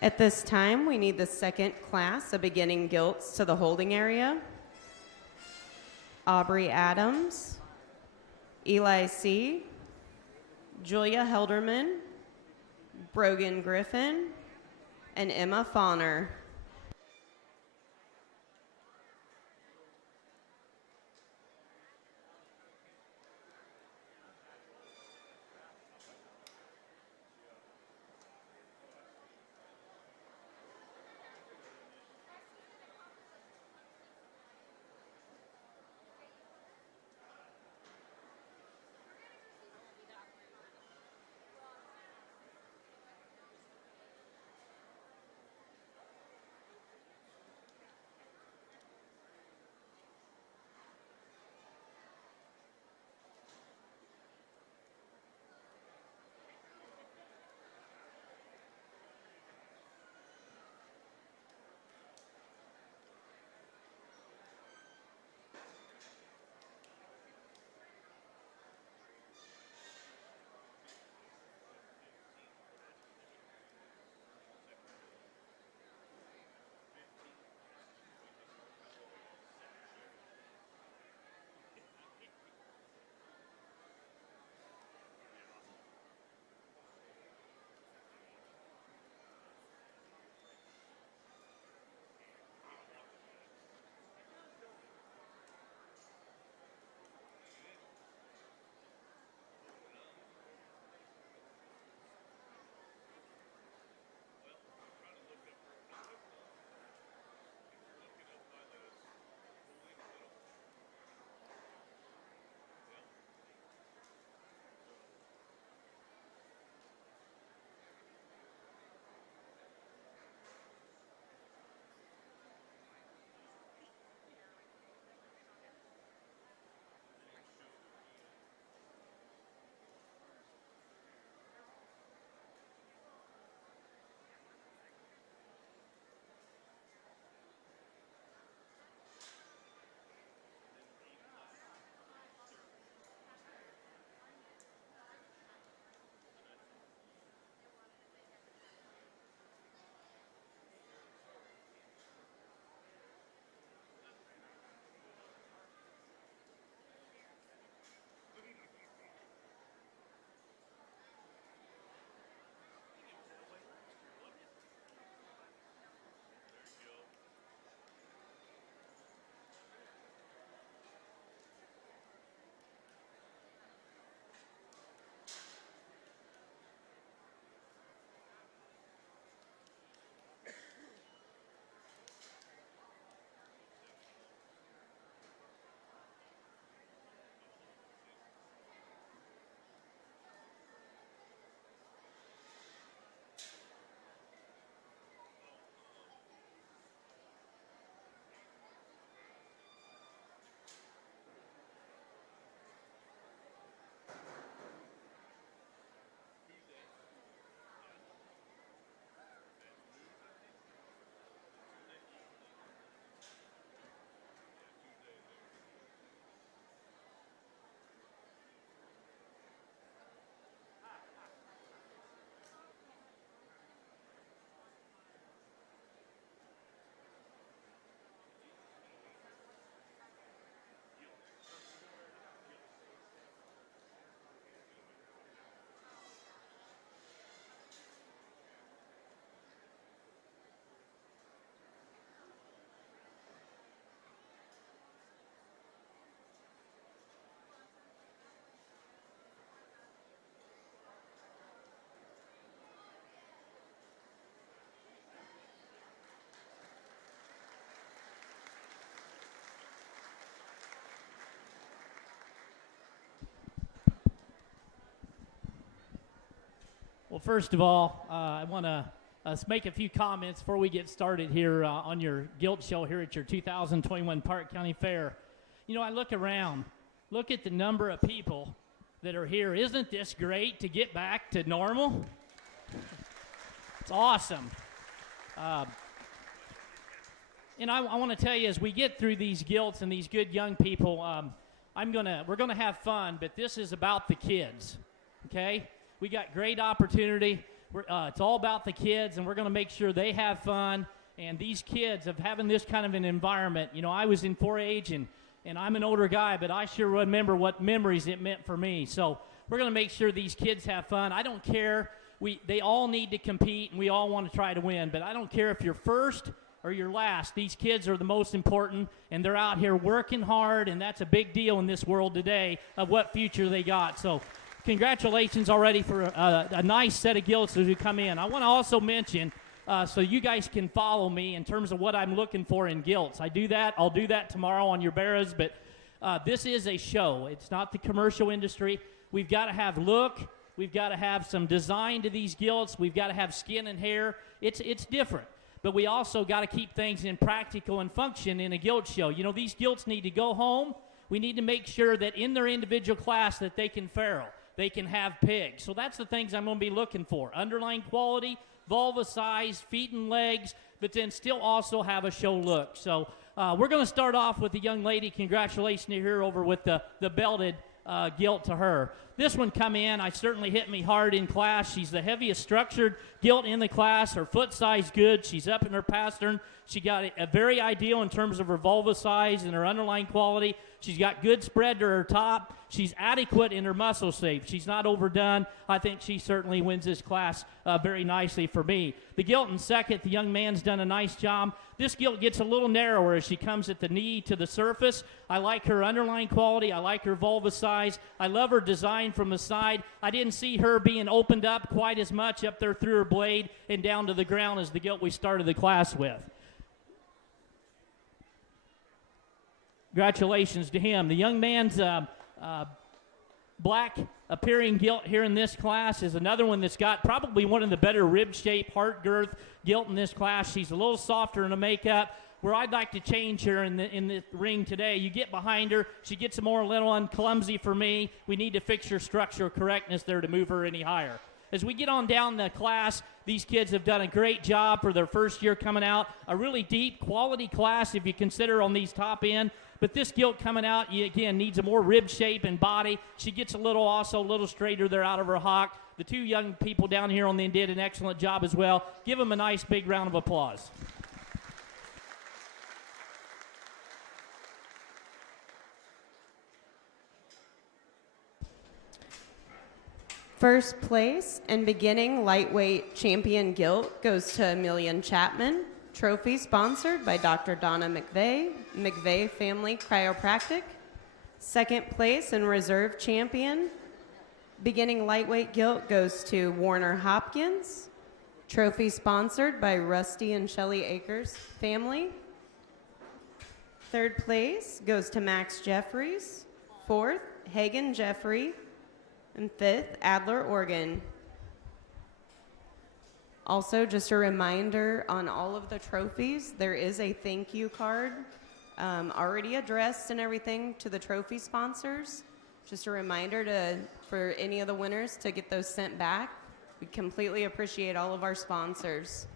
At this time, we need the second class of beginning gilts to the holding area. Aubrey Adams, Eli C., Julia Helderman, Brogan Griffin, and Emma Fauner. Well, first of all, I want to make a few comments before we get started here on your Gilt show here at your 2021 Parke County Fair. You know, I look around, look at the number of people that are here. Isn't this great to get back to normal? It's awesome. And I want to tell you, as we get through these Gilts and these good young people, we're gonna have fun, but this is about the kids, okay? We got great opportunity. It's all about the kids, and we're going to make sure they have fun. And these kids of having this kind of an environment, you know, I was in 4-H, and I'm an older guy, but I sure remember what memories it meant for me. So we're going to make sure these kids have fun. I don't care. They all need to compete, and we all want to try to win. But I don't care if you're first or you're last. These kids are the most important, and they're out here working hard, and that's a big deal in this world today of what future they got. So congratulations already for a nice set of gilts as we come in. I want to also mention, so you guys can follow me in terms of what I'm looking for in gilts. I'll do that tomorrow on your barras, but this is a show. It's not the commercial industry. We've got to have look. We've got to have some design to these gilts. We've got to have skin and hair. It's different. But we also got to keep things in practical and function in a gilt show. You know, these gilts need to go home. We need to make sure that in their individual class that they can farrow. They can have pigs. So that's the things I'm going to be looking for. Underlying quality, vulva size, feet and legs, but then still also have a show look. So we're going to start off with the young lady. Congratulations to her over with the belted gilt to her. This one come in, I certainly hit me hard in class. She's the heaviest structured gilt in the class. Her foot size good. She's up in her pastern. She got a very ideal in terms of her vulva size and her underlying quality. She's got good spread to her top. She's adequate in her muscle shape. She's not overdone. I think she certainly wins this class very nicely for me. The gilt in second, the young man's done a nice job. This gilt gets a little narrower as she comes at the knee to the surface. I like her underlying quality. I like her vulva size. I love her design from the side. I didn't see her being opened up quite as much up there through her blade and down to the ground as the gilt we started the class with. Congratulations to him. The young man's black appearing gilt here in this class is another one that's got probably one of the better rib shape, heart girth gilt in this class. She's a little softer in the makeup. Where I'd like to change her in the ring today, you get behind her, she gets a little clumsy for me. We need to fix her structural correctness there to move her any higher. As we get on down the class, these kids have done a great job for their first year coming out. A really deep quality class if you consider on these top end. But this gilt coming out, again, needs a more rib shape and body. She gets a little straighter there out of her hock. The two young people down here on the end did an excellent job as well. Give them a nice big round of applause. First place and beginning lightweight champion gilt goes to Emilian Chapman. Trophy sponsored by Dr. Donna McVeigh, McVeigh Family Chiropractic. Second place and reserve champion, beginning lightweight gilt goes to Warner Hopkins. Trophy sponsored by Rusty and Shelley Akers Family. Third place goes to Max Jeffries. Fourth, Hagen Jeffrey. And fifth, Adler Oregon. Also, just a reminder on all of the trophies, there is a thank you card already addressed and everything to the trophy sponsors. Just a reminder for any of the winners to get those sent back. We completely appreciate all of our sponsors.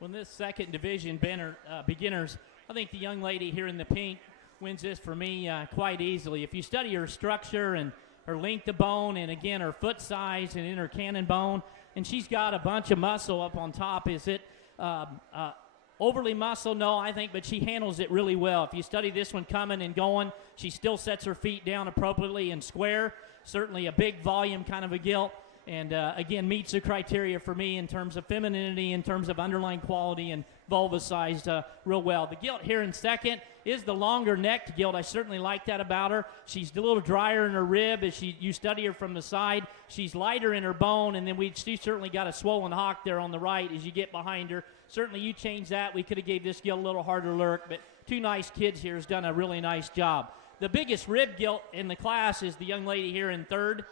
Well, in this second division beginners, I think the young lady here in the pink wins this for me quite easily. If you study her structure and her length of bone, and again her foot size and inner cannon bone, and she's got a bunch of muscle up on top. Is it overly muscle? No, I think, but she handles it really well. If you study this one coming and going, she still sets her feet down appropriately and square. Certainly a big volume kind of a gilt. And again, meets the criteria for me in terms of femininity, in terms of underlying quality, and vulva sized real well. The gilt here in second is the longer necked gilt. I certainly like that about her. She's a little drier in her rib as you study her from the side. She's lighter in her bone, and then she certainly got a swollen hock there on the right as you get behind her. Certainly you change that. We could have gave this gilt a little harder lurk, but two nice kids here has done a really nice job. The biggest rib gilt in the class is the young lady here in third.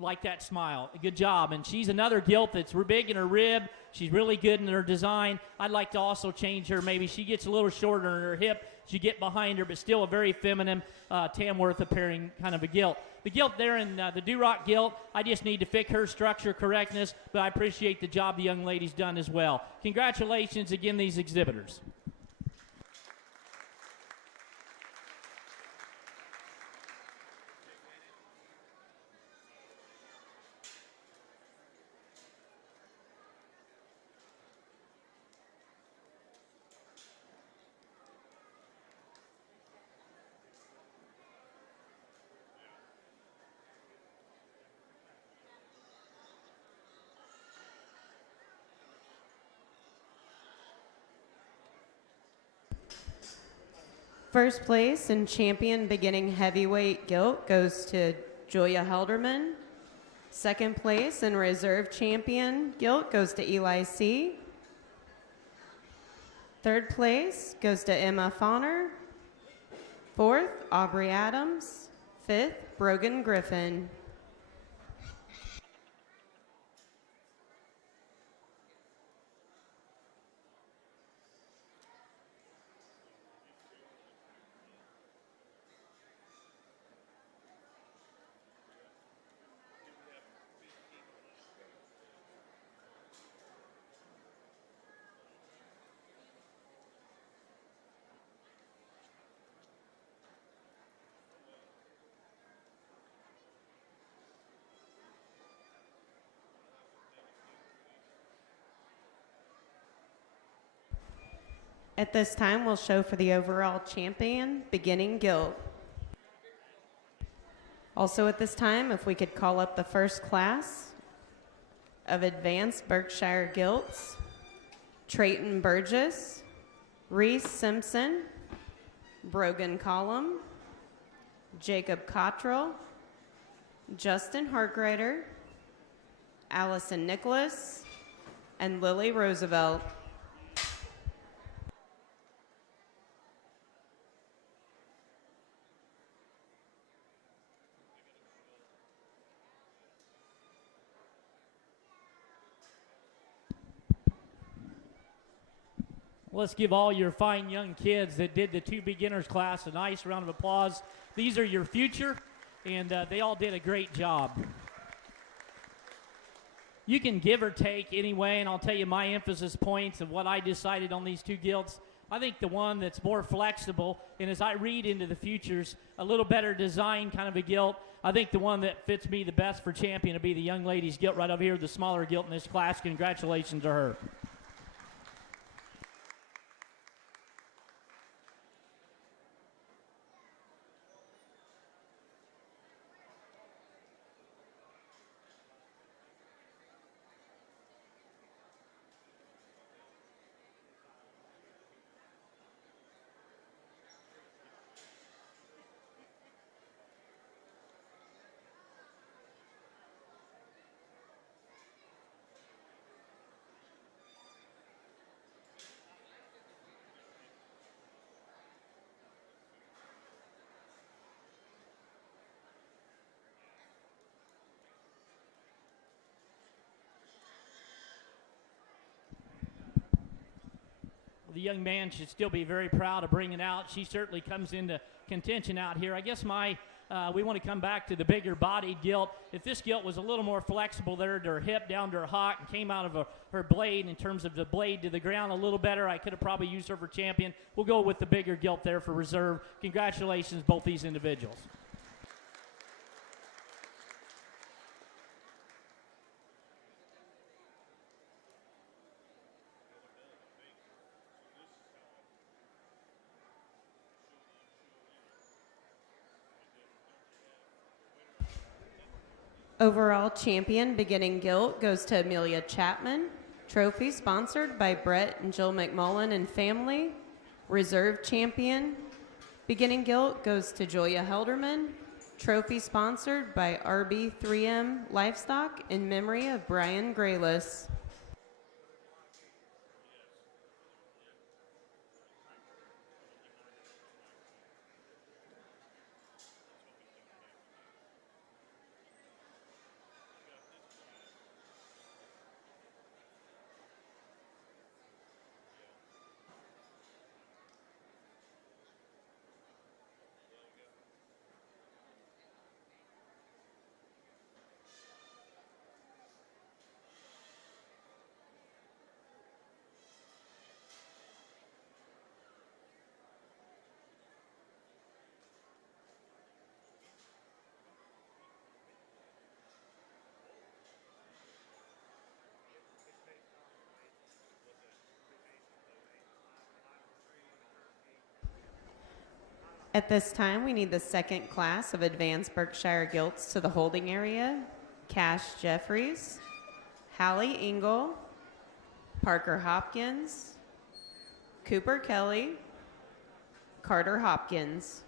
Like that smile. Good job. And she's another gilt that's big in her rib. She's really good in her design. I'd like to also change her. Maybe she gets a little shorter in her hip as you get behind her, but still a very feminine Tamworth appearing kind of a gilt. The gilt there in the Durock gilt, I just need to fix her structure correctness, but I appreciate the job the young lady's done as well. Congratulations again, these exhibitors. First place in champion beginning heavyweight gilt goes to Julia Helderman. Second place in reserve champion gilt goes to Eli C. Third place goes to Emma Fauner. Fourth, Aubrey Adams. Fifth, Brogan Griffin. At this time, we'll show for the overall champion, beginning gilt. Also at this time, if we could call up the first class of advanced Berkshire gilts, Trayton Burgess, Reese Simpson, Brogan Collum, Jacob Cottrell, Justin Harkreiter, Allison Nicholas, and Lily Roosevelt. Let's give all your fine young kids that did the two beginners class a nice round of applause. These are your future, and they all did a great job. You can give or take anyway, and I'll tell you my emphasis points of what I decided on these two gilts. I think the one that's more flexible, and as I read into the futures, a little better design kind of a gilt, I think the one that fits me the best for champion would be the young lady's gilt right over here, the smaller gilt in this class. Congratulations to her. The young man should still be very proud of bringing it out. She certainly comes into contention out here. I guess my we want to come back to the bigger bodied gilt. If this gilt was a little more flexible there to her hip down to her hock and came out of her blade in terms of the blade to the ground a little better, I could have probably used her for champion. We'll go with the bigger gilt there for reserve. Congratulations, both these individuals. Overall champion beginning gilt goes to Amelia Chapman. Trophy sponsored by Brett and Jill McMullen and family. Reserve champion beginning gilt goes to Julia Helderman. Trophy sponsored by RB3M Livestock in memory of Brian Grayless. At this time, we need the second class of Advanced Berkshire Gilts to the holding area. Cash Jeffries, Hallie Engel, Parker Hopkins, Cooper Kelly, Carter Hopkins.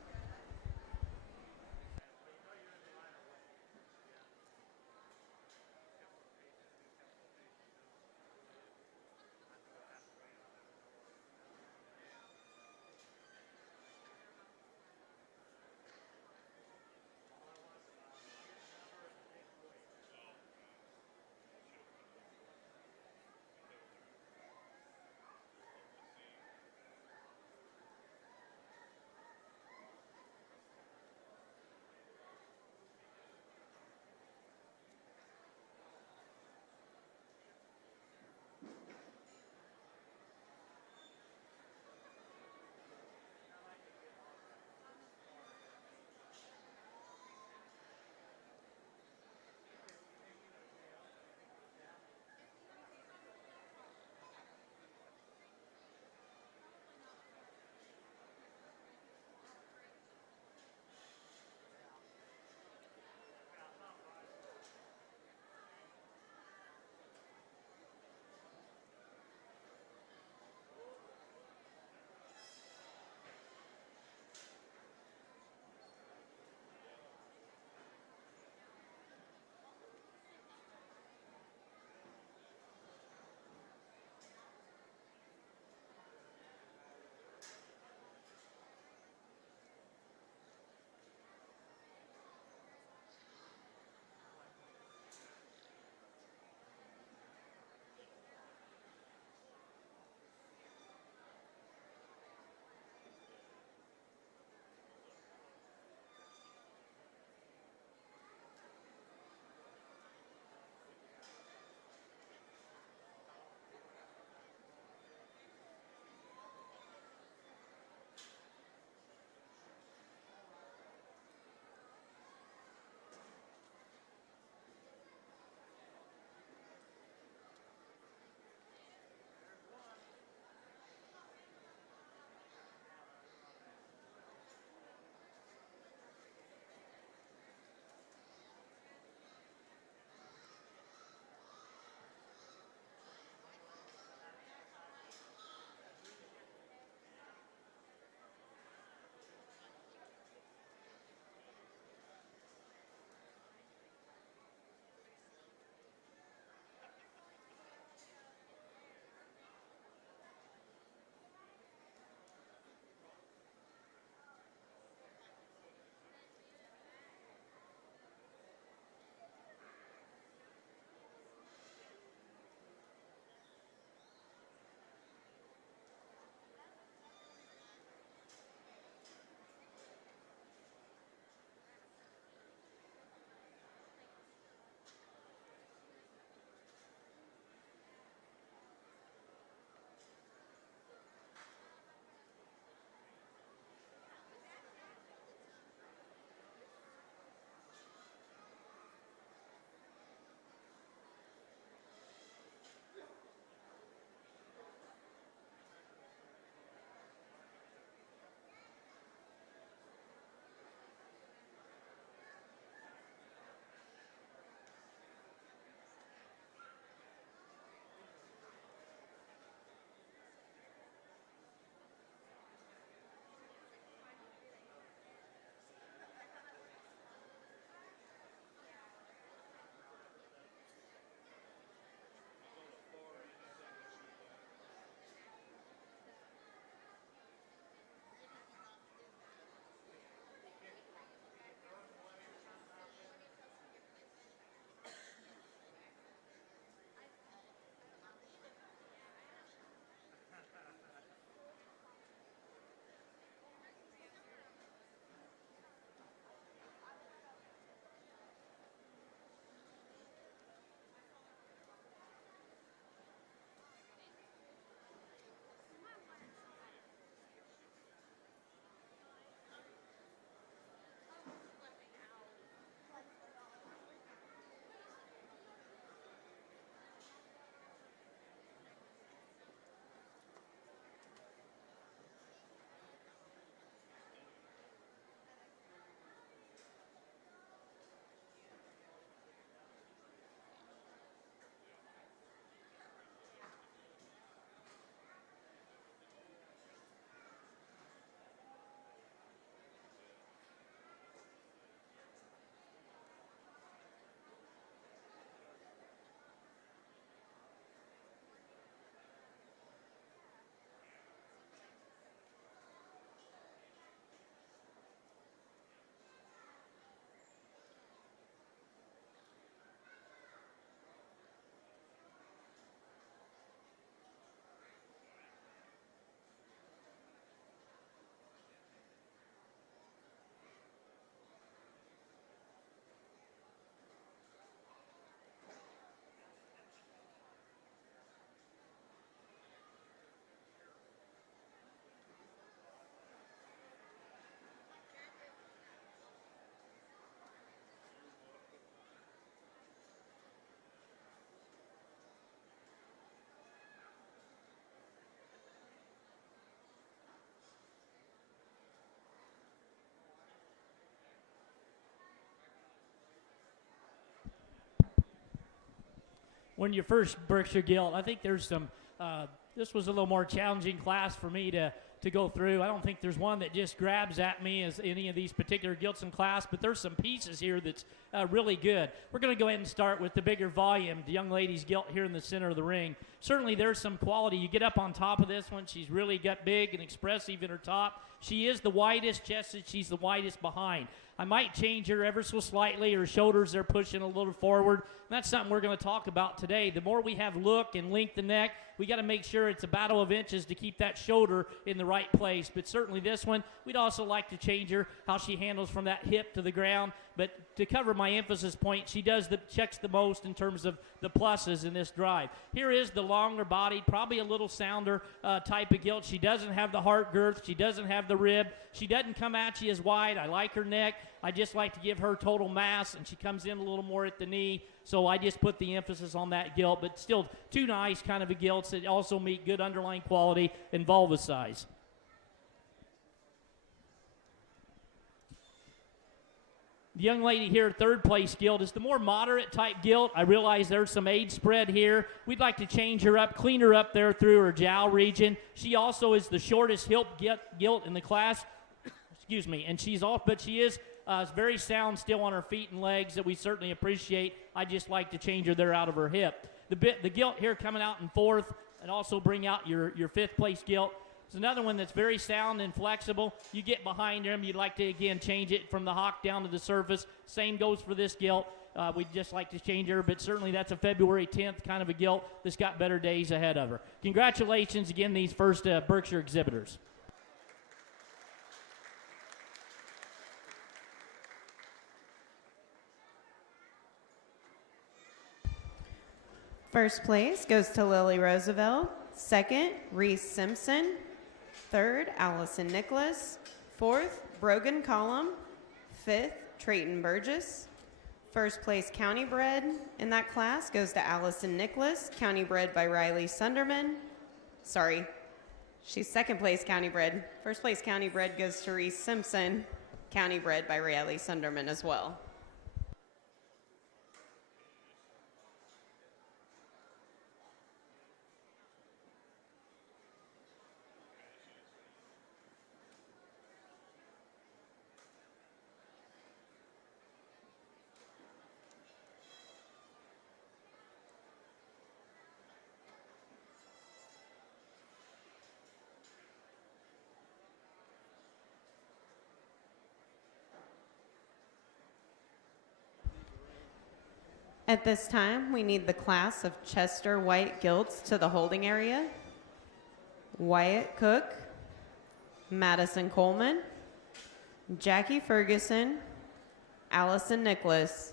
when your first Berkshire Gilt. I think there's some, this was a little more challenging class for me to go through. I don't think there's one that just grabs at me as any of these particular gilts in class, but there's some pieces here that's really good. We're going to go ahead and start with the bigger volume, the young lady's gilt here in the center of the ring. Certainly there's some quality. You get up on top of this one, she's really got big and expressive in her top. She is the widest chested, she's the widest behind. I might change her ever so slightly. Her shoulders are pushing a little forward. And that's something we're going to talk about today. The more we have look and length the neck, we got to make sure it's a battle of inches to keep that shoulder in the right place. But certainly this one, we'd also like to change her, how she handles from that hip to the ground. But to cover my emphasis point, she checks the most in terms of the pluses in this drive. Here is the longer bodied, probably a little sounder type of gilt. She doesn't have the heart girth. She doesn't have the rib. She doesn't come at you as wide. I like her neck. I just like to give her total mass, and she comes in a little more at the knee. So I just put the emphasis on that gilt, but still two nice kind of a gilts that also meet good underlying quality and vulva size. The young lady here, third place gilt, is the more moderate type gilt. I realize there's some age spread here. We'd like to change her up, clean her up there through her jowl region. She also is the shortest hip gilt in the class. Excuse me, and she is very sound still on her feet and legs that we certainly appreciate. I just like to change her there out of her hip. The gilt here coming out in fourth, and also bring out your fifth place gilt. It's another one that's very sound and flexible. You get behind them, you'd like to, again, change it from the hock down to the surface. Same goes for this gilt. We'd just like to change her, but certainly that's a February 10th kind of a gilt that's got better days ahead of her. Congratulations again, these first Berkshire exhibitors. First place goes to Lily Roosevelt. Second, Reese Simpson. Third, Allison Nicholas. Fourth, Brogan Collum. Fifth, Trayton Burgess. First place county bred in that class goes to Allison Nicholas, county bred by Riley Sunderman. Sorry, she's second place county bred. First place county bred goes to Reese Simpson, county bred by Riley Sunderman as well. At this time, we need the class of Chester White Gilts to the holding area. Wyatt Cook, Madison Coleman, Jackie Ferguson, Allison Nicholas.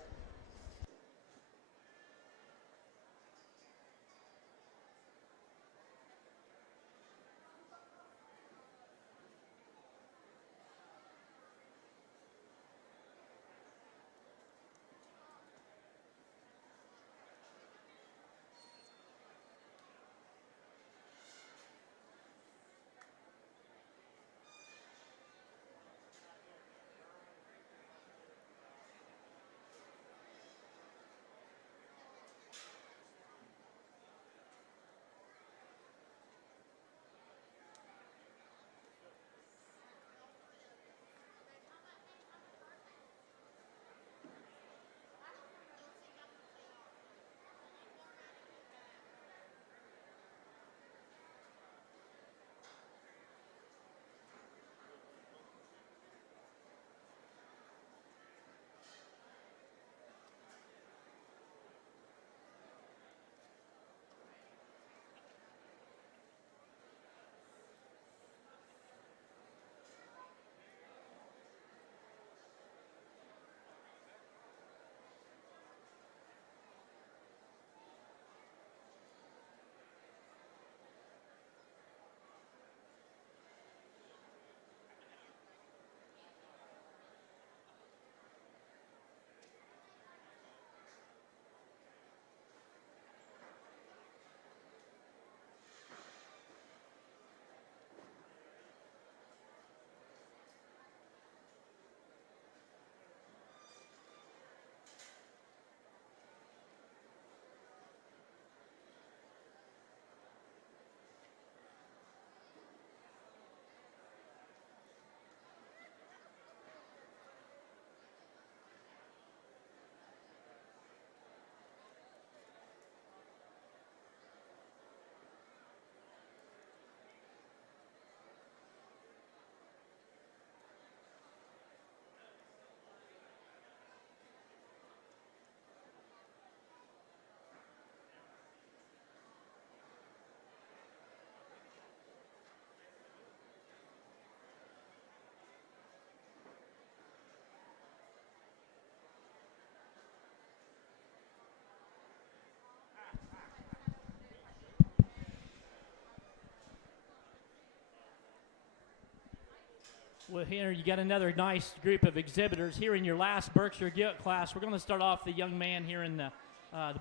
Well, here you got another nice group of exhibitors here in your last Berkshire Gilt class. We're going to start off the young man here in the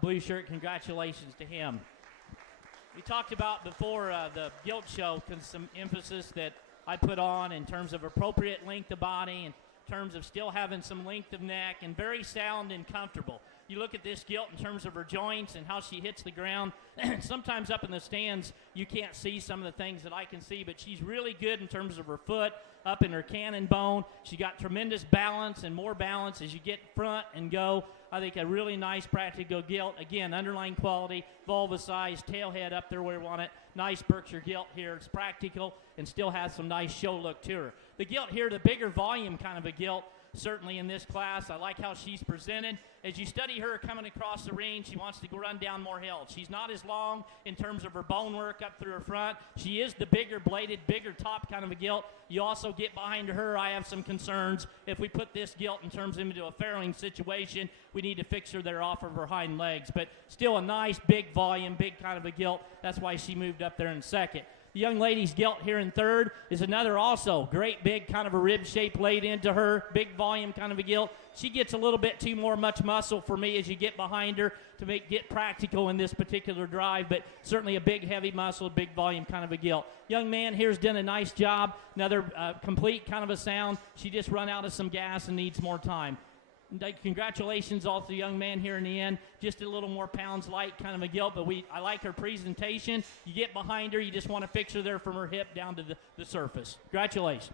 blue shirt. Congratulations to him. We talked about before the Gilt show some emphasis that I put on in terms of appropriate length of body, in terms of still having some length of neck, and very sound and comfortable. You look at this Gilt in terms of her joints and how she hits the ground. Sometimes up in the stands, you can't see some of the things that I can see, but she's really good in terms of her foot, up in her cannon bone. She got tremendous balance and more balance as you get front and go. I think a really nice practical Gilt. Again, underlying quality, vulva size, tailhead up there where we want it. Nice Berkshire Gilt here. It's practical and still has some nice show look to her. The Gilt here, the bigger volume kind of a Gilt, certainly in this class. I like how she's presented. As you study her coming across the range, she wants to go run down more hills. She's not as long in terms of her bone work up through her front. She is the bigger bladed, bigger top kind of a Gilt. You also get behind her, I have some concerns. If we put this Gilt in terms into a farrowing situation, we need to fix her there off of her hind legs. But still a nice big volume, big kind of a Gilt. That's why she moved up there in second. The young lady's Gilt here in third is another also great big kind of a rib shape laid into her, big volume kind of a Gilt. She gets a little bit too much muscle for me as you get behind her to get practical in this particular drive, but certainly a big heavy muscle, big volume kind of a Gilt. Young man here's done a nice job, another complete kind of a sound. She just run out of some gas and needs more time. Congratulations also to the young man here in the end. Just a little more pounds light kind of a Gilt, but I like her presentation. You get behind her, you just want to fix her there from her hip down to the surface. Congratulations.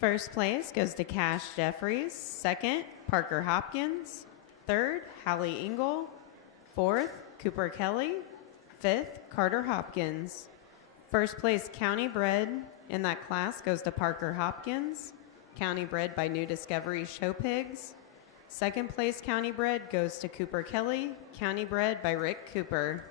First place goes to Cash Jeffries. Second, Parker Hopkins. Third, Hallie Engel. Fourth, Cooper Kelly. Fifth, Carter Hopkins. First place county bred in that class goes to Parker Hopkins, county bred by New Discovery Show Pigs. Second place county bred goes to Cooper Kelly, county bred by Rick Cooper.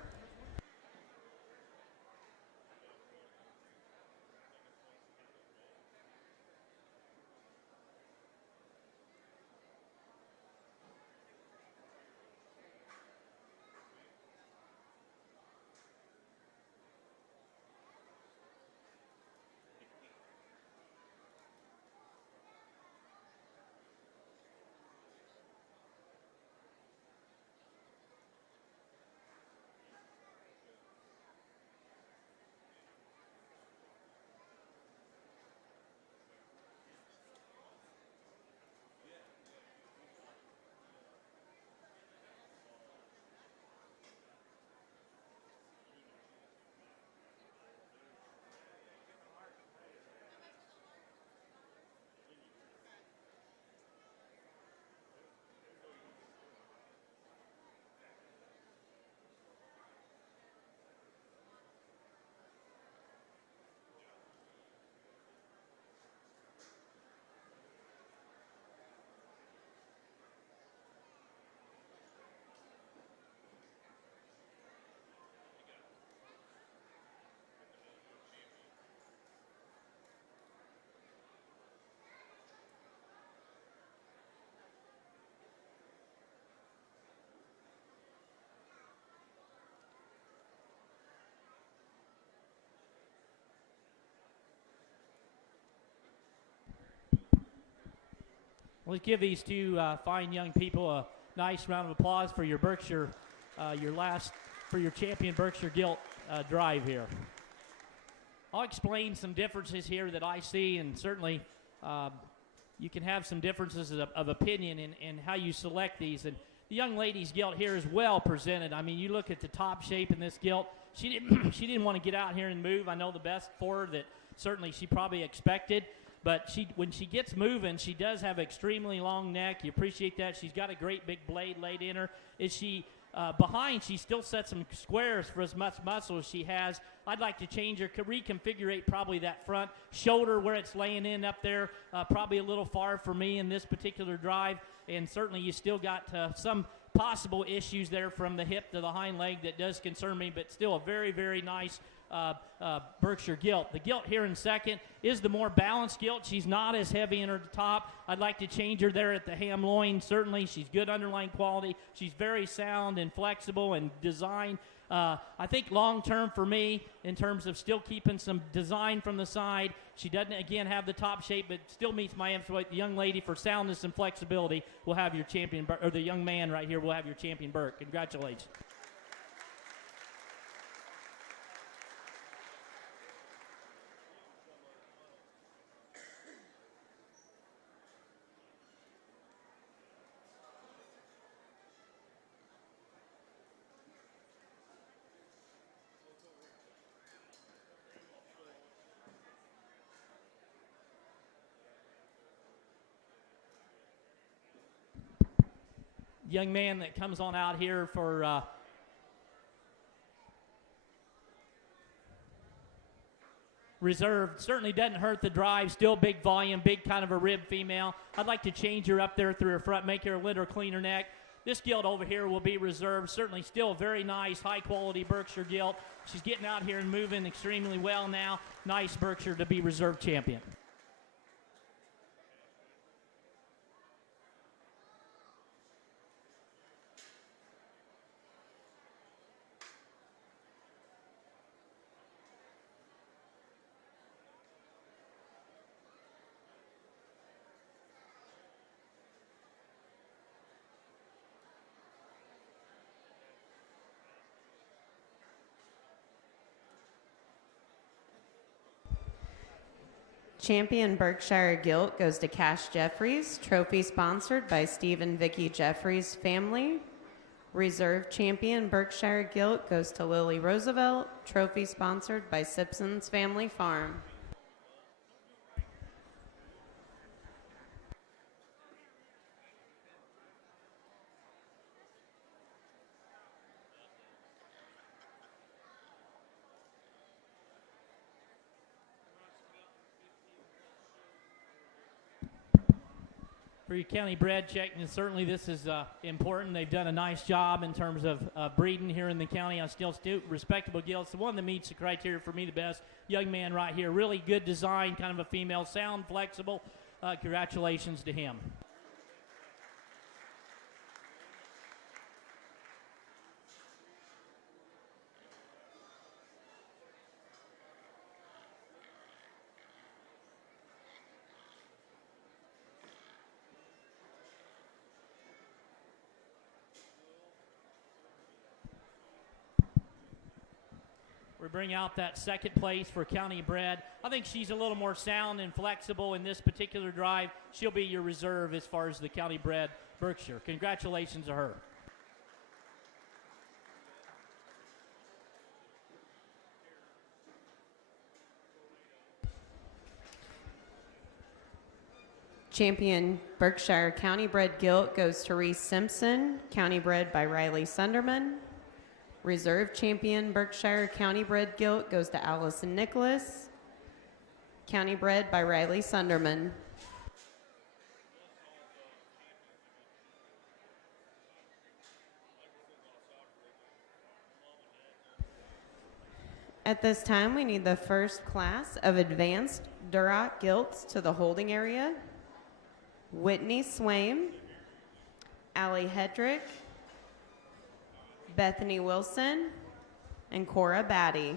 Let's give these two fine young people a nice round of applause for your Berkshire, for your champion Berkshire Gilt drive here. I'll explain some differences here that I see, and certainly you can have some differences of opinion in how you select these. And the young lady's Gilt here is well presented. I mean, you look at the top shape in this Gilt. She didn't want to get out here and move. I know the best for her that certainly she probably expected. But when she gets moving, she does have extremely long neck. You appreciate that. She's got a great big blade laid in her. Is she behind? She still sets some squares for as much muscle as she has. I'd like to change her, reconfigure probably that front shoulder where it's laying in up there. Probably a little far for me in this particular drive. And certainly you still got some possible issues there from the hip to the hind leg that does concern me. But still a very, very nice Berkshire Gilt. The Gilt here in second is the more balanced Gilt. She's not as heavy in her top. I'd like to change her there at the ham loin. Certainly, she's good underlying quality. She's very sound and flexible and designed. I think long-term for me, in terms of still keeping some design from the side, she doesn't, again, have the top shape, but still meets my emphasis. The young lady, for soundness and flexibility, will have your champion, or the young man right here will have your champion Burke. Congratulations. Young man that comes on out here for reserve certainly doesn't hurt the drive. Still big volume, big kind of a rib female. I'd like to change her up there through her front, make her a little cleaner neck. This Gilt over here will be reserved. Certainly still very nice, high quality Berkshire Gilt. She's getting out here and moving extremely well now. Nice Berkshire to be reserve champion. Champion Berkshire Gilt goes to Cash Jeffries. Trophy sponsored by Steve and Vicki Jeffries family. Reserve champion Berkshire Gilt goes to Lily Roosevelt. Trophy sponsored by Simpson's Family Farm. For your county bred checking, certainly this is important. They've done a nice job in terms of breeding here in the county on still respectable gilts. The one that meets the criteria for me the best, young man right here. Really good design, kind of a female, sound, flexible. Congratulations to him. We bring out that second place for county bred. I think she's a little more sound and flexible in this particular drive. She'll be your reserve as far as the county bred Berkshire. Congratulations to her. Champion Berkshire County Bred Gilt goes to Reese Simpson, County Bred by Riley Sunderman. Reserve champion Berkshire County Bred Gilt goes to Allison Nicholas, County Bred by Riley Sunderman. At this time, we need the first class of advanced Duroc Gilts to the holding area. Whitney Swain, Allie Hedrick, Bethany Wilson, and Cora Batty.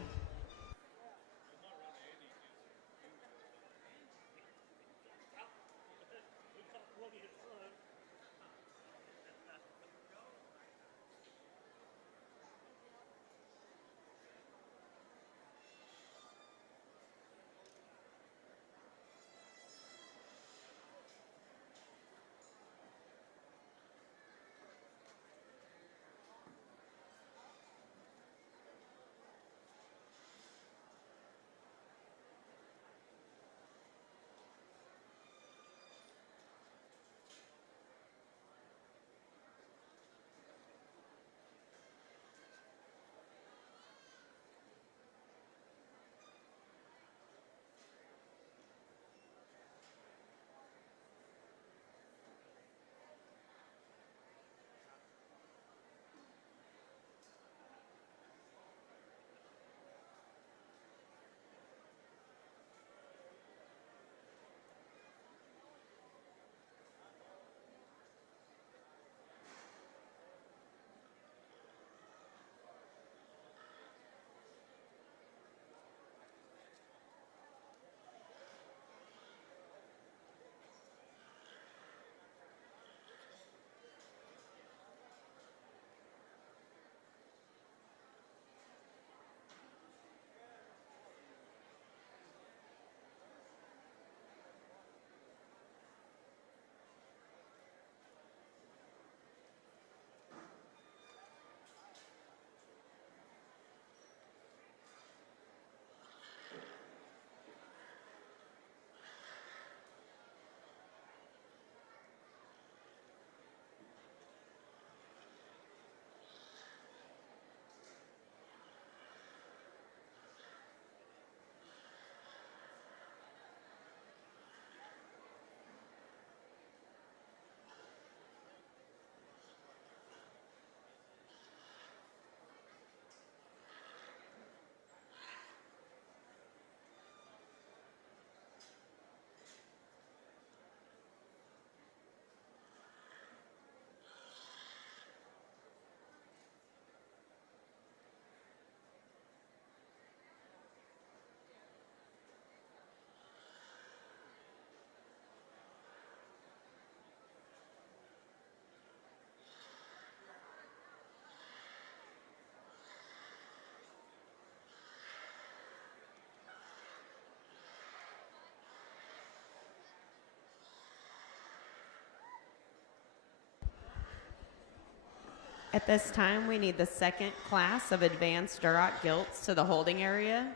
At this time, we need the second class of advanced Duroc Gilts to the holding area.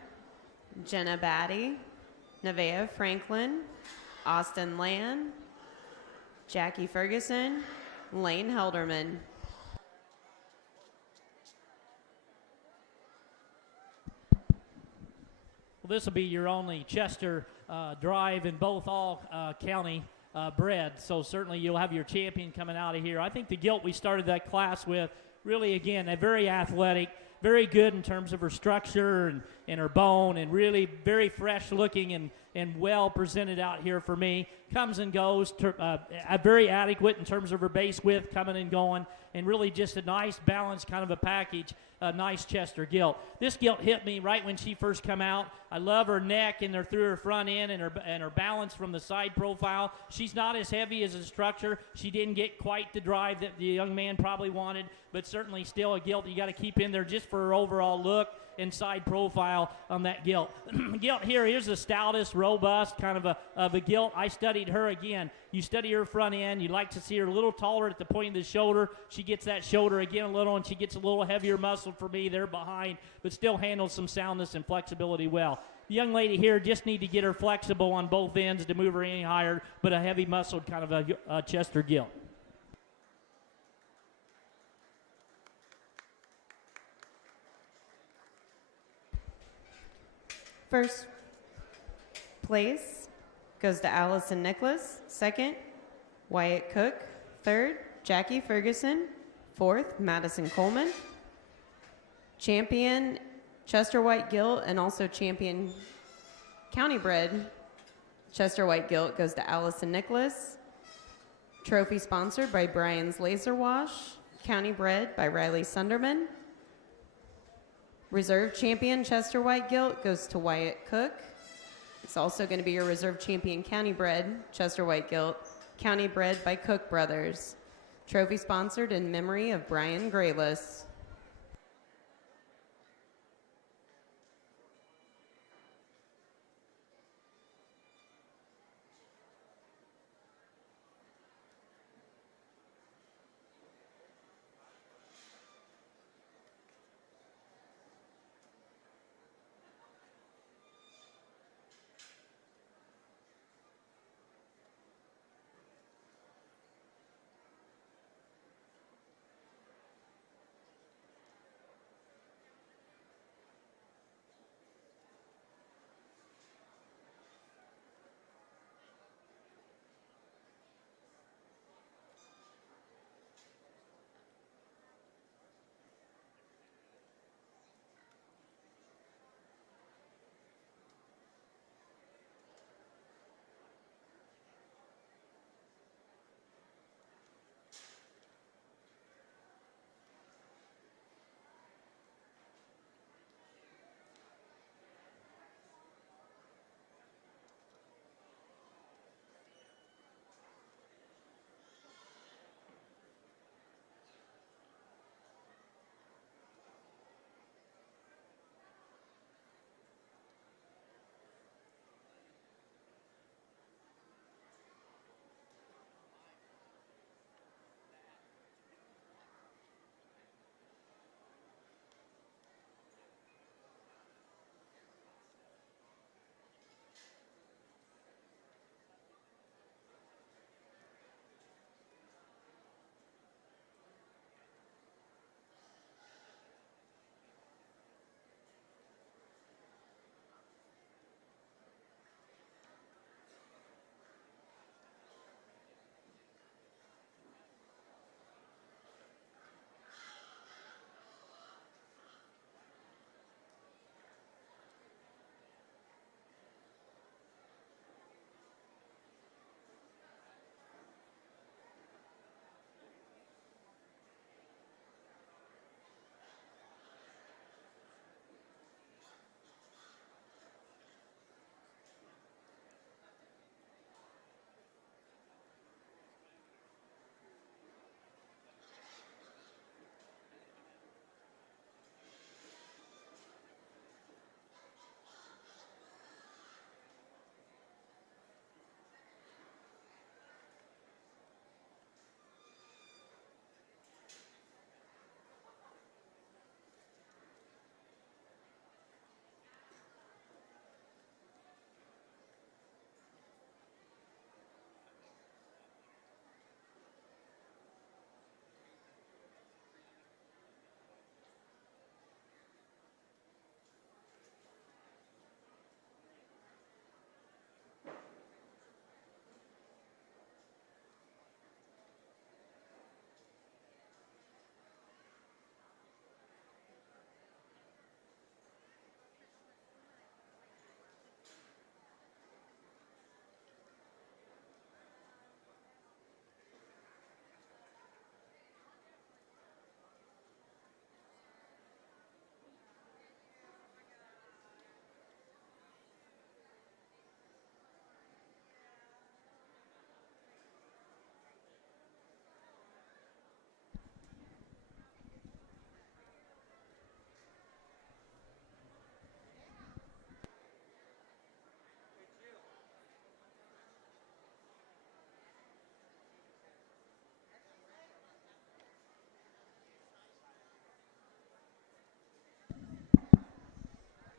Jenna Batty, Nevaeh Franklin, Austin Land, Jackie Ferguson, Lane Helderman. Well, this will be your only Chester drive in both all county bred, so certainly you'll have your champion coming out of here. I think the Gilt we started that class with, really, again, a very athletic, very good in terms of her structure and her bone, and really very fresh looking and well presented out here for me. Comes and goes, very adequate in terms of her base width coming and going, and really just a nice balanced kind of a package, a nice Chester Gilt. This Gilt hit me right when she first come out. I love her neck and through her front end and her balance from the side profile. She's not as heavy as a structure. She didn't get quite the drive that the young man probably wanted, but certainly still a Gilt you got to keep in there just for her overall look and side profile on that Gilt. Gilt here's the stoutest, robust kind of a Gilt. I studied her again. You study her front end. You like to see her a little taller at the point of the shoulder. She gets that shoulder again a little, and she gets a little heavier muscle for me there behind, but still handles some soundness and flexibility well. The young lady here just need to get her flexible on both ends to move her any higher, but a heavy muscled kind of a Chester Gilt. First place goes to Allison Nicholas. Second, Wyatt Cook. Third, Jackie Ferguson. Fourth, Madison Coleman. Champion Chester White Gilt and also champion county bred Chester White Gilt goes to Allison Nicholas. Trophy sponsored by Brian's Laser Wash. County bred by Riley Sunderman. Reserve champion Chester White Gilt goes to Wyatt Cook. It's also going to be your reserve champion county bred Chester White Gilt, county bred by Cook Brothers. Trophy sponsored in memory of Brian Grayless.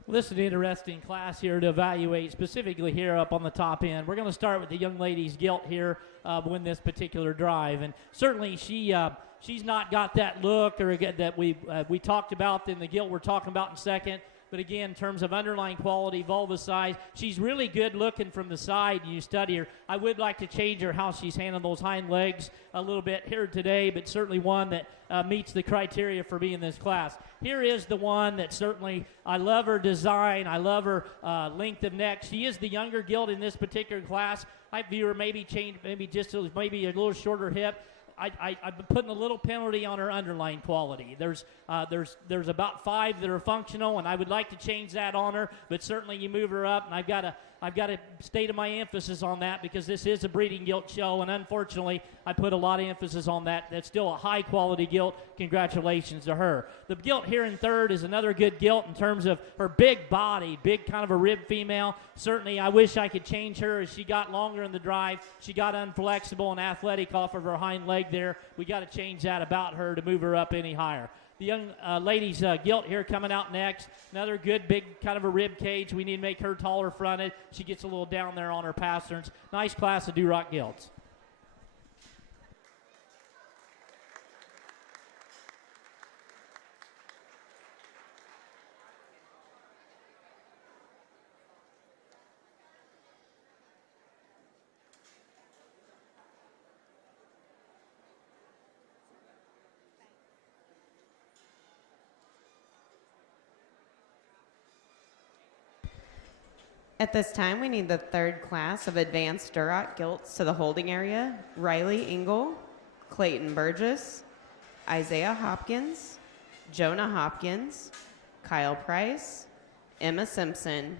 Well, this is an interesting class here to evaluate, specifically here up on the top end. We're going to start with the young ladies Gilt here win this particular drive, and certainly she's not got that look or that we talked about in the Gilt we're talking about in second. But again, in terms of underlying quality, vulva size, she's really good looking from the side. You study her. I would like to change her how she's handling those hind legs a little bit here today, but certainly one that meets the criteria for being in this class. Here is the one that certainly, I love her design. I love her length of neck. She is the younger Gilt in this particular class. I view her maybe maybe a little shorter hip. I've been putting a little penalty on her underlying quality. There's about 5 that are functional, and I would like to change that on her, but certainly you move her up, and I've got to state my emphasis on that because this is a breeding Gilt show, and unfortunately, I put a lot of emphasis on that. That's still a high-quality Gilt. Congratulations to her. The Gilt here in third is another good Gilt in terms of her big body, big kind of a rib female. Certainly, I wish I could change her as she got longer in the drive. She got unflexible and athletic off of her hind leg there. We got to change that about her to move her up any higher. The young ladies Gilt here coming out next. Another good big kind of a rib cage. We need to make her taller fronted. She gets a little down there on her pasterns. Nice class of Duroc Gilts. At this time, we need the third class of advanced Duroc Gilts to the holding area. Riley Engel, Clayton Burgess, Isaiah Hopkins, Jonah Hopkins, Kyle Price, Emma Simpson.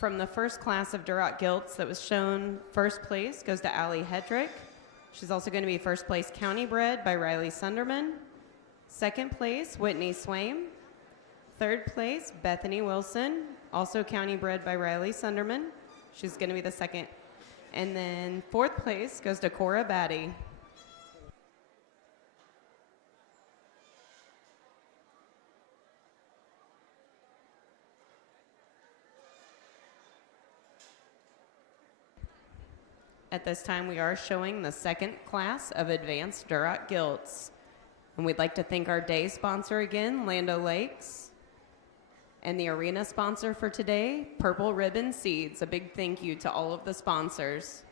From the first class of Duroc Gilts that was shown, first place goes to Allie Hedrick. She's also going to be first place county bred by Riley Sunderman. Second place, Whitney Swain. Third place, Bethany Wilson, also county bred by Riley Sunderman. She's going to be the second. And then fourth place goes to Cora Batty. At this time, we are showing the second class of advanced Duroc Gilts. And we'd like to thank our day sponsor again, Lando Lakes. And the arena sponsor for today, Purple Ribbon Seeds. A big thank you to all of the sponsors.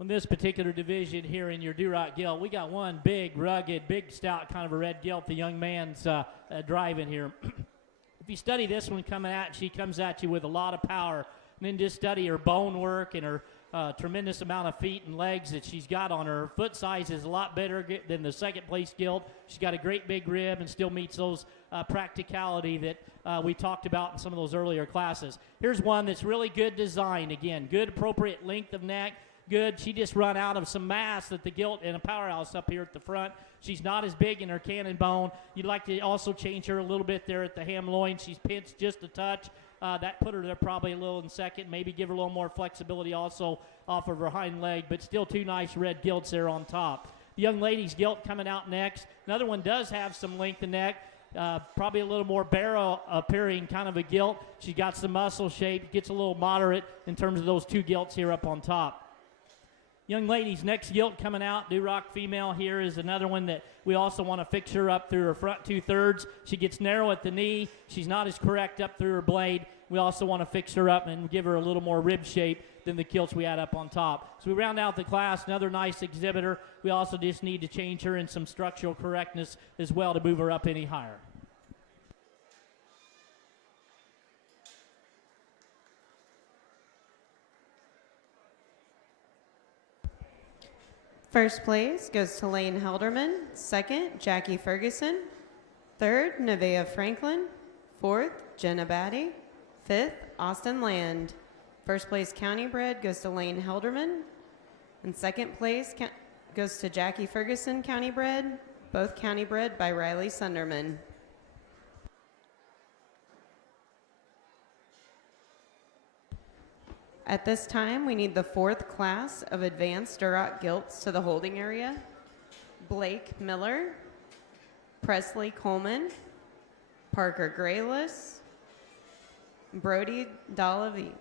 On this particular division here in your Duroc Gilt, we got one big, rugged, big, stout kind of a red gilt. The young man's driving here. If you study this one coming at, she comes at you with a lot of power. And then just study her bone work and her tremendous amount of feet and legs that she's got on her. Her foot size is a lot better than the second place gilt. She's got a great big rib and still meets those practicality that we talked about in some of those earlier classes. Here's one that's really good design. Again, good appropriate length of neck. Good. She just run out of some mass at the gilt and a powerhouse up here at the front. She's not as big in her cannon bone. You'd like to also change her a little bit there at the ham loin. She's pinched just a touch. That put her there probably a little in second. Maybe give her a little more flexibility also off of her hind leg, but still two nice red gilts there on top. The young lady's gilt coming out next. Another one does have some length in neck. Probably a little more barrel appearing kind of a gilt. She got some muscle shape. Gets a little moderate in terms of those two gilts here up on top. Young lady's next gilt coming out, Duroc female here, is another one that we also want to fix her up through her front 2/3. She gets narrow at the knee. She's not as correct up through her blade. We also want to fix her up and give her a little more rib shape than the kilts we had up on top. So we round out the class, another nice exhibitor. We also just need to change her in some structural correctness as well to move her up any higher. First place goes to Lane Helderman. Second, Jackie Ferguson. Third, Nevaeh Franklin. Fourth, Jenna Batty. Fifth, Austin Land. First place county bred goes to Lane Helderman. And second place goes to Jackie Ferguson, county bred. Both county bred by Riley Sunderman. At this time, we need the fourth class of advanced Duroc gilts to the holding area. Blake Miller, Presley Coleman, Parker Grayless, Brody Dalavie.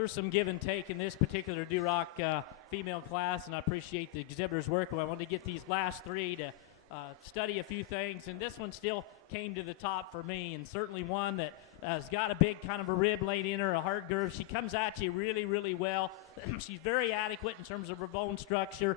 there's some give and take in this particular Duroc female class, and I appreciate the exhibitors' work. I wanted to get these last three to study a few things, and this one still came to the top for me, and certainly one that has got a big kind of a rib laid in her, a hard girth. She comes at you really, really well. She's very adequate in terms of her bone structure.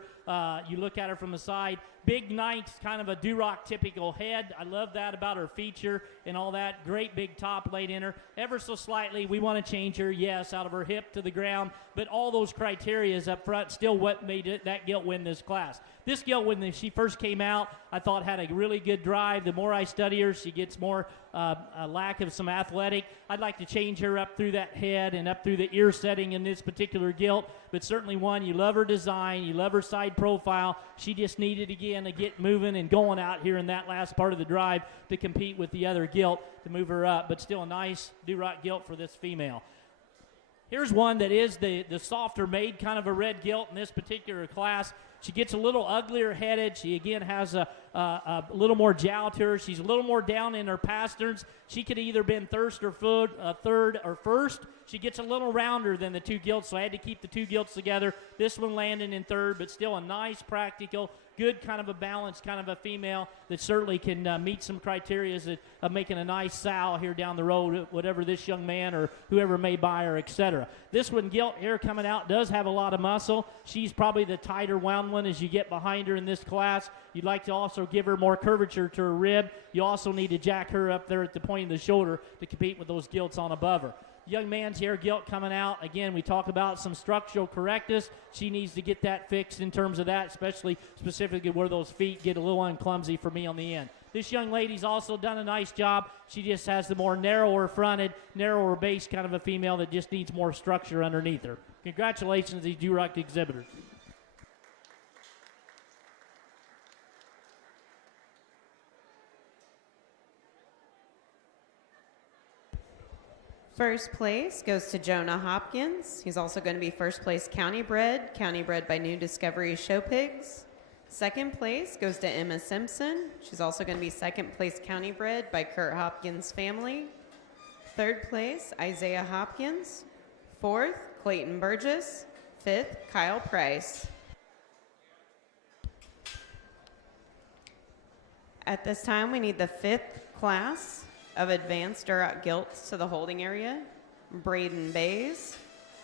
You look at her from the side. Big, nice, kind of a Duroc typical head. I love that about her feature and all that. Great big top laid in her. Ever so slightly, we want to change her, yes, out of her hip to the ground, but all those criterias up front still what made that Gilt win this class. This Gilt, when she first came out, I thought had a really good drive. The more I study her, she gets more a lack of some athletic. I'd like to change her up through that head and up through the ear setting in this particular Gilt, but certainly one, you love her design, you love her side profile. She just needed, again, to get moving and going out here in that last part of the drive to compete with the other Gilt to move her up, but still a nice Duroc Gilt for this female. Here's one that is the softer made kind of a red Gilt in this particular class. She gets a little uglier headed. She, again, has a little more jowl to her. She's a little more down in her pasterns. She could either been third or first. She gets a little rounder than the two Gilts, so I had to keep the two Gilts together. This one landing in third, but still a nice, practical, good kind of a balanced kind of a female that certainly can meet some criteria of making a nice sow here down the road, whatever this young man or whoever may buy her, etc. This one, Gilt, here coming out, does have a lot of muscle. She's probably the tighter wound one as you get behind her in this class. You'd like to also give her more curvature to her rib. You also need to jack her up there at the point of the shoulder to compete with those Gilts on above her. Young man's here, Gilt coming out. Again, we talk about some structural correctness. She needs to get that fixed in terms of that, specifically where those feet get a little unclumsy for me on the end. This young lady's also done a nice job. She just has the more narrower fronted, narrower base kind of a female that just needs more structure underneath her. Congratulations to these Duroc exhibitors. First place goes to Jonah Hopkins. He's also going to be first place county bred by New Discovery Show Pigs. Second place goes to Emma Simpson. She's also going to be second place county bred by Kurt Hopkins' family. Third place, Isaiah Hopkins. Fourth, Clayton Burgess. Fifth, Kyle Price. At this time, we need the fifth class of advanced Duroc Gilts to the holding area. Braden Bays,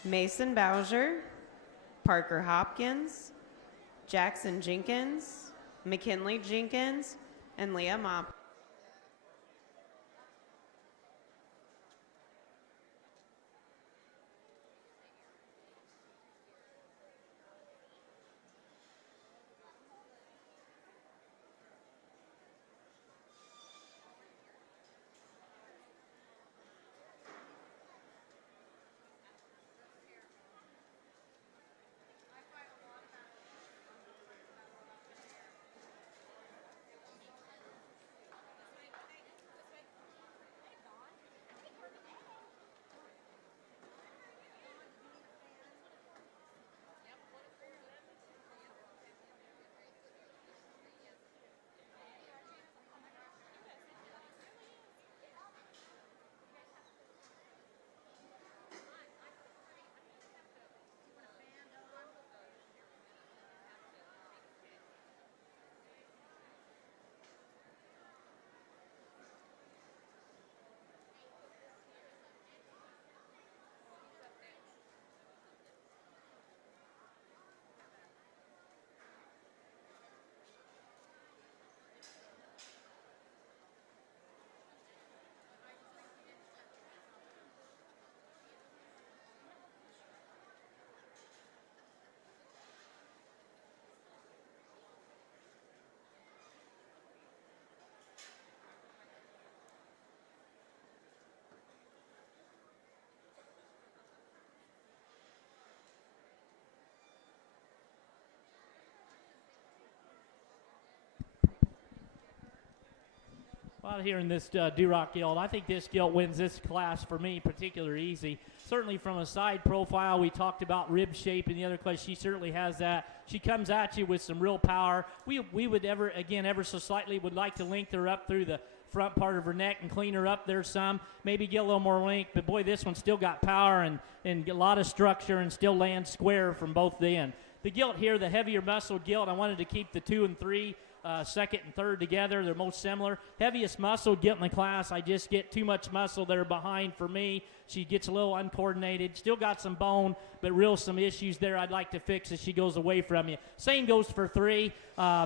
Mason Bowser, Parker Hopkins, Jackson Jenkins, McKinley Jenkins, and Leah Mop. Out here in this Duroc Gilt, I think this Gilt wins this class for me particularly easy. Certainly from a side profile, we talked about rib shape in the other class. She certainly has that. She comes at you with some real power. We would ever so slightly would like to link her up through the front part of her neck and clean her up there some. Maybe get a little more length, but boy, this one still got power and a lot of structure and still lands square from both the end. The gilt here, the heavier muscle gilt, I wanted to keep the 2 and 3, second and third together. They're most similar. Heaviest muscle gilt in the class, I just get too much muscle there behind for me. She gets a little uncoordinated. Still got some bone, but some issues there I'd like to fix as she goes away from you. Same goes for 3.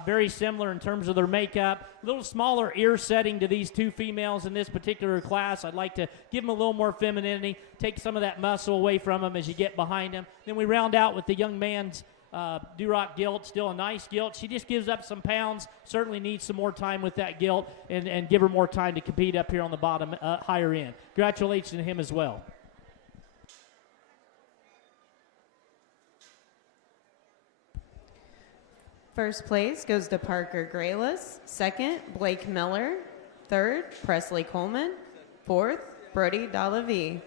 Very similar in terms of their makeup. A little smaller ear setting to these 2 females in this particular class. I'd like to give them a little more femininity, take some of that muscle away from them as you get behind them. Then we round out with the young man's Duroc gilt, still a nice gilt. She just gives up some pounds, certainly needs some more time with that gilt and give her more time to compete up here on the bottom, higher end. Congratulations to him as well. First place goes to Parker Grayless. Second, Blake Miller. Third, Presley Coleman. Fourth, Brody Dalavie.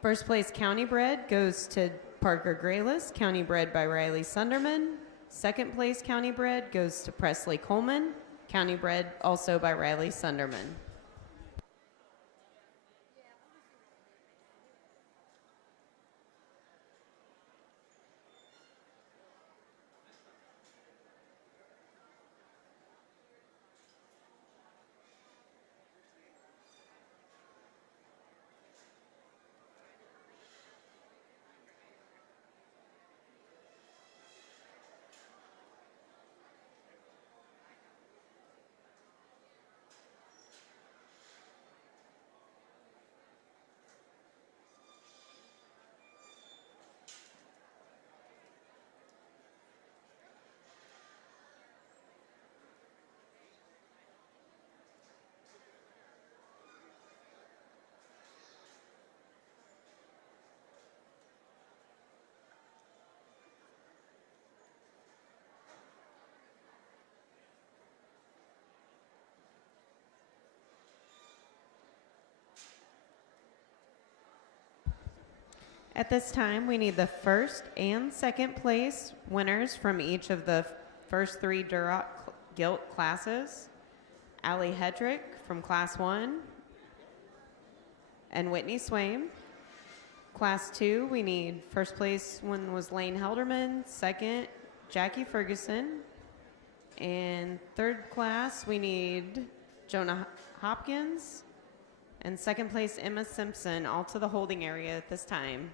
First place county bred goes to Parker Grayless, county bred by Riley Sunderman. Second place county bred goes to Presley Coleman, county bred also by Riley Sunderman. At this time, we need the first and second place winners from each of the first 3 Duroc Gilt classes. Allie Hedrick from Class 1 and Whitney Swain. Class 2, we need first place one was Lane Helderman, second, Jackie Ferguson, and third class, we need Jonah Hopkins, and second place, Emma Simpson, all to the holding area at this time.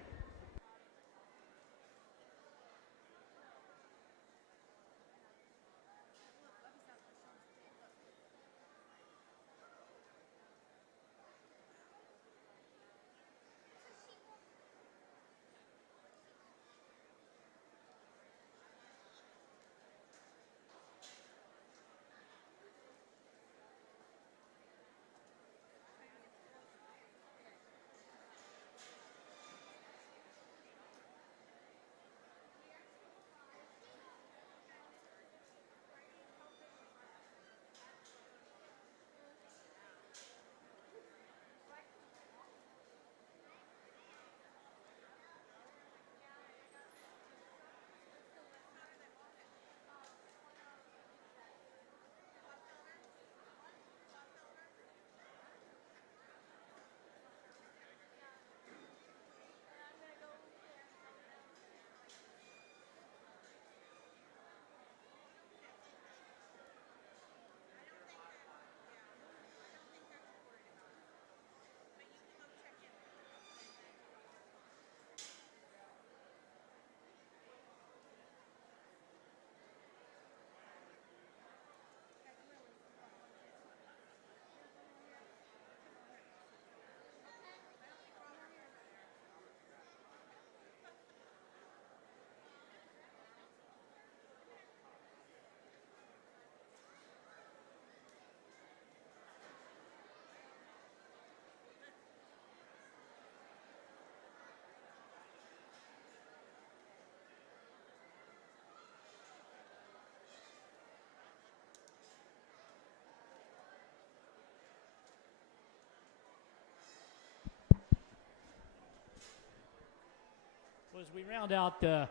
Well, as we round out the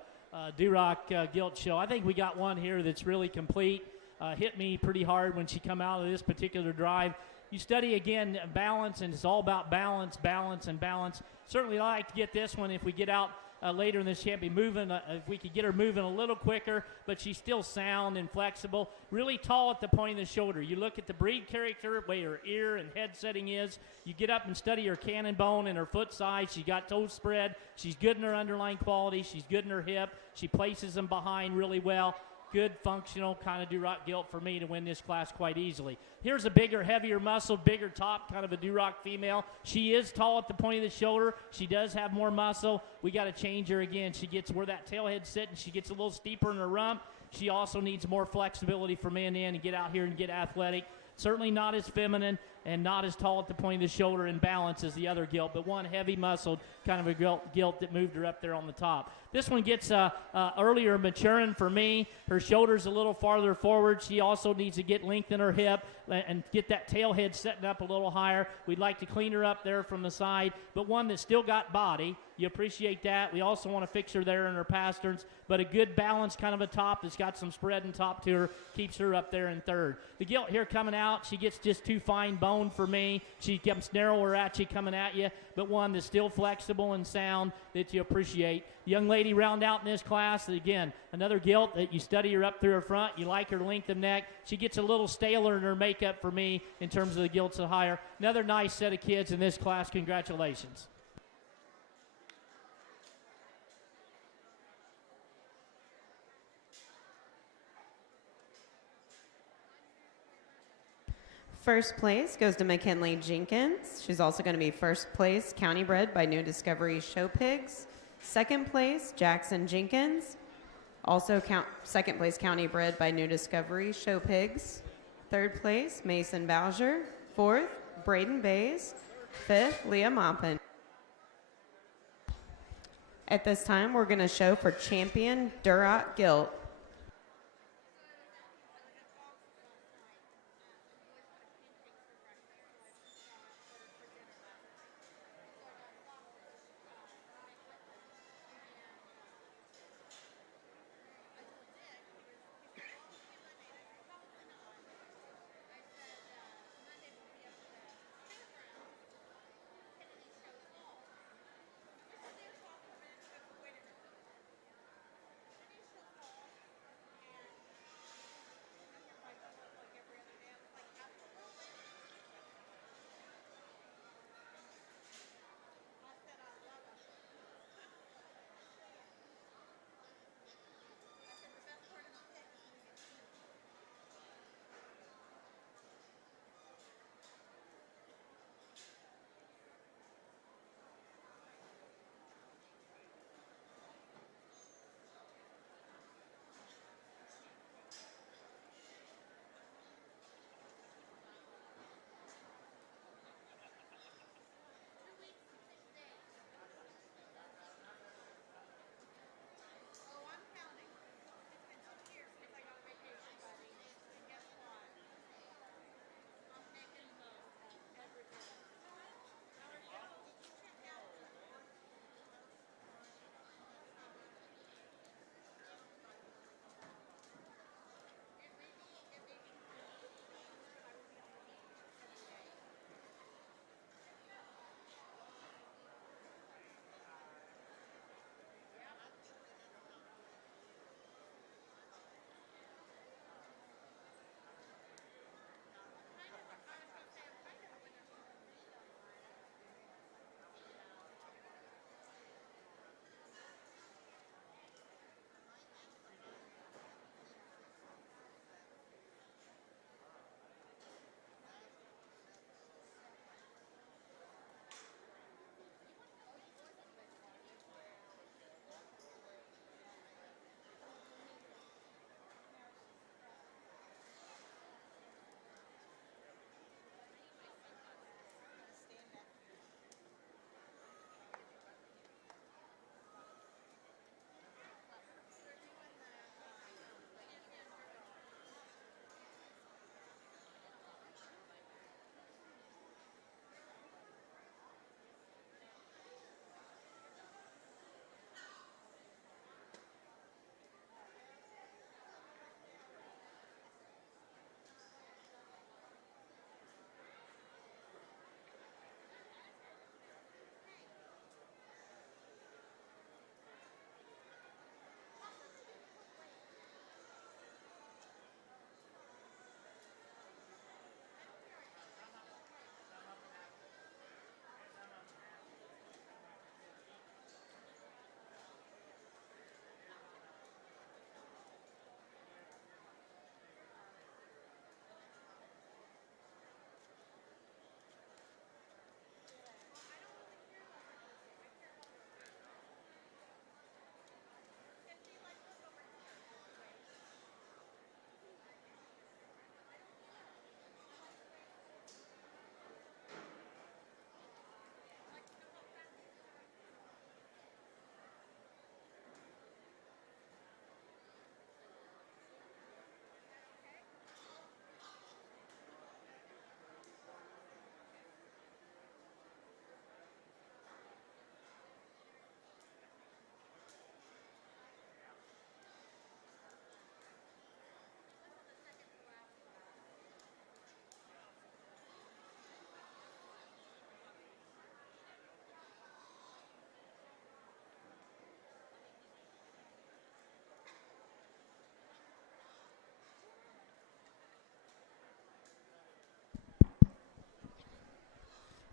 Duroc Gilt show, I think we got one here that's really complete. Hit me pretty hard when she come out of this particular drive. You study, again, balance, and it's all about balance, balance, and balance. Certainly I like to get this one if we get out later in this champion moving, if we could get her moving a little quicker, but she's still sound and flexible, really tall at the point of the shoulder. You look at the breed character, way her ear and head setting is. You get up and study her cannon bone and her foot size. She got toe spread. She's good in her underlying quality. She's good in her hip. She places them behind really well. Good, functional kind of Duroc Gilt for me to win this class quite easily. Here's a bigger, heavier muscle, bigger top, kind of a Duroc female. She is tall at the point of the shoulder. She does have more muscle. We got to change her again. She gets where that tailhead's sitting. She gets a little steeper in her rump. She also needs more flexibility from end to end and get out here and get athletic. Certainly not as feminine and not as tall at the point of the shoulder and balance as the other Gilt, but one heavy muscled kind of a Gilt that moved her up there on the top. This one gets earlier maturing for me. Her shoulder's a little farther forward. She also needs to get length in her hip and get that tail head setting up a little higher. We'd like to clean her up there from the side, but one that's still got body. You appreciate that. We also want to fix her there in her pasterns, but a good balanced kind of a top that's got some spread and top to her, keeps her up there in third. The Gilt here coming out, she gets just too fine bone for me. She comes narrower at you coming at you, but one that's still flexible and sound that you appreciate. Young lady round out in this class, again, another Gilt that you study her up through her front. You like her length of neck. She gets a little staler in her makeup for me in terms of the Gilts that higher. Another nice set of kids in this class. Congratulations. First place goes to McKinley Jenkins. She's also going to be first place county bred by New Discovery Show Pigs. Second place, Jackson Jenkins. Also second place county bred by New Discovery Show Pigs. Third place, Mason Bowser. Fourth, Braden Bays. Fifth, Leah Maupin. At this time, we're going to show for champion Duroc Gilt.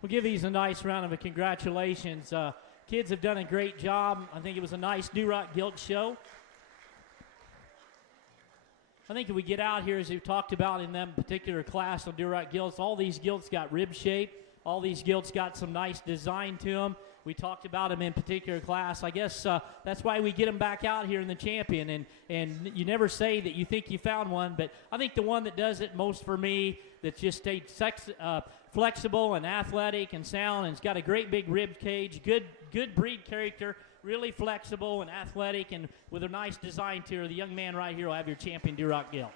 We'll give these a nice round of congratulations. Kids have done a great job. I think it was a nice Duroc Gilt show. I think if we get out here, as we've talked about in that particular class of Duroc Gilts, all these Gilts got rib shape. All these Gilts got some nice design to them. We talked about them in particular class. I guess that's why we get them back out here in the champion. And you never say that you think you found one, but I think the one that does it most for me, that just stayed flexible and athletic and sound, and it's got a great big rib cage, good breed character, really flexible and athletic, and with a nice design to her. The young man right here will have your champion Duroc Gilt.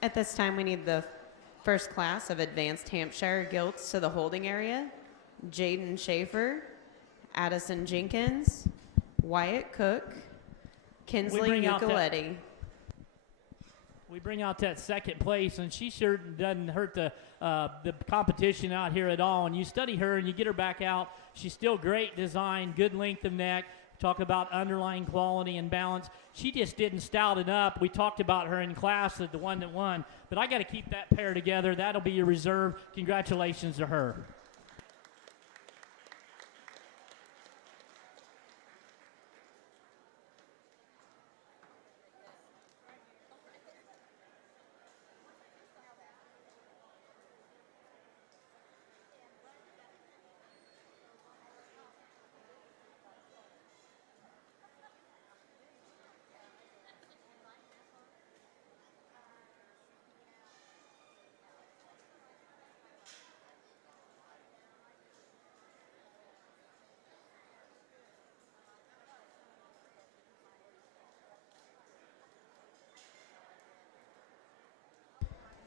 At this time, we need the first class of Advanced Hampshire Gilts to the holding area. Jaden Schaefer, Addison Jenkins, Wyatt Cook, Kinsley Nicoletti. We bring out that second place, and she sure doesn't hurt the competition out here at all. And you study her and you get her back out. She's still great design, good length of neck. Talk about underlying quality and balance. She just didn't stout it up. We talked about her in class, the one that won. But I got to keep that pair together. That'll be your reserve. Congratulations to her.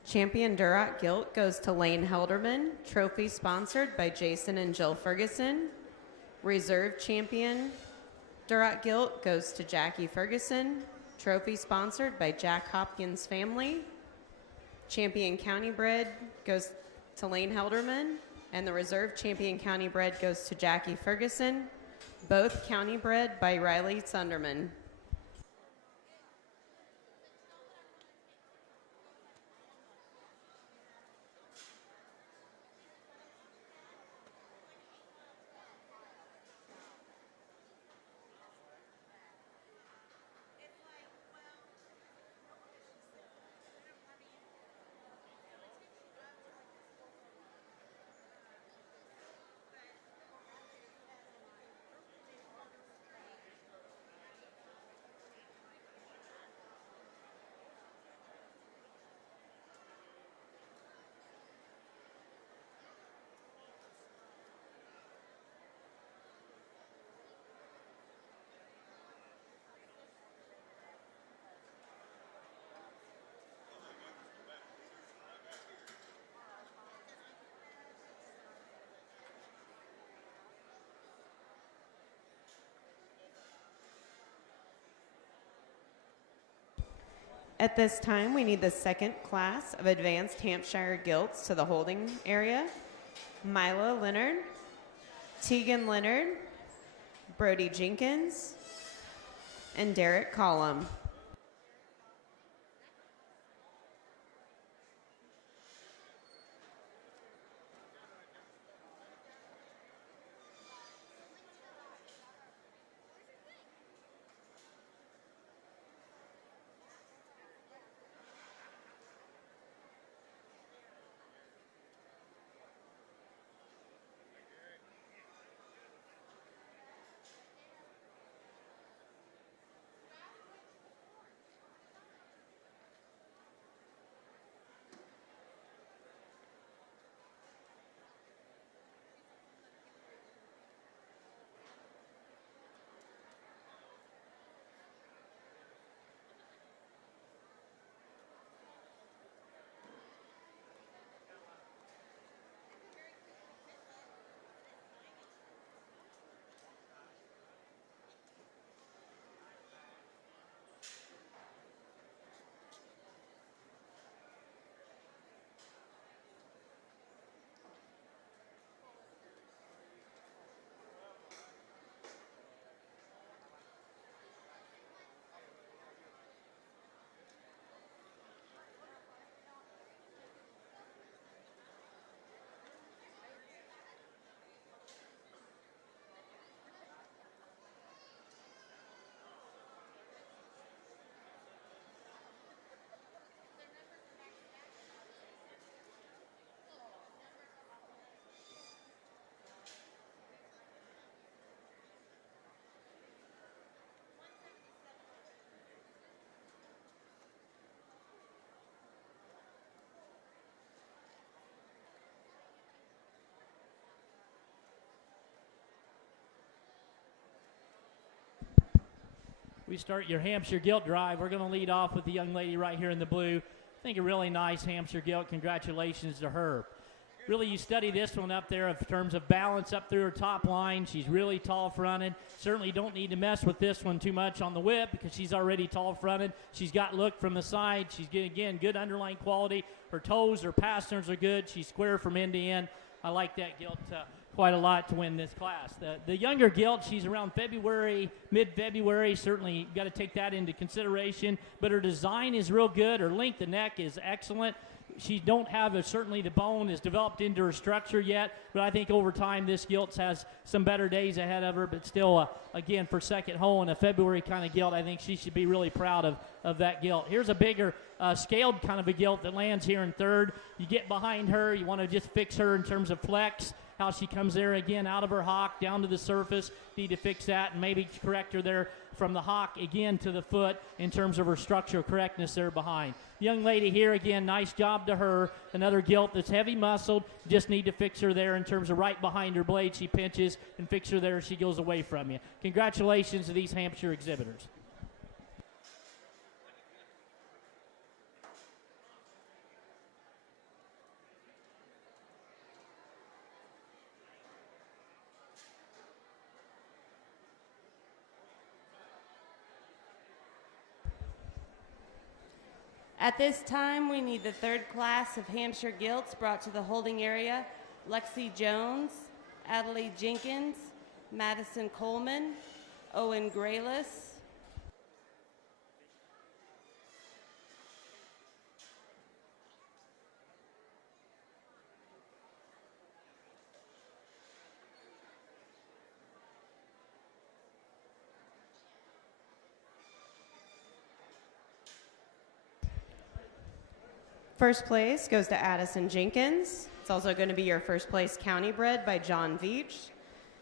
Champion Duroc Gilt goes to Lane Helderman. Trophy sponsored by Jason and Jill Ferguson. Reserve champion Duroc Gilt goes to Jackie Ferguson. Trophy sponsored by Jack Hopkins family. Champion County Bred goes to Lane Helderman. And the reserve champion County Bred goes to Jackie Ferguson. Both County Bred by Riley Sunderman. At this time, we need the second class of Advanced Hampshire Gilts to the holding area. Mila Leonard, Tegan Leonard, Brody Jenkins, and Derek Collum. We start your Hampshire Gilt drive. We're going to lead off with the young lady right here in the blue. I think a really nice Hampshire Gilt. Congratulations to her. Really, you study this one up there in terms of balance up through her top line. She's really tall fronted. Certainly don't need to mess with this one too much on the whip because she's already tall fronted. She's got look from the side. She's getting, again, good underlying quality. Her toes, her pastern are good. She's square from end to end. I like that Gilt quite a lot to win this class. The younger Gilt, she's around February, mid-February. Certainly got to take that into consideration. But her design is real good. Her length of neck is excellent. She don't have certainly the bone is developed into her structure yet, but I think over time this Gilt has some better days ahead of her. But still, again, for second hole in a February kind of Gilt, I think she should be really proud of that Gilt. Here's a bigger scaled kind of a Gilt that lands here in third. You get behind her, you want to just fix her in terms of flex, how she comes there again out of her hock down to the surface. Need to fix that and maybe correct her there from the hock again to the foot in terms of her structural correctness there behind. Young lady here again, nice job to her. Another Gilt that's heavy muscled. Just need to fix her there in terms of right behind her blade. She pinches and fix her there. She goes away from you. Congratulations to these Hampshire exhibitors. At this time, we need the third class of Hampshire Gilts brought to the holding area. Lexi Jones, Adelaide Jenkins, Madison Coleman, Owen Graylis. First place goes to Addison Jenkins. It's also going to be your first place county bred by John Veach.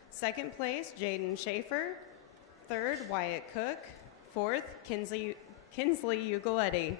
Second place, Jaden Schaefer. Third, Wyatt Cook. Fourth, Kinsley Ugaletti.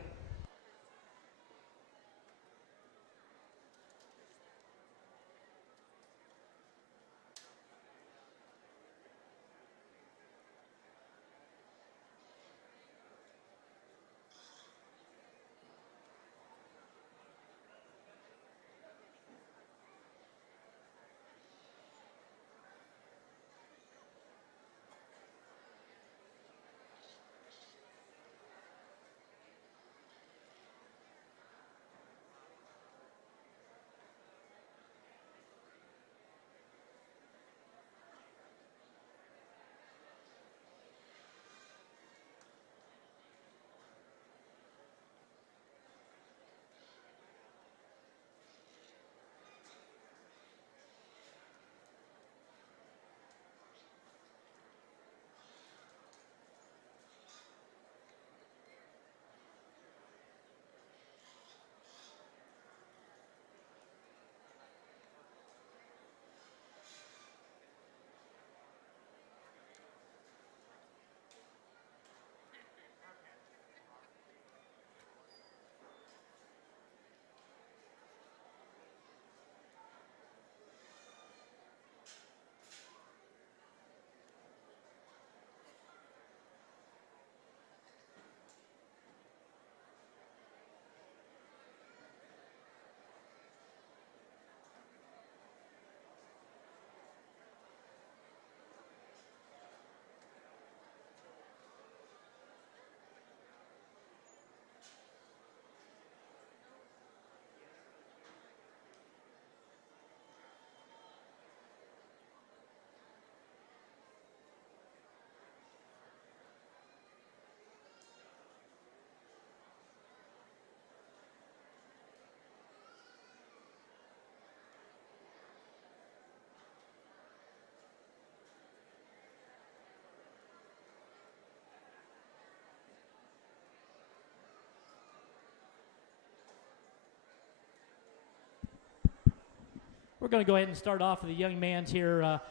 We're going to go ahead and start off with the young man's here,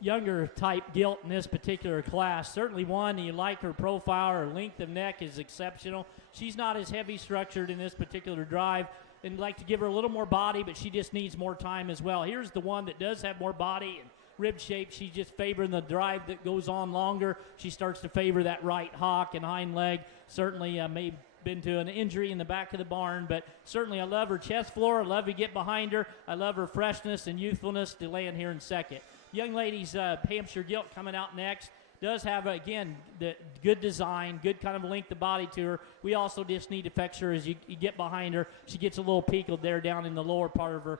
younger type gilt in this particular class. Certainly one, you like her profile, her length of neck is exceptional. She's not as heavy structured in this particular drive, and like to give her a little more body, but she just needs more time as well. Here's the one that does have more body and rib shape. She's just favoring the drive that goes on longer. She starts to favor that right hock and hind leg. Certainly may have been to an injury in the back of the barn, but certainly I love her chest floor. I love to get behind her. I love her freshness and youthfulness to lay in here in second. Young lady's Hampshire Gilt coming out next. Does have, again, the good design, good kind of length of body to her. We also just need to fix her as you get behind her. She gets a little peaked there down in the lower part of her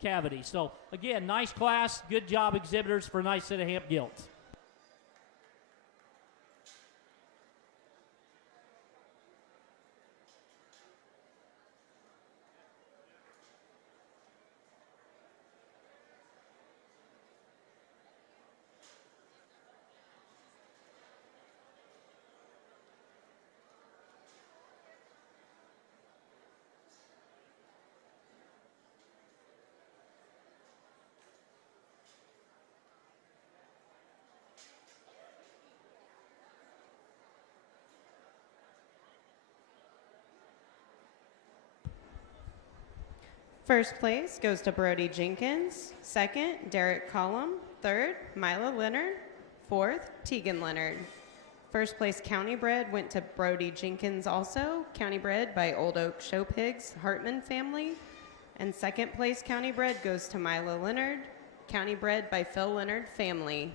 cavity. So, again, nice class. Good job, exhibitors, for a nice set of Hamp Gilts. First place goes to Brody Jenkins. Second, Derek Collum. Third, Mila Leonard. Fourth, Tegan Leonard. First place county bred went to Brody Jenkins also, county bred by Old Oak Show Pigs Hartman family. And second place county bred goes to Mila Leonard, county bred by Phil Leonard family.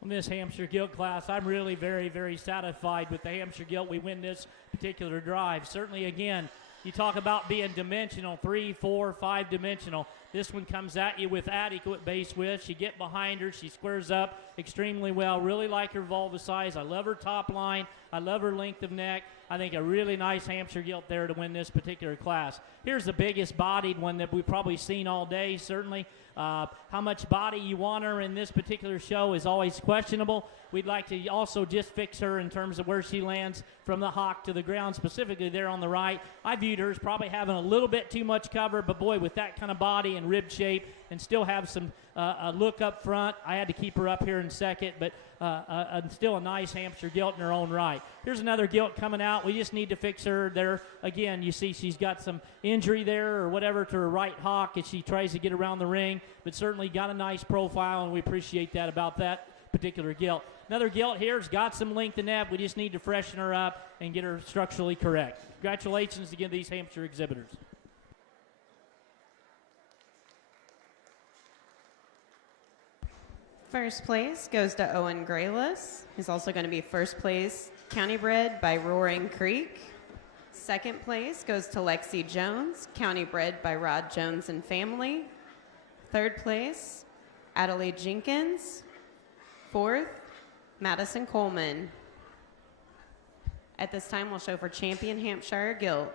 On this Hampshire Gilt class, I'm really very, very satisfied with the Hampshire Gilt. We win this particular drive. Certainly, again, you talk about being dimensional, 3, 4, 5 dimensional. This one comes at you with adequate base width. You get behind her. She squares up extremely well. Really like her vulva size. I love her top line. I love her length of neck. I think a really nice Hampshire Gilt there to win this particular class. Here's the biggest bodied one that we've probably seen all day, certainly. How much body you want her in this particular show is always questionable. We'd like to also just fix her in terms of where she lands from the hock to the ground, specifically there on the right. I viewed her as probably having a little bit too much cover, but boy, with that kind of body and rib shape and still have some a look up front, I had to keep her up here in second, but still a nice Hampshire Gilt in her own right. Here's another Gilt coming out. We just need to fix her there. Again, you see she's got some injury there or whatever to her right hock as she tries to get around the ring, but certainly got a nice profile, and we appreciate that about that particular Gilt. Another Gilt here has got some length in that. We just need to freshen her up and get her structurally correct. Congratulations again to these Hampshire exhibitors. First place goes to Owen Grayless. He's also going to be first place county bred by Roaring Creek. Second place goes to Lexi Jones, county bred by Rod Jones and family. Third place, Adelaide Jenkins. Fourth, Madison Coleman. At this time, we'll show for champion Hampshire Gilt.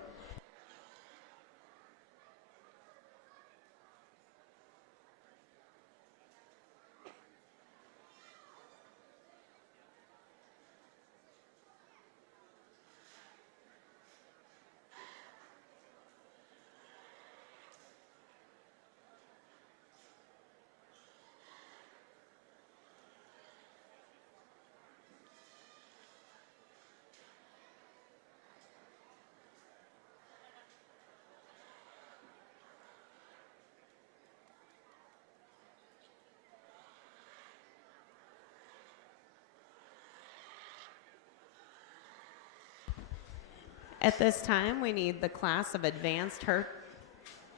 At this time, we need the class of advanced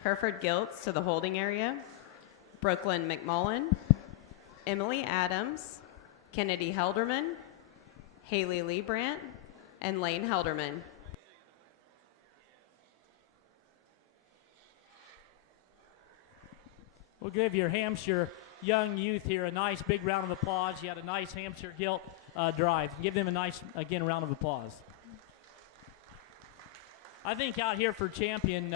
Hereford Gilts to the holding area. Brooklyn McMullen, Emily Adams, Kennedy Helderman, Haley Liebrandt, and Lane Helderman. We'll give your Hampshire young youth here a nice big round of applause. You had a nice Hampshire Gilt drive. Give them a nice, again, round of applause. I think out here for champion,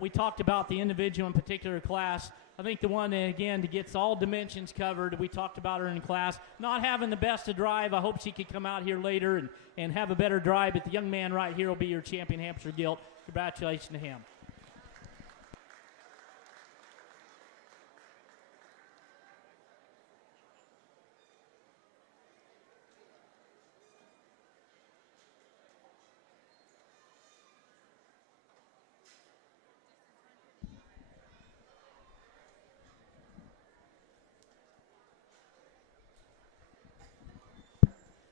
we talked about the individual in particular class. I think the one, again, that gets all dimensions covered, we talked about her in class, not having the best of drive. I hope she could come out here later and have a better drive, but the young man right here will be your champion Hampshire Gilt. Congratulations to him.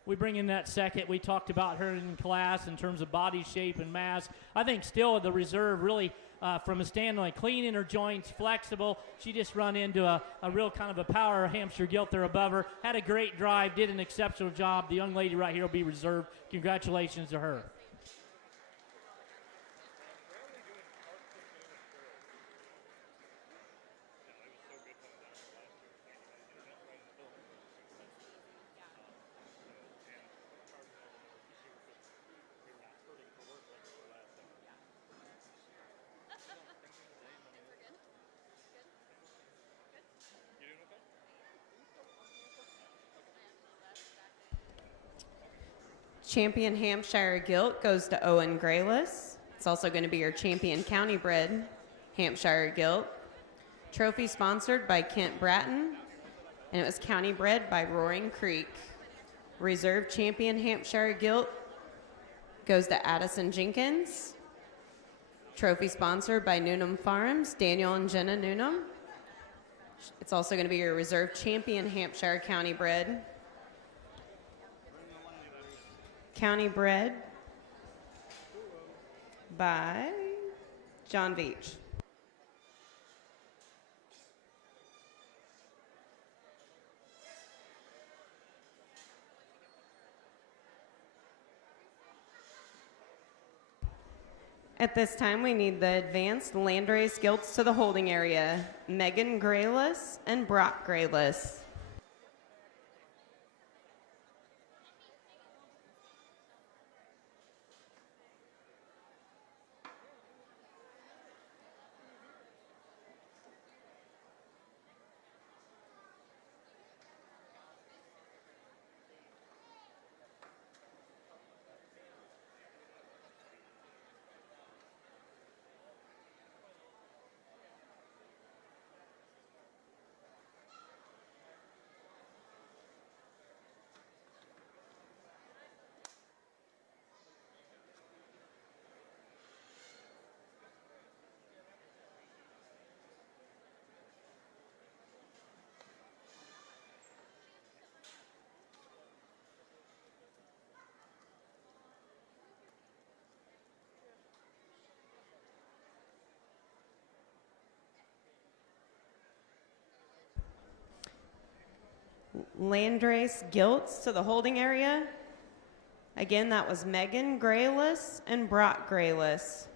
We bring in that second. We talked about her in class in terms of body shape and mass. I think still the reserve really from a standpoint, clean in her joints, flexible. She just run into a real kind of a power Hampshire Gilt there above her. Had a great drive, did an exceptional job. The young lady right here will be reserved. Congratulations to her. Champion Hampshire Gilt goes to Owen Grayless. It's also going to be your champion county bred Hampshire Gilt. Trophy sponsored by Kent Bratton, and it was county bred by Roaring Creek. Reserve champion Hampshire Gilt goes to Addison Jenkins. Trophy sponsored by Newnham Farms, Daniel and Jenna Newnham. It's also going to be your reserve champion Hampshire county bred. County bred by John Veach. At this time, we need the advanced landrace gilts to the holding area. Megan Grayless and Brock Grayless. Landrace Gilts to the holding area. Again, that was Megan Grayless and Brock Grayless.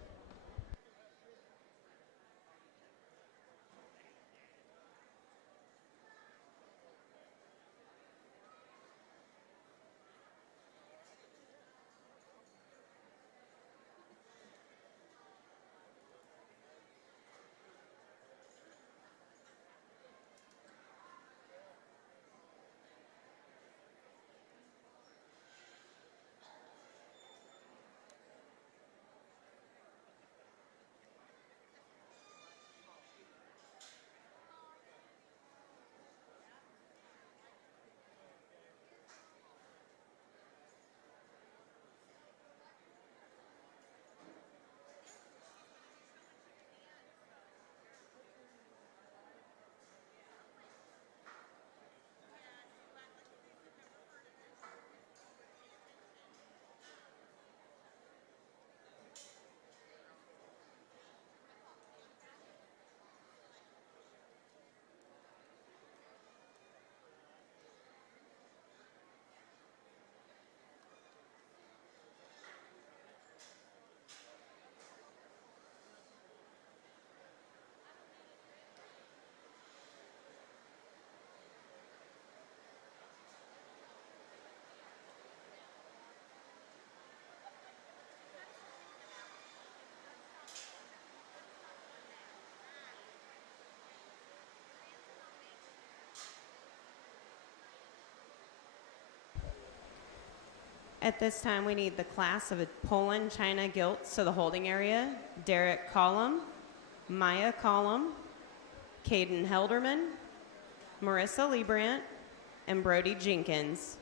At this time, we need the class of Poland China Gilts to the holding area. Derek Collum, Maya Collum, Caden Helderman, Marissa Liebrandt, and Brody Jenkins.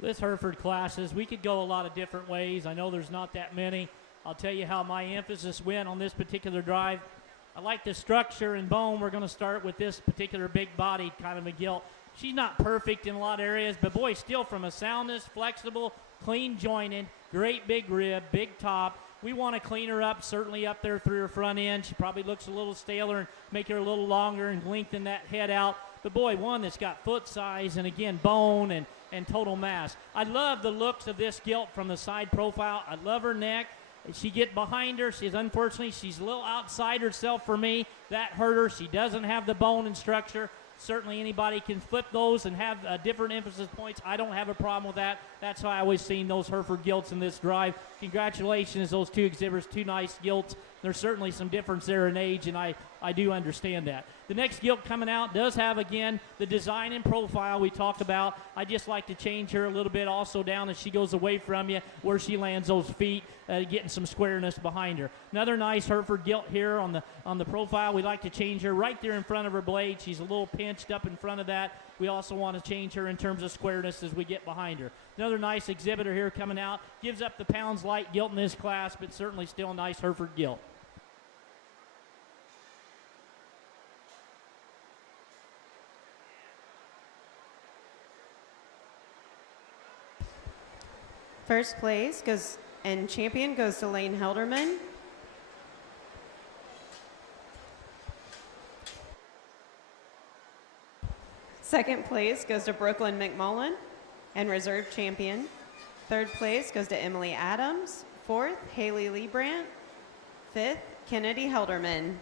This Hereford classes, we could go a lot of different ways. I know there's not that many. I'll tell you how my emphasis went on this particular drive. I like the structure and bone. We're going to start with this particular big-bodied kind of a gilt. She's not perfect in a lot of areas, but boy, still from a soundness, flexible, clean jointed, great big rib, big top. We want to clean her up, certainly up there through her front end. She probably looks a little staler and make her a little longer and lengthen that head out. But boy, one that's got foot size and again bone and total mass. I love the looks of this gilt from the side profile. I love her neck. She get behind her. She's a little outside herself for me. That hurt her. She doesn't have the bone and structure. Certainly anybody can flip those and have different emphasis points. I don't have a problem with that. That's how I always seen those Hereford gilts in this drive. Congratulations, those two exhibitors, two nice gilts. There's certainly some difference there in age, and I do understand that. The next gilt coming out does have, again, the design and profile we talked about. I just like to change her a little bit also down as she goes away from you, where she lands those feet, getting some squareness behind her. Another nice Hereford gilt here on the profile. We like to change her right there in front of her blade. She's a little pinched up in front of that. We also want to change her in terms of squareness as we get behind her. Another nice exhibitor here coming out. Gives up the pounds light gilt in this class, but certainly still a nice Hereford gilt. First place goes, and champion goes to Lane Helderman. Second place goes to Brooklyn McMullen and reserve champion. Third place goes to Emily Adams. Fourth, Haley Liebrandt. Fifth, Kennedy Helderman.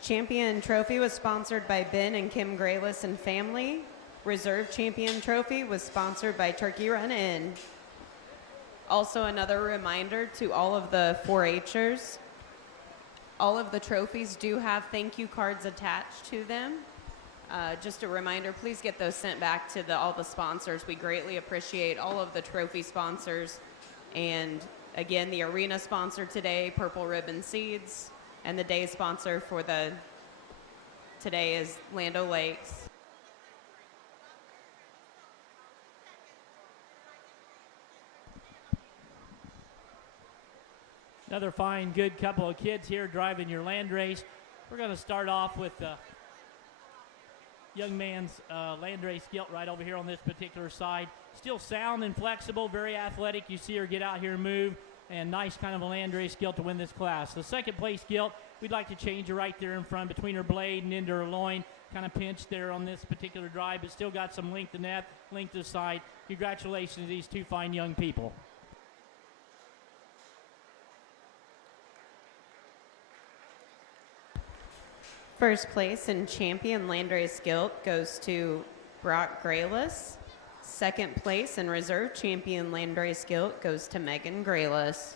Champion trophy was sponsored by Ben and Kim Grayless and family. Reserve champion trophy was sponsored by Turkey Run Inn. Also another reminder to all of the 4-H'ers, all of the trophies do have thank you cards attached to them. Just a reminder, please get those sent back to all the sponsors. We greatly appreciate all of the trophy sponsors. And again, the arena sponsor today, Purple Ribbon Seeds, and the day sponsor for today is Land O'Lakes. Another fine, good couple of kids here driving your land race. We're going to start off with young man's land race Gilt right over here on this particular side. Still sound and flexible, very athletic. You see her get out here and move, and nice kind of a land race Gilt to win this class. The second place Gilt, we'd like to change her right there in front between her blade and into her loin. Kind of pinched there on this particular drive, but still got some length in that, length of side. Congratulations to these two fine young people. First place in champion landrace Gilt goes to Brock Grayless. Second place in reserve champion landrace Gilt goes to Megan Grayless.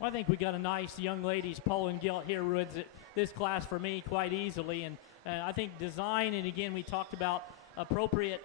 Well, I think we got a nice young ladies pole and gilt here who wins this class for me quite easily. And I think design, and again, we talked about appropriate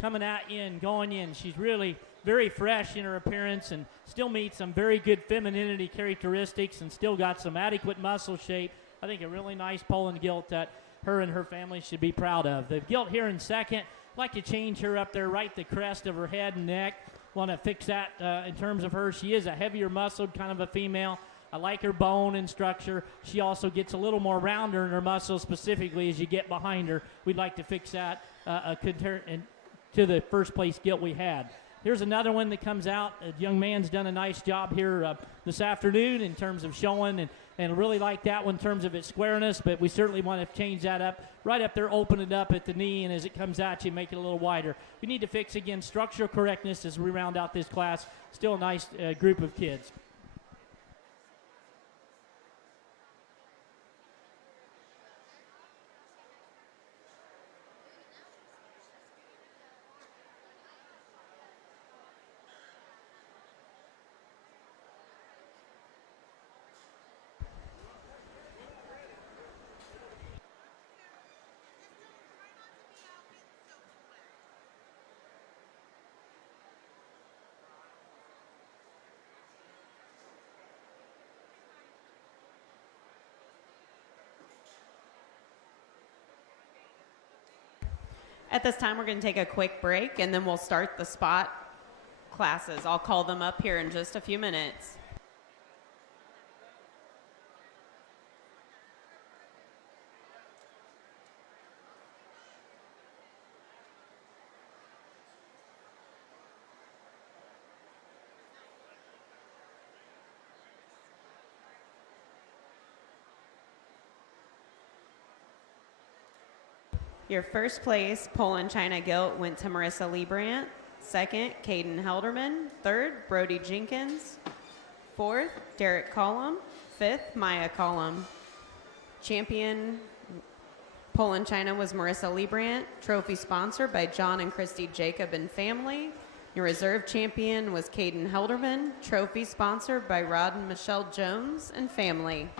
coming at you and going in. She's really very fresh in her appearance and still meets some very good femininity characteristics and still got some adequate muscle shape. I think a really nice pole and gilt that her and her family should be proud of. The gilt here in second. I'd like to change her up there right the crest of her head and neck. Want to fix that in terms of her. She is a heavier muscled kind of a female. I like her bone and structure. She also gets a little more rounder in her muscles, specifically as you get behind her. We'd like to fix that to the first place gilt we had. Here's another one that comes out. A young man's done a nice job here this afternoon in terms of showing, and really like that one in terms of its squareness, but we certainly want to change that up. Right up there, open it up at the knee, and as it comes at you, make it a little wider. We need to fix, again, structural correctness as we round out this class. Still a nice group of kids. At this time, we're going to take a quick break, and then we'll start the spot classes. I'll call them up here in just a few minutes. Your first place, pole and China gilt, went to Marissa Liebrandt. Second, Caden Helderman. Third, Brody Jenkins. Fourth, Derek Collum. Fifth, Maya Collum. Champion pole and China was Marissa Liebrandt. Trophy sponsored by John and Christy Jacob and family. Your reserve champion was Caden Helderman. Trophy sponsored by Rod and Michelle Jones and family.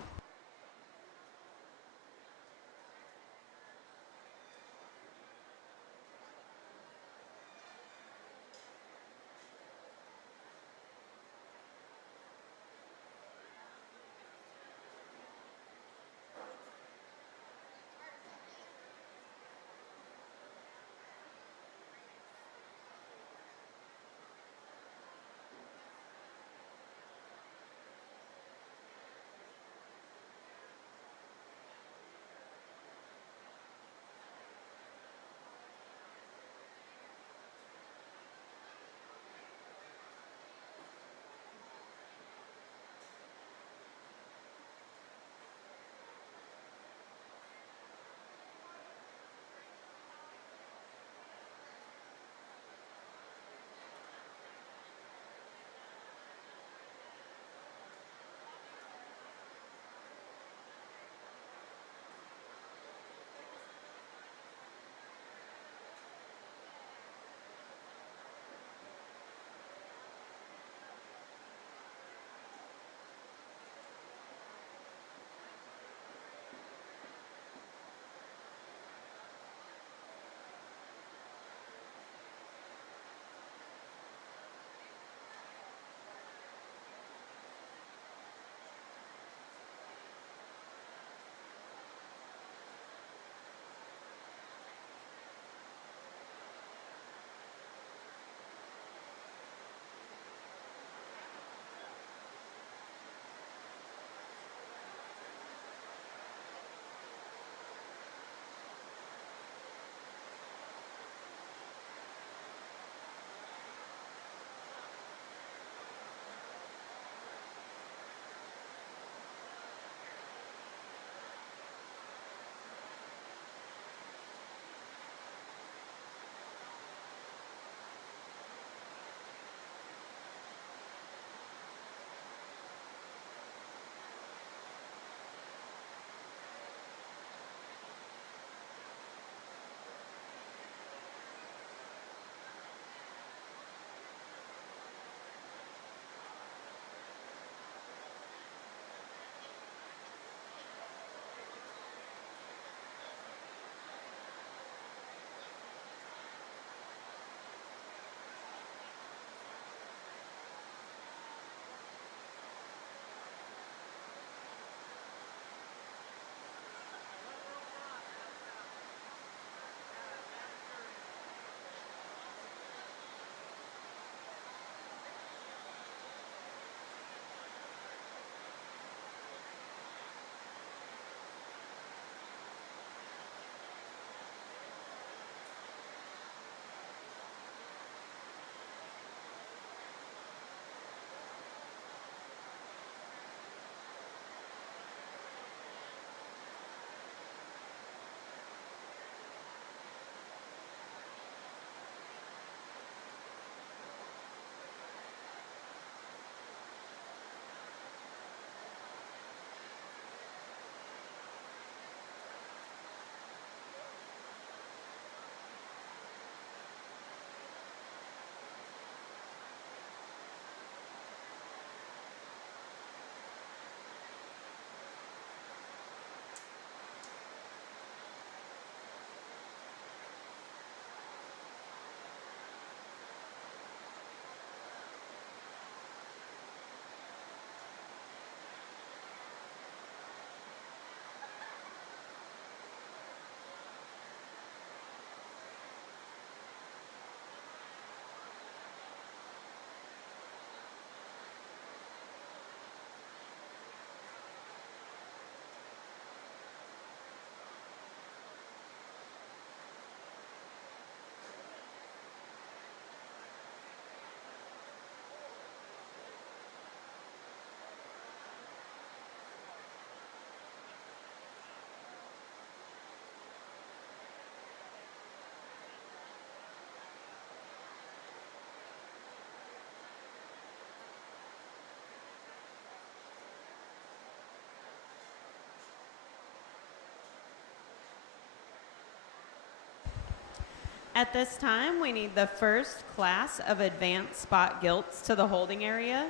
At this time, we need the first class of advanced spot gilts to the holding area.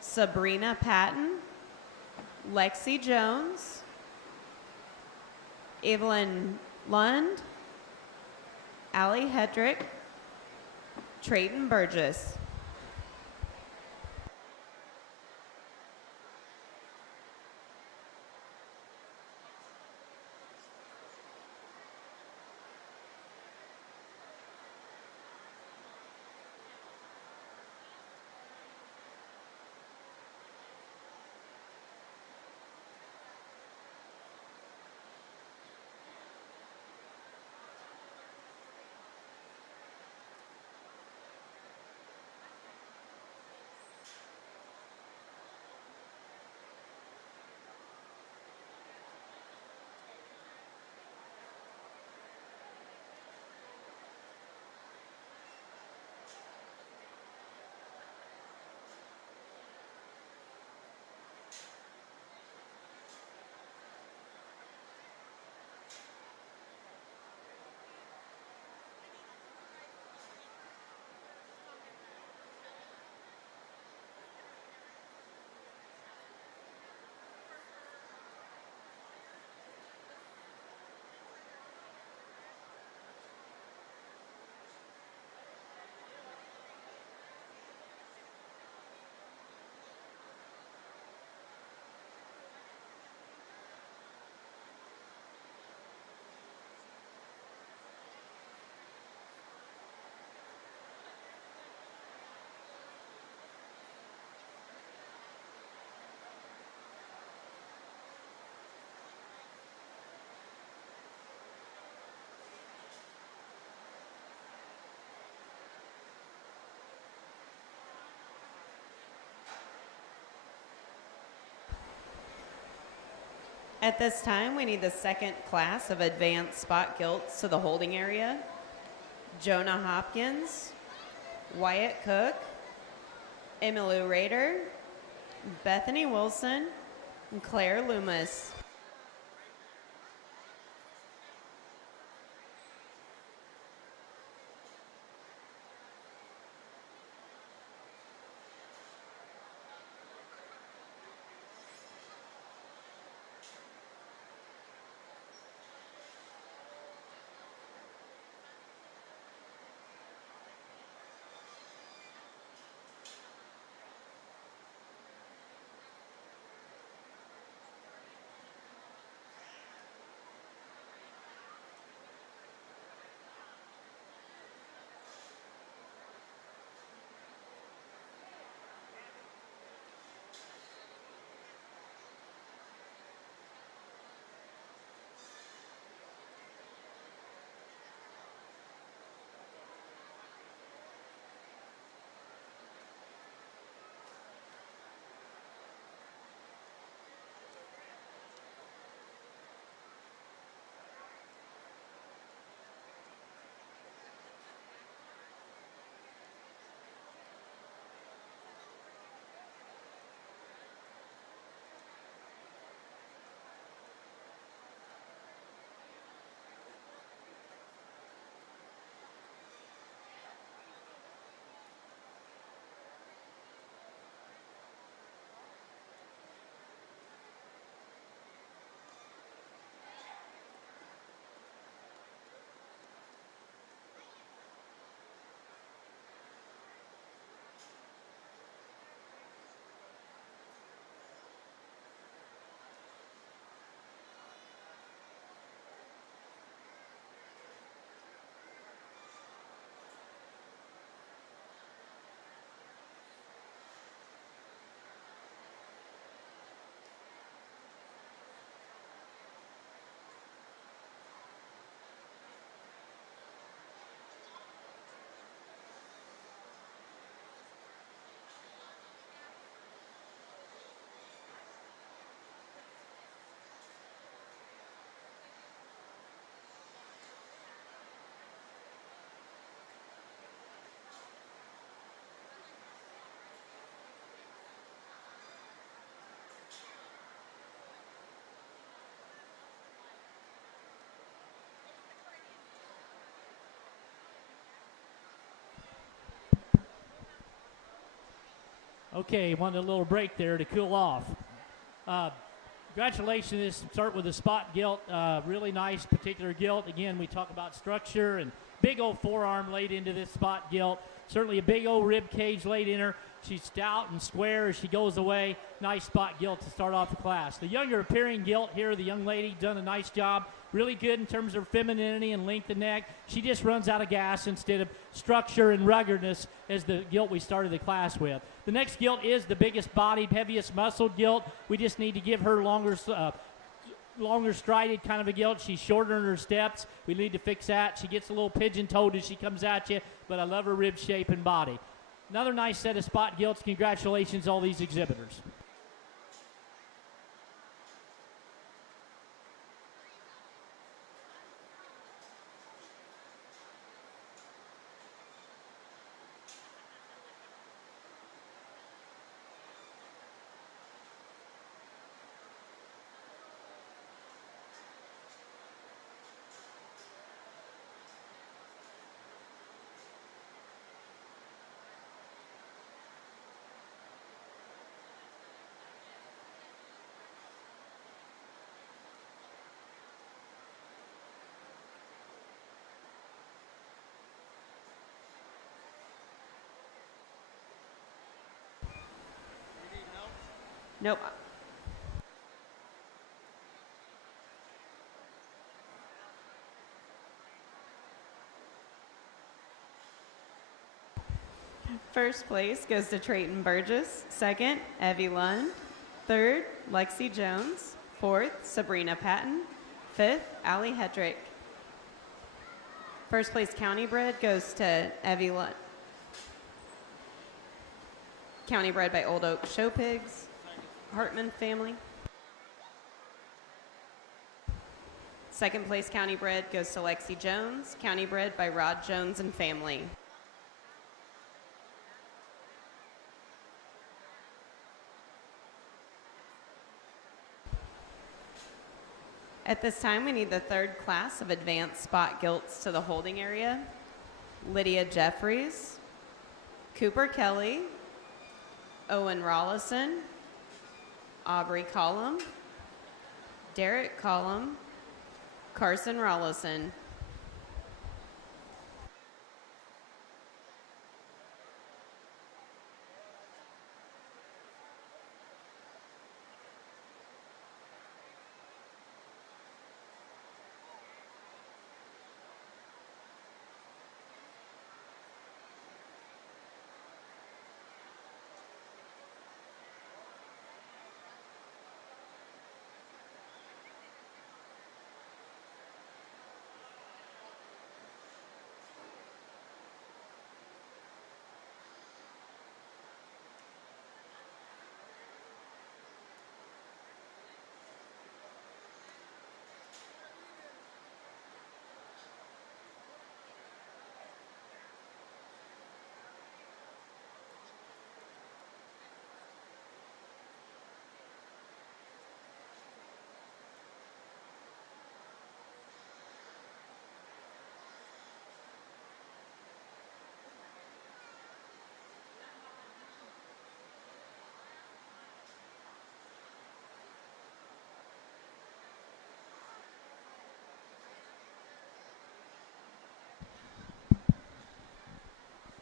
Sabrina Patton, Lexi Jones, Evelyn Lund, Allie Hedrick, Trayton Burgess. At this time, we need the second class of advanced spot gilts to the holding area. Jonah Hopkins, Wyatt Cook, Emmylou Rader, Bethany Wilson, and Claire Loomis. Okay, wanted a little break there to cool off. Congratulations. Start with the spot gilt. Really nice particular gilt. Again, we talk about structure and big old forearm laid into this spot gilt. Certainly a big old rib cage laid in her. She's stout and square as she goes away. Nice spot gilt to start off the class. The younger appearing gilt here, the young lady done a nice job. Really good in terms of femininity and length of neck. She just runs out of gas instead of structure and ruggedness as the gilt we started the class with. The next gilt is the biggest bodied, heaviest muscled gilt. We just need to give her longer strided kind of a gilt. She's shorter in her steps. We need to fix that. She gets a little pigeon-toed as she comes at you, but I love her rib shape and body. Another nice set of spot gilts. Congratulations, all these exhibitors. Nope. First place goes to Trayton Burgess. Second, Evie Lund. Third, Lexi Jones. Fourth, Sabrina Patton. Fifth, Allie Hedrick. First place county bred goes to Evie Lund. County bred by Old Oak Show Pigs, Hartman family. Second place county bred goes to Lexi Jones, county bred by Rod Jones and family. At this time, we need the third class of advanced spot gilts to the holding area. Lydia Jeffries, Cooper Kelly, Owen Rollison, Aubrey Collum, Derek Collum, Carson Rollison.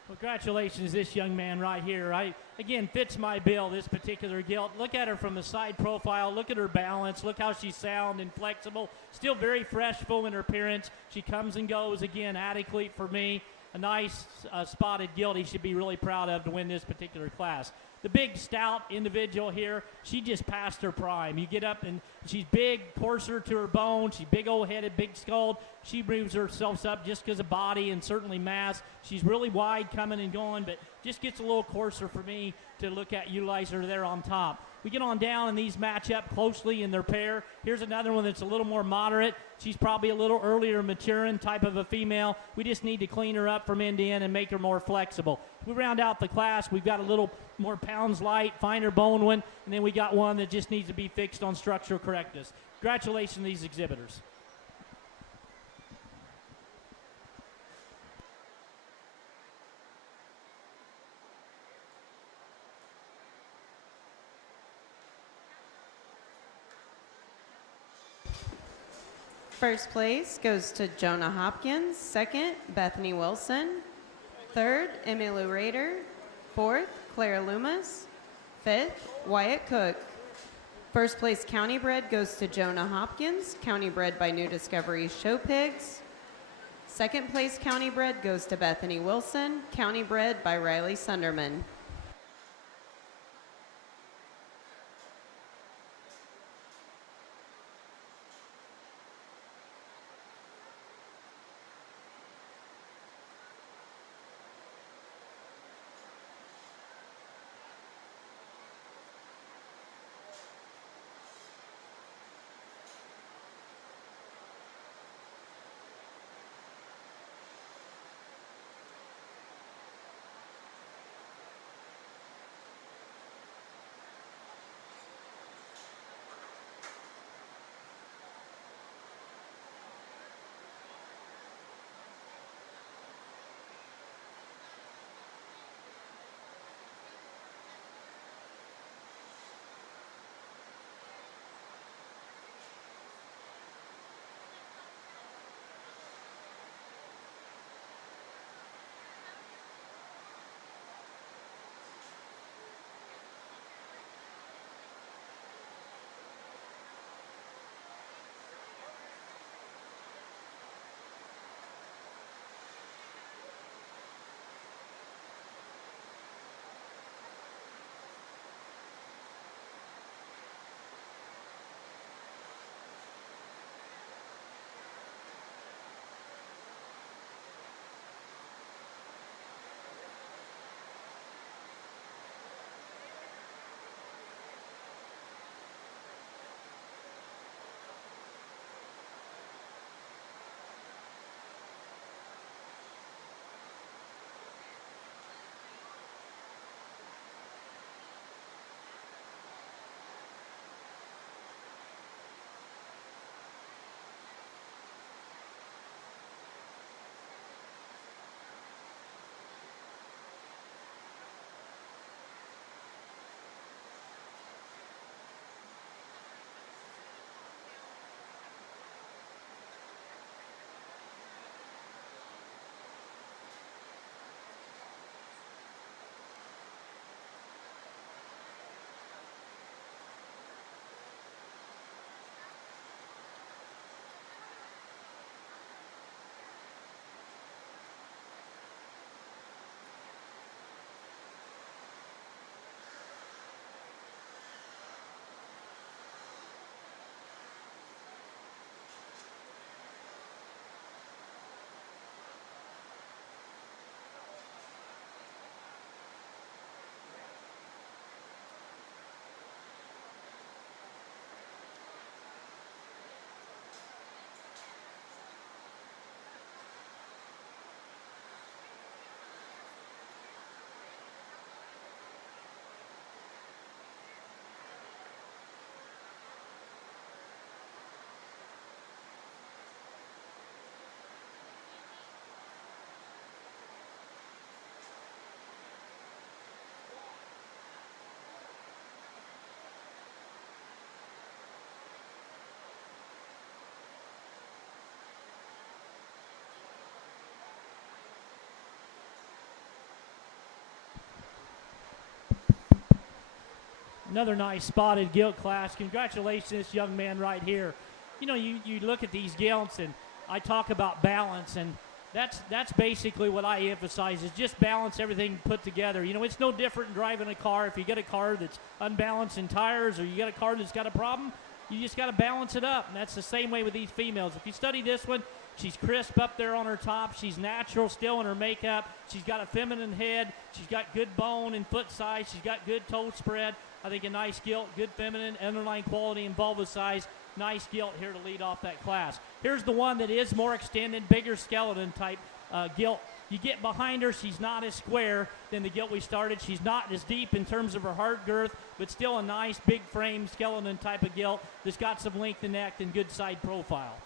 Congratulations, this young man right here. Again, fits my bill, this particular gilt. Look at her from the side profile. Look at her balance. Look how she's sound and flexible. Still very fresh, full in her appearance. She comes and goes, again, adequate for me. A nice spotted gilt he should be really proud of to win this particular class. The big, stout individual here, she just passed her prime. You get up and she's big, coarser to her bone. She's big old headed, big skulled. She moves herself up just because of body and certainly mass. She's really wide coming and going, but just gets a little coarser for me to look at, utilize her there on top. We get on down and these match up closely in their pair. Here's another one that's a little more moderate. She's probably a little earlier maturing type of a female. We just need to clean her up from end to end and make her more flexible. We round out the class. We've got a little more pounds light, finer bone one, and then we got one that just needs to be fixed on structural correctness. Congratulations to these exhibitors. First place goes to Jonah Hopkins. Second, Bethany Wilson. Third, Emmylou Rader. Fourth, Claire Loomis. Fifth, Wyatt Cook. First place county bred goes to Jonah Hopkins, county bred by New Discovery Show Pigs. Second place county bred goes to Bethany Wilson, county bred by Riley Sunderman. Another nice spotted gilt class. Congratulations to this young man right here. You know, you look at these gilts, and I talk about balance, and that's basically what I emphasize is just balance, everything put together. You know, it's no different in driving a car. If you get a car that's unbalanced in tires or you get a car that's got a problem, you just got to balance it up, and that's the same way with these females. If you study this one, she's crisp up there on her top. She's natural still in her makeup. She's got a feminine head. She's got good bone and foot size. She's got good toe spread. I think a nice gilt, good feminine, underlying quality and vulva size. Nice gilt here to lead off that class. Here's the one that is more extended, bigger skeleton type gilt. You get behind her, she's not as square than the gilt we started. She's not as deep in terms of her heart girth, but still a nice big frame skeleton type of gilt that's got some length in neck and good side profile.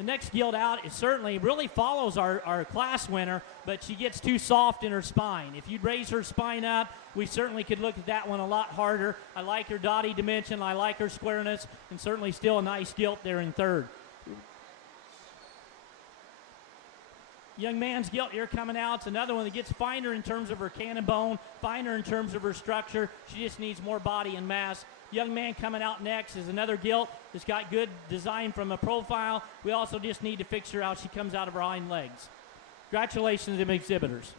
The next gilt out is certainly really follows our class winner, but she gets too soft in her spine. If you'd raise her spine up, we certainly could look at that one a lot harder. I like her dotty dimension. I like her squareness, and certainly still a nice gilt there in third. Young man's gilt here coming out. It's another one that gets finer in terms of her cannon bone, finer in terms of her structure. She just needs more body and mass. Young man coming out next is another gilt that's got good design from a profile. We also just need to fix her out. She comes out of her hind legs. Congratulations to the exhibitors.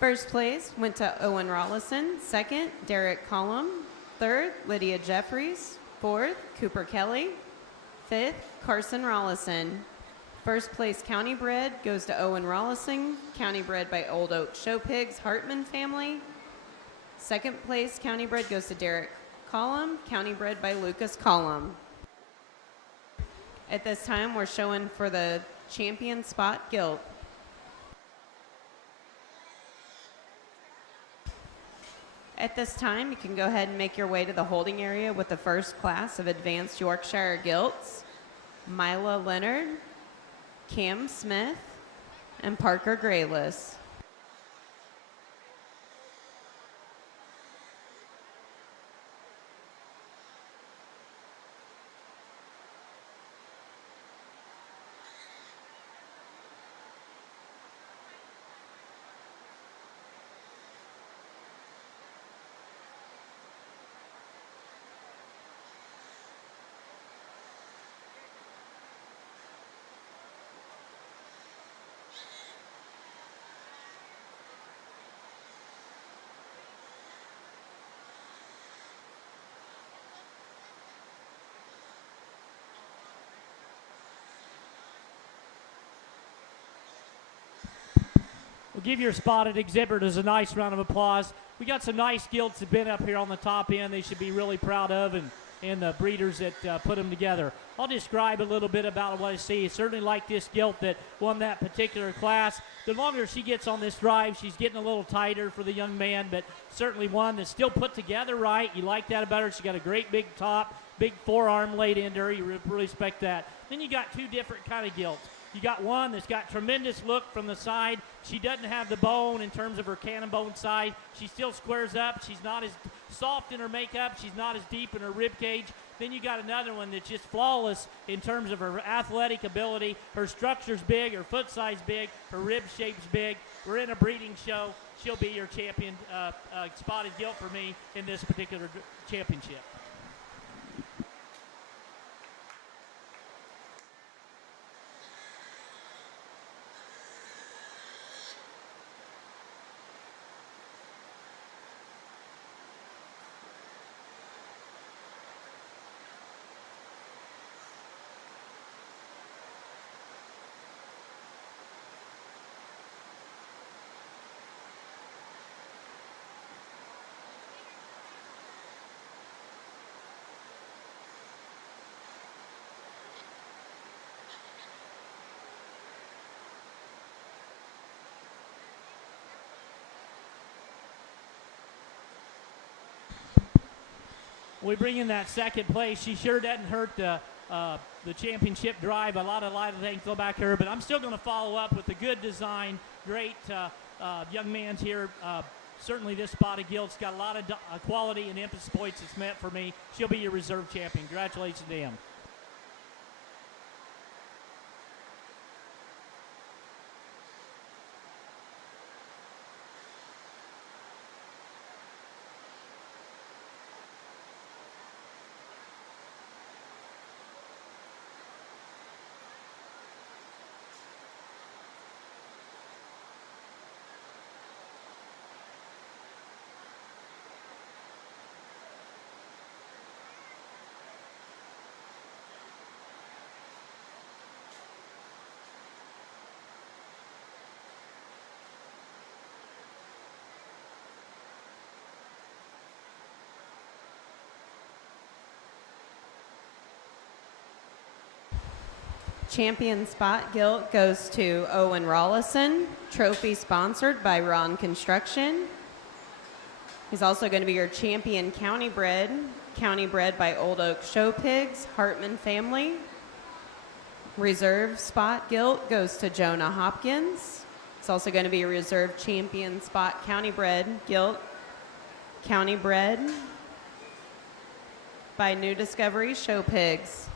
First place went to Owen Rollison. Second, Derek Collum. Third, Lydia Jeffries. Fourth, Cooper Kelly. Fifth, Carson Rollison. First place county bred goes to Owen Rollison, county bred by Old Oak Show Pigs Hartman family. Second place county bred goes to Derek Collum, county bred by Lucas Collum. At this time, we're showing for the champion spot gilt. At this time, you can go ahead and make your way to the holding area with the first class of Advanced Yorkshire Gilts, Mila Leonard, Cam Smith, and Parker Grayless. We'll give your spotted exhibitors a nice round of applause. We got some nice gilts that have been up here on the top end they should be really proud of, and the breeders that put them together. I'll describe a little bit about what I see. I certainly like this gilt that won that particular class. The longer she gets on this drive, she's getting a little tighter for the young man, but certainly one that's still put together right. You like that about her. She's got a great big top, big forearm laid into her. You really respect that. Then you got two different kind of gilts. You got one that's got tremendous look from the side. She doesn't have the bone in terms of her cannon bone side. She still squares up. She's not as soft in her makeup. She's not as deep in her rib cage. Then you got another one that's just flawless in terms of her athletic ability. Her structure's big, her foot size big, her rib shape's big. We're in a breeding show. She'll be your champion spotted gilt for me in this particular championship. We bring in that second place. She sure doesn't hurt the championship drive. A lot of things go back here, but I'm still going to follow up with a good design. Great young man's here. Certainly this spotted gilt's got a lot of quality and emphasis points it's meant for me. She'll be your reserve champion. Congratulations to him. Champion Spot Gilt goes to Owen Rollison. Trophy sponsored by Ron Construction. He's also going to be your champion county bred by Old Oak Show Pigs, Hartman family. Reserve Spot Gilt goes to Jonah Hopkins. It's also going to be a reserve champion spot county bred Gilt, county bred by New Discovery Show Pigs.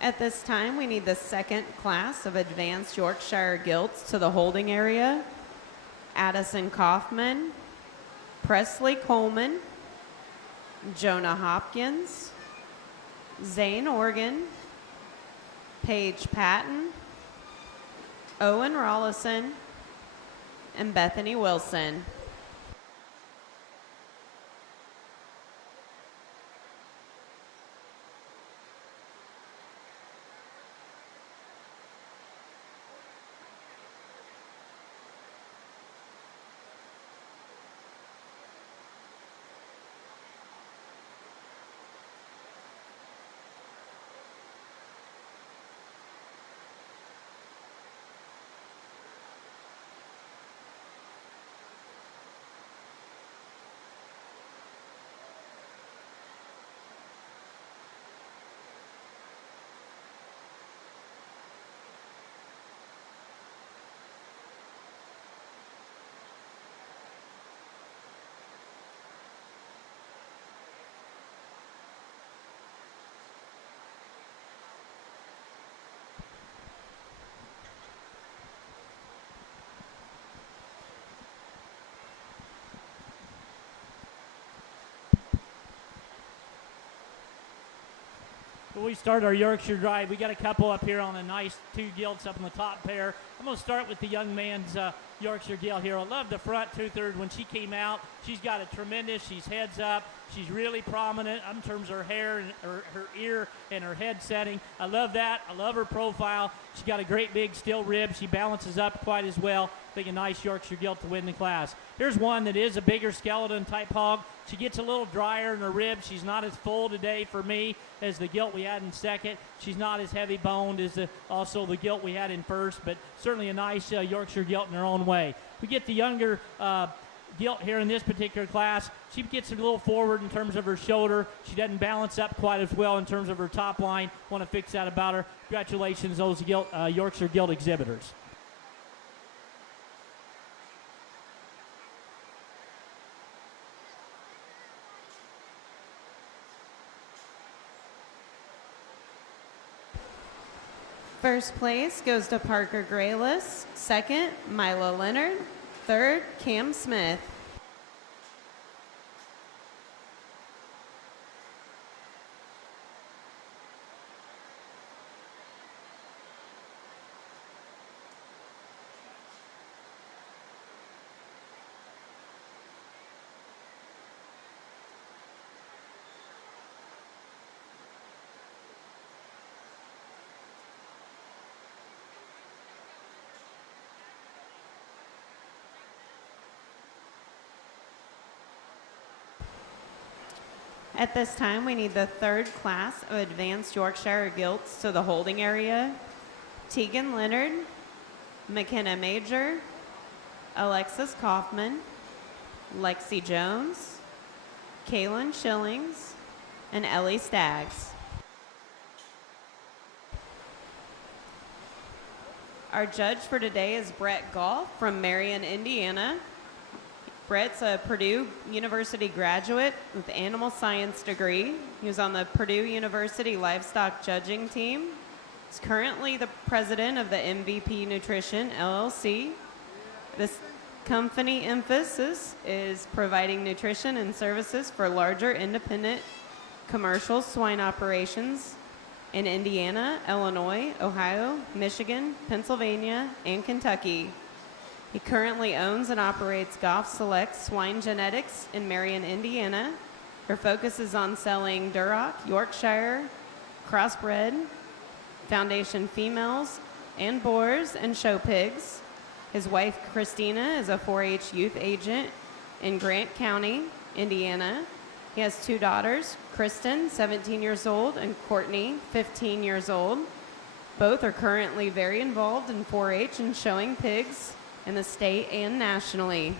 At this time, we need the second class of Advanced Yorkshire Gilts to the holding area. Addison Kaufman, Presley Coleman, Jonah Hopkins, Zane Organ, Paige Patton, Owen Rollison, and Bethany Wilson. When we start our Yorkshire drive, we got a couple up here on a nice 2 gilts up in the top pair. I'm going to start with the young man's Yorkshire gilt here. I love the front 2/3. When she came out, she's got a tremendous, she's heads up. She's really prominent in terms of her hair and her ear and her head setting. I love that. I love her profile. She's got a great big steel rib. She balances up quite as well. I think a nice Yorkshire gilt to win the class. Here's one that is a bigger skeleton type hog. She gets a little drier in her ribs. She's not as full today for me as the gilt we had in second. She's not as heavy boned as also the gilt we had in first, but certainly a nice Yorkshire gilt in her own way. We get the younger gilt here in this particular class. She gets a little forward in terms of her shoulder. She doesn't balance up quite as well in terms of her top line. Want to fix that about her. Congratulations, those Yorkshire gilt exhibitors. First place goes to Parker Grayless. Second, Mila Leonard. Third, Cam Smith. At this time, we need the third class of Advanced Yorkshire Gilts to the holding area. Tegan Leonard, McKenna Major, Alexis Kaufman, Lexi Jones, Kaylin Schillings, and Ellie Staggs. Our judge for today is Brett Goff from Marion, Indiana. Brett's a Purdue University graduate with animal science degree. He was on the Purdue University livestock judging team. He's currently the president of the MVP Nutrition LLC. This company emphasis is providing nutrition and services for larger independent commercial swine operations in Indiana, Illinois, Ohio, Michigan, Pennsylvania, and Kentucky. He currently owns and operates Goff Select Swine Genetics in Marion, Indiana. Her focus is on selling Duroc, Yorkshire, crossbred, foundation females, and boars and show pigs. His wife, Christina, is a 4-H youth agent in Grant County, Indiana. He has 2 daughters, Kristen, 17 years old, and Courtney, 15 years old. Both are currently very involved in 4-H and showing pigs in the state and nationally.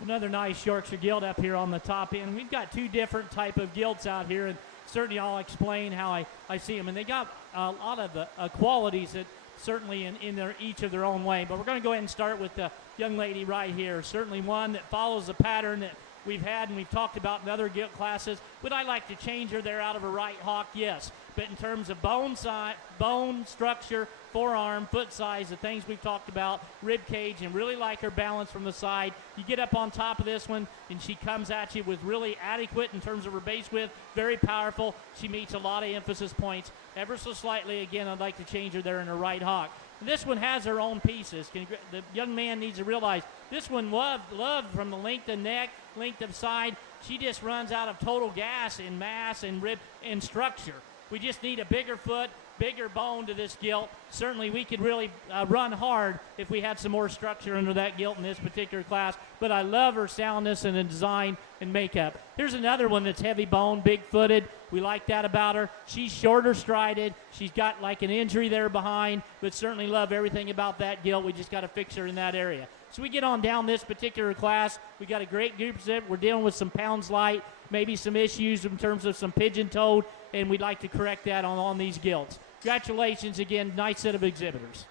Another nice Yorkshire Gilt up here on the top end. We've got 2 different type of Gilts out here, and certainly I'll explain how I see them. And they got a lot of the qualities that certainly in their each of their own way. But we're going to go ahead and start with the young lady right here. Certainly one that follows the pattern that we've had and we've talked about in other Gilt classes. Would I like to change her there out of a right hock? Yes. But in terms of bone size, bone structure, forearm, foot size, the things we've talked about, rib cage, and really like her balance from the side. You get up on top of this one, and she comes at you with really adequate in terms of her base width, very powerful. She meets a lot of emphasis points. Ever so slightly, again, I'd like to change her there in her right hock. This one has her own pieces. The young man needs to realize this one loved from the length of neck, length of side. She just runs out of total gas in mass and rib and structure. We just need a bigger foot, bigger bone to this Gilt. Certainly we could really run hard if we had some more structure under that Gilt in this particular class, but I love her soundness and the design and makeup. Here's another one that's heavy bone, big footed. We like that about her. She's shorter strided. She's got like an injury there behind, but certainly love everything about that Gilt. We just got to fix her in that area. So we get on down this particular class. We got a great group. We're dealing with some pounds light, maybe some issues in terms of some pigeon-toed, and we'd like to correct that on these Gilts. Congratulations again, nice set of exhibitors.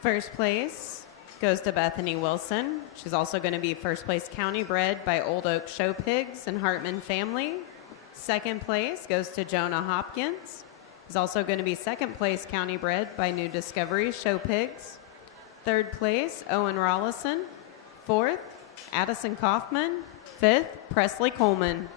First place goes to Bethany Wilson. She's also going to be first place county bred by Old Oak Show Pigs and Hartman family. Second place goes to Jonah Hopkins. He's also going to be second place county bred by New Discovery Show Pigs. Third place, Owen Rollison. Fourth, Addison Kaufman. Fifth, Presley Coleman.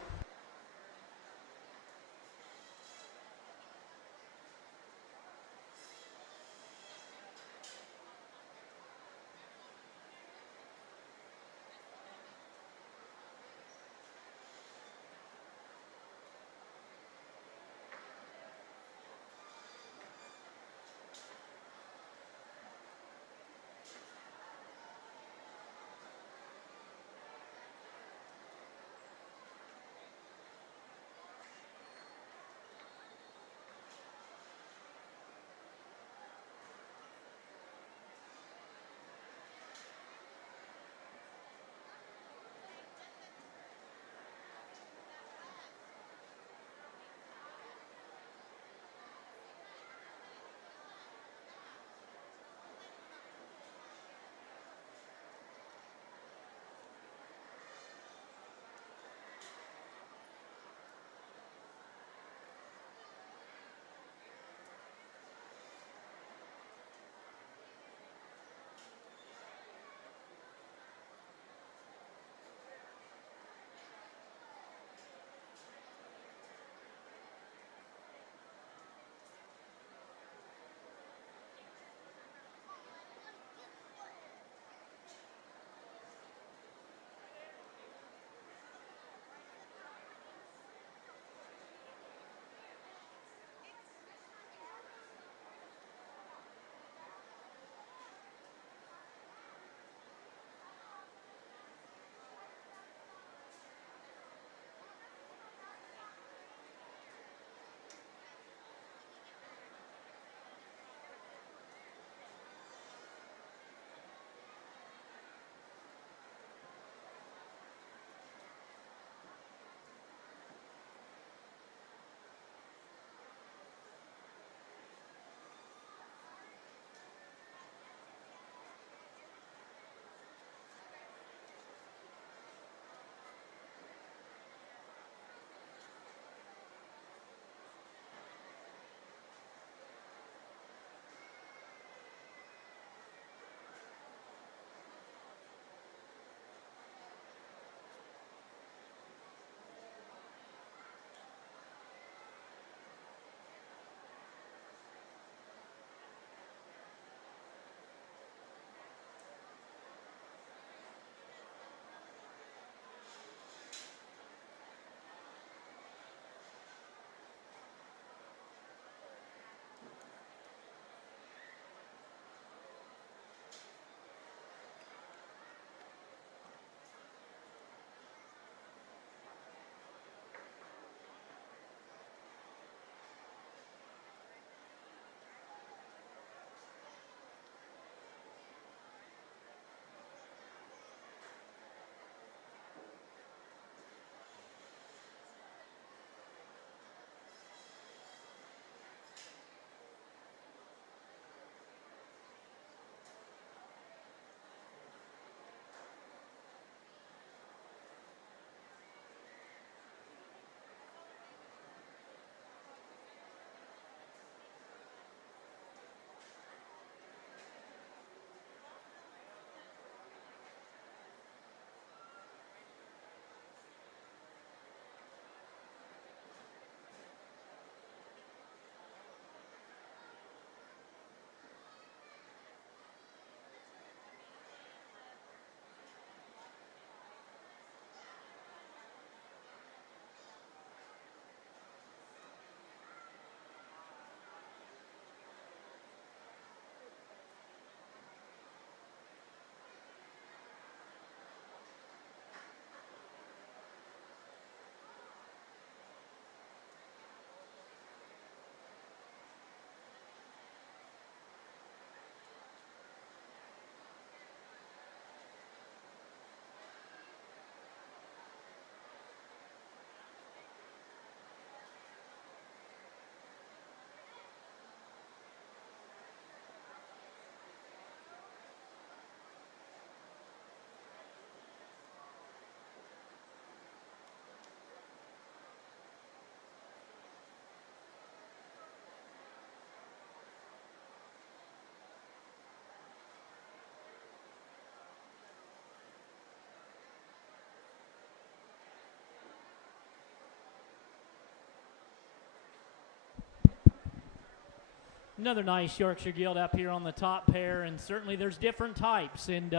Another nice Yorkshire Gilt up here on the top pair, and certainly there's different types, and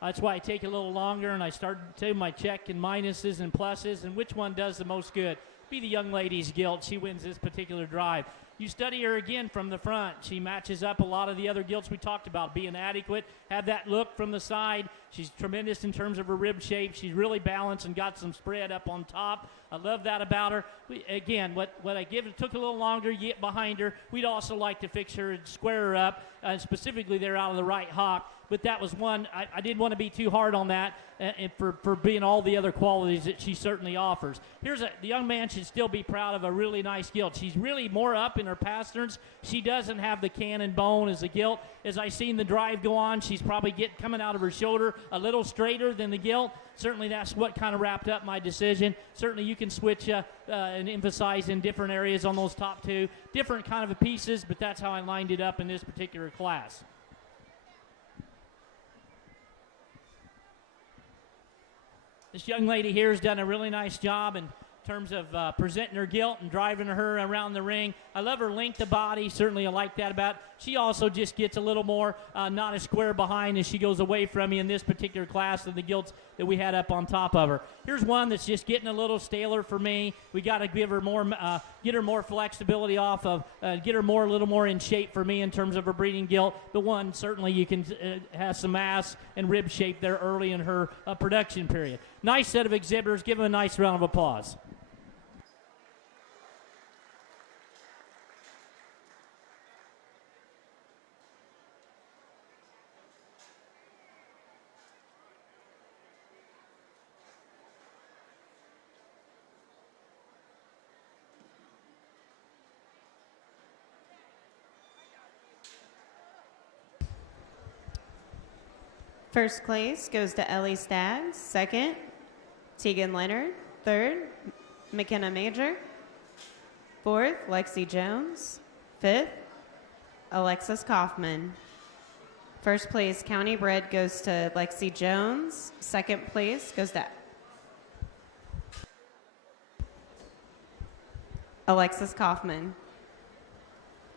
that's why I take a little longer, and I start to do my check and minuses and pluses, and which one does the most good. Be the young lady's Gilt. She wins this particular drive. You study her again from the front. She matches up a lot of the other Gilts we talked about, being adequate, have that look from the side. She's tremendous in terms of her rib shape. She's really balanced and got some spread up on top. I love that about her. Again, what I give it took a little longer to get behind her. We'd also like to fix her and square her up, specifically there out of the right hock. But that was one, I didn't want to be too hard on that and for being all the other qualities that she certainly offers. The young man should still be proud of a really nice Gilt. She's really more up in her pasterns. She doesn't have the cannon bone as a Gilt. As I seen the drive go on, she's probably coming out of her shoulder a little straighter than the Gilt. Certainly that's what kind of wrapped up my decision. Certainly you can switch and emphasize in different areas on those top two. Different kind of pieces, but that's how I lined it up in this particular class. This young lady here has done a really nice job in terms of presenting her Gilt and driving her around the ring. I love her length of body. Certainly I like that about it. She also just gets a little more not as square behind as she goes away from me in this particular class than the Gilts that we had up on top of her. Here's one that's just getting a little staler for me. We got to give her more, get her more flexibility off of, get her a little more in shape for me in terms of her breeding Gilt. The one certainly you can have some mass and rib shape there early in her production period. Nice set of exhibitors. Give them a nice round of applause. First place goes to Ellie Staggs. Second, Tegan Leonard. Third, McKenna Major. Fourth, Lexi Jones. Fifth, Alexis Kaufman. First place county bred goes to Lexi Jones. Second place goes to Alexis Kaufman.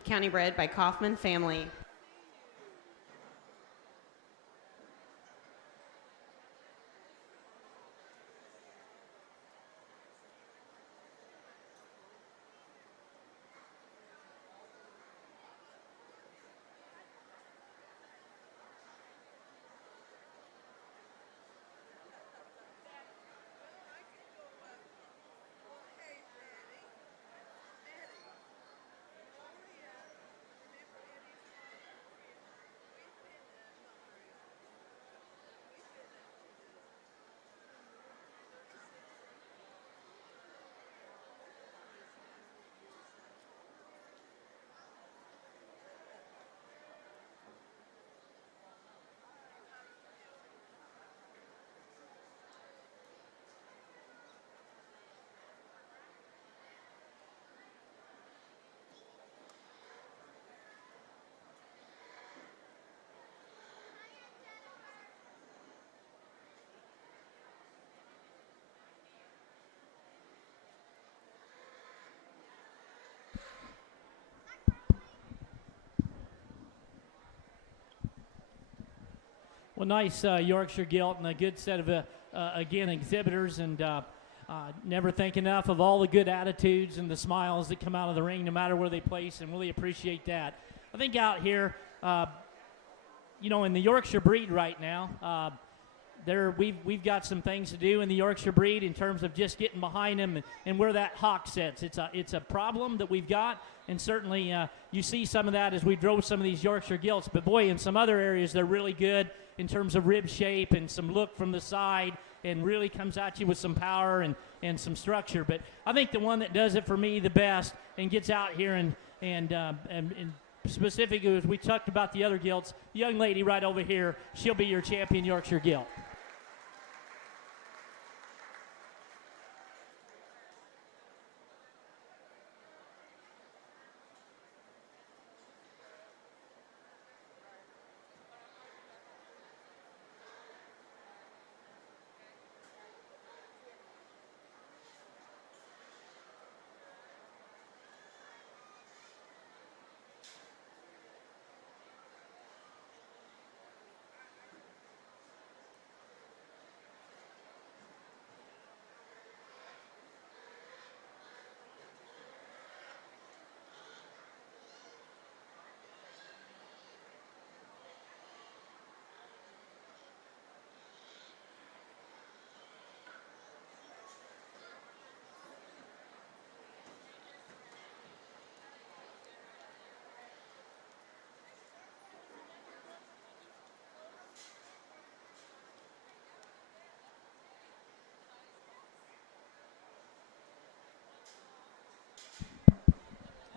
County bred by Kaufman family. Well, nice Yorkshire Gilt and a good set of, again, exhibitors, and never think enough of all the good attitudes and the smiles that come out of the ring no matter where they place, and really appreciate that. I think out here, in the Yorkshire breed right now, we've got some things to do in the Yorkshire breed in terms of just getting behind them and where that hock sits. It's a problem that we've got, and certainly you see some of that as we drove some of these Yorkshire Gilts. But boy, in some other areas they're really good in terms of rib shape and some look from the side, and really comes at you with some power and some structure. But I think the one that does it for me the best and gets out here and specifically, as we talked about the other Gilts, the young lady right over here, she'll be your champion Yorkshire Gilt.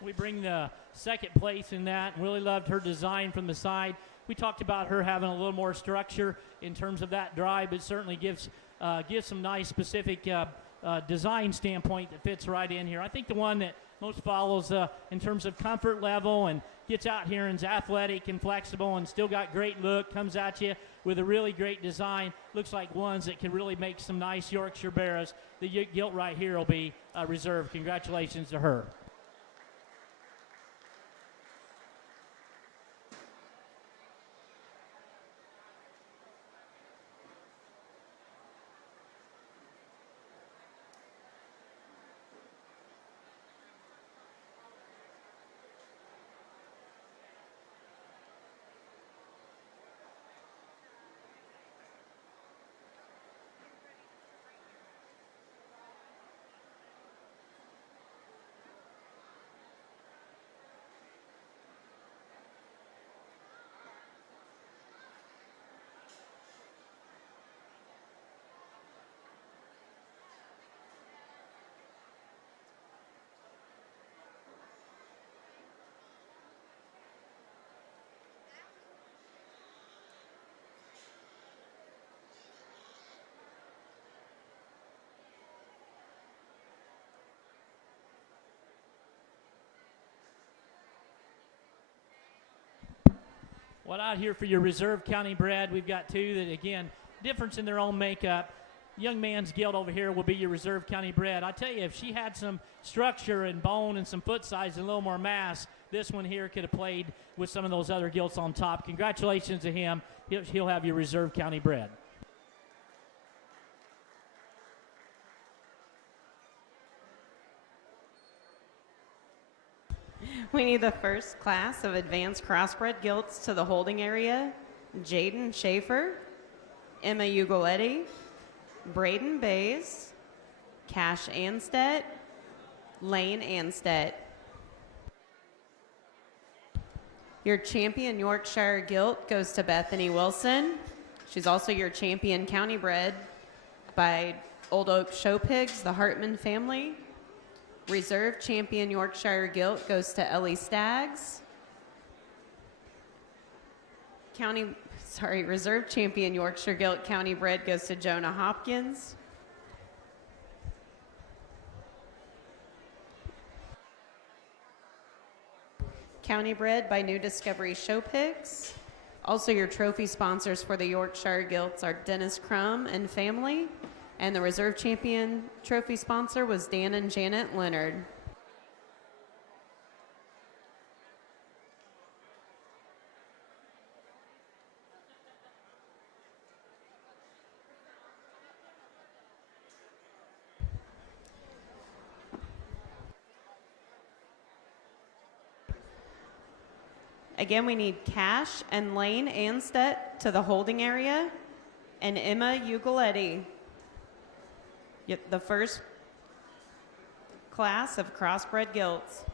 We bring the second place in that. Really loved her design from the side. We talked about her having a little more structure in terms of that drive. It certainly gives some nice specific design standpoint that fits right in here. I think the one that most follows in terms of comfort level and gets out here and is athletic and flexible and still got great look, comes at you with a really great design. Looks like ones that can really make some nice Yorkshire Barrows. The Gilt right here will be reserved. Congratulations to her. Well, out here for your reserve county bred, we've got two that, again, difference in their own makeup. Young man's Gilt over here will be your reserve county bred. I tell you, if she had some structure and bone and some foot size and a little more mass, this one here could have played with some of those other Gilts on top. Congratulations to him. He'll have your reserve county bred. We need the first class of advanced crossbred gilts to the holding area. Jaden Schaefer, Emma Ugoletti, Braden Bays, Cash Anstedt, Lane Anstedt. Your champion Yorkshire Gilt goes to Bethany Wilson. She's also your champion county bred by Old Oak Show Pigs, the Hartman family. Reserve champion Yorkshire Gilt goes to Ellie Staggs. Reserve champion Yorkshire Gilt county bred goes to Jonah Hopkins. County bred by New Discovery Show Pigs. Also your trophy sponsors for the Yorkshire Gilts are Dennis Crum and family. And the reserve champion trophy sponsor was Dan and Janet Leonard. Again, we need Cash and Lane Anstedt to the holding area, and Emma Ugoletti. The first class of crossbred gilts.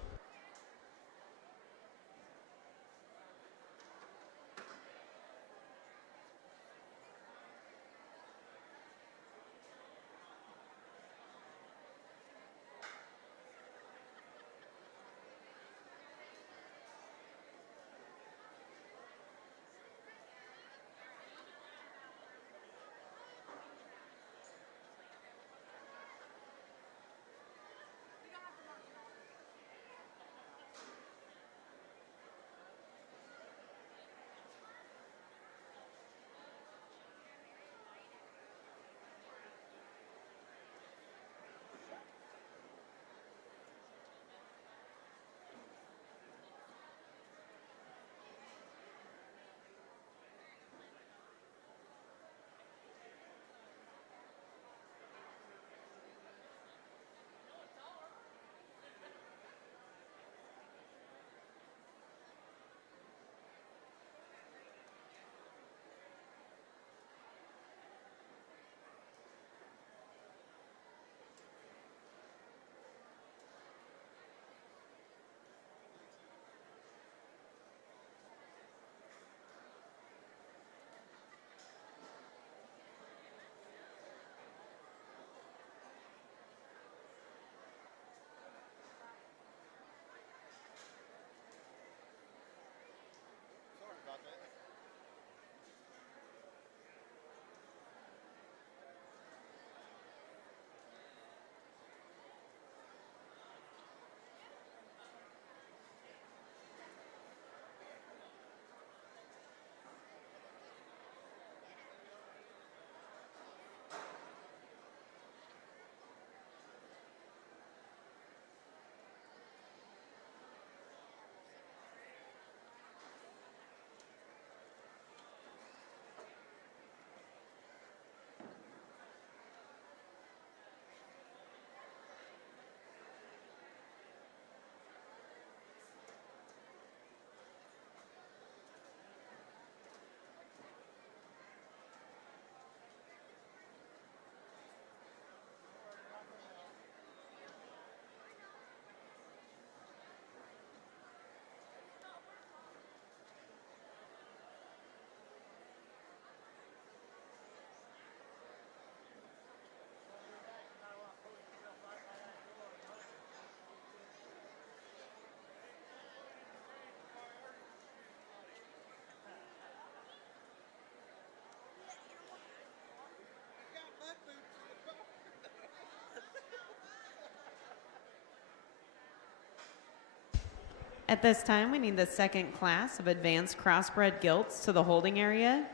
At this time, we need the second class of advanced crossbred gilts to the holding area.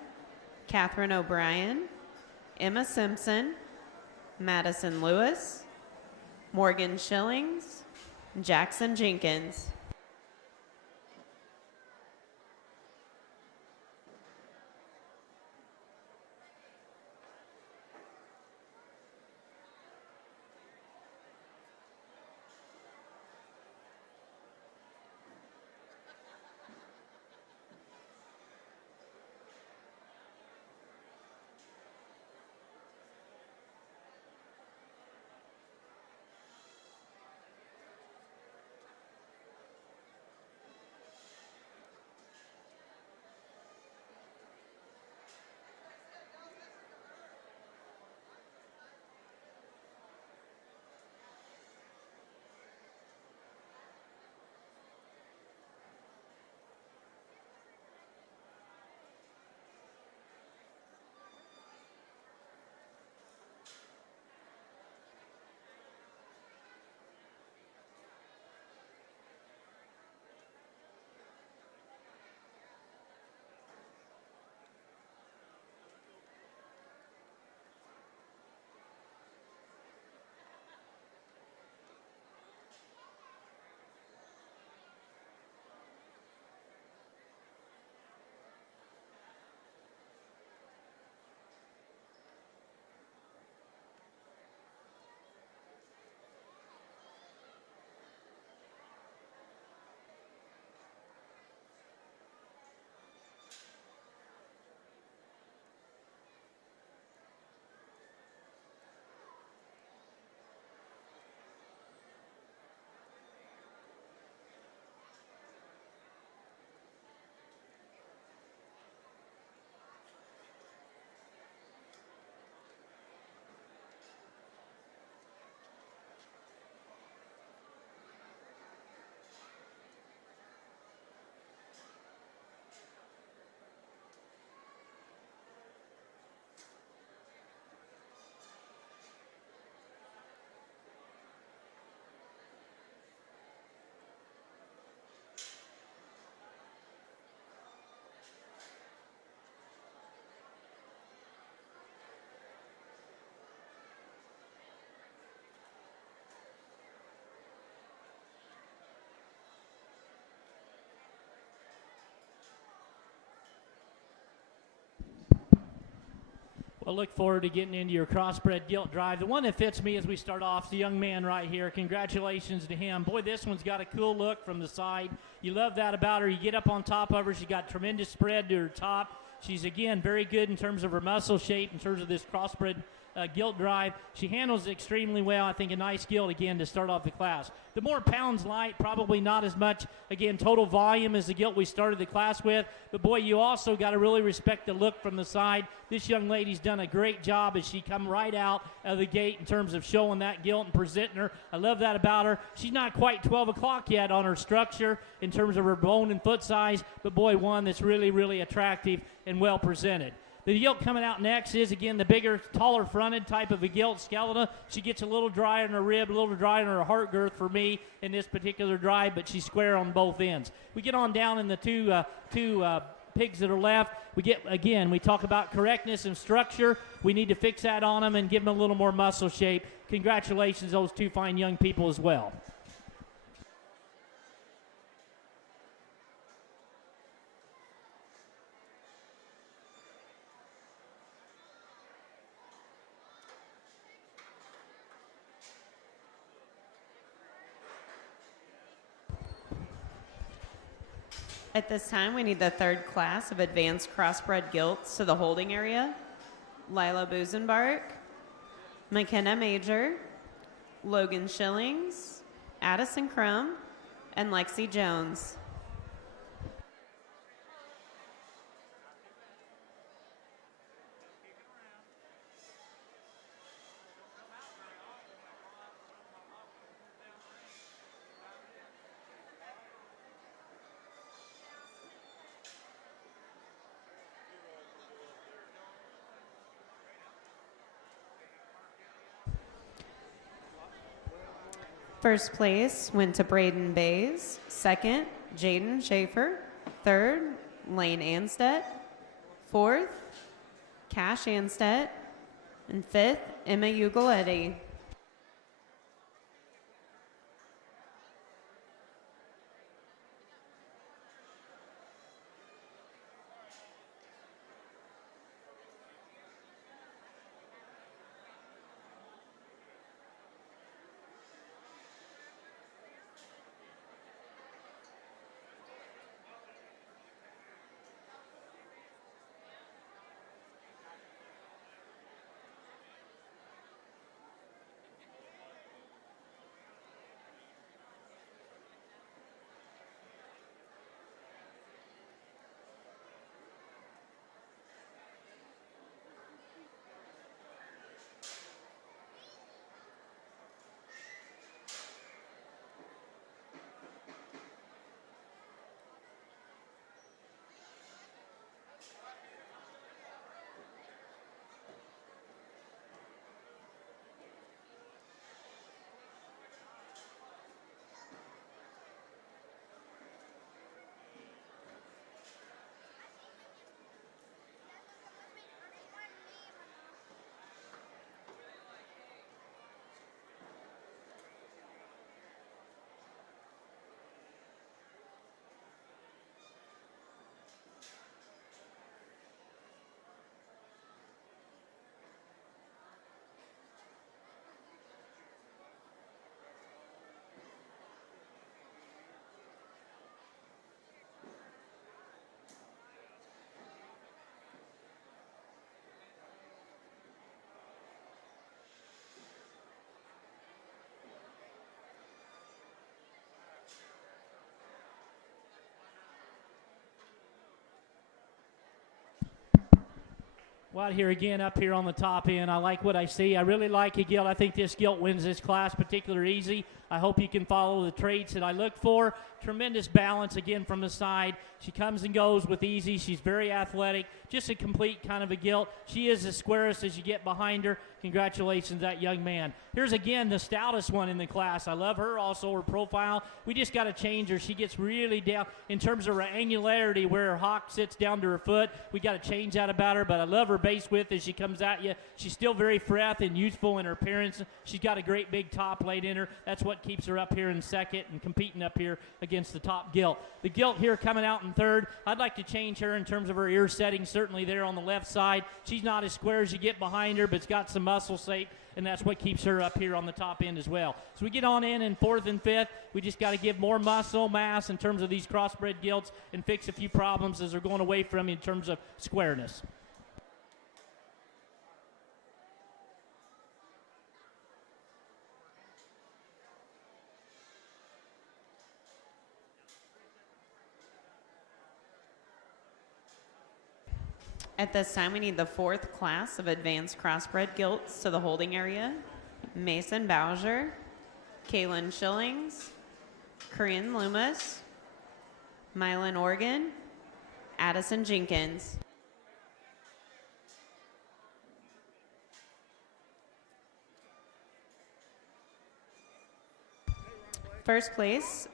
Catherine O'Brien, Emma Simpson, Madison Lewis, Morgan Schillings, Jackson Jenkins. Well, look forward to getting into your crossbred gilt drive. The one that fits me as we start off is the young man right here. Congratulations to him. Boy, this one's got a cool look from the side. You love that about her. You get up on top of her. She's got tremendous spread to her top. She's, again, very good in terms of her muscle shape, in terms of this crossbred gilt drive. She handles it extremely well. I think a nice gilt, again, to start off the class. The more pounds light, probably not as much, again, total volume as the gilt we started the class with. But, boy, you also got to really respect the look from the side. This young lady's done a great job as she come right out of the gate in terms of showing that gilt and presenting her. I love that about her. She's not quite 12 o'clock yet on her structure in terms of her bone and foot size, but, boy, one that's really, really attractive and well presented. The gilt coming out next is, again, the bigger, taller fronted type of a gilt skeleton. She gets a little dry on her rib, a little dry on her heart girth for me in this particular drive, but she's square on both ends. We get on down in the two pigs that are left. We talk about correctness and structure. We need to fix that on them and give them a little more muscle shape. Congratulations, those two fine young people as well. At this time, we need the third class of advanced crossbred gilts to the holding area. Lila Busenbark, McKenna Major, Logan Schillings, Addison Crum, and Lexi Jones. First place went to Braden Bays. Second, Jaden Schaefer. Third, Lane Anstedt. Fourth, Cash Anstedt. And fifth, Emma Ugaletti. Well, out here again, up here on the top end, I like what I see. I really like a Gilt. I think this Gilt wins this class particularly easy. I hope you can follow the traits that I look for. Tremendous balance, again, from the side. She comes and goes with easy. She's very athletic. Just a complete kind of a Gilt. She is as squarest as you get behind her. Congratulations, that young man. Here's, again, the stoutest one in the class. I love her, also her profile. We just got to change her. She gets really down in terms of her angularity, where her hock sits down to her foot. We got to change that about her, but I love her base width as she comes at you. She's still very fresh and youthful in her appearance. She's got a great big top laid in her. That's what keeps her up here in second and competing up here against the top Gilt. The Gilt here coming out in third. I'd like to change her in terms of her ear setting, certainly there on the left side. She's not as square as you get behind her, but it's got some muscle shape, and that's what keeps her up here on the top end as well. So we get on in fourth and fifth. We just got to give more muscle mass in terms of these crossbred Gilts and fix a few problems as they're going away from you in terms of squareness. At this time, we need the fourth class of advanced crossbred Gilts to the holding area. Mason Bowser, Kaylin Schillings, Corinne Loomis, Mylan Organ, Addison Jenkins. First place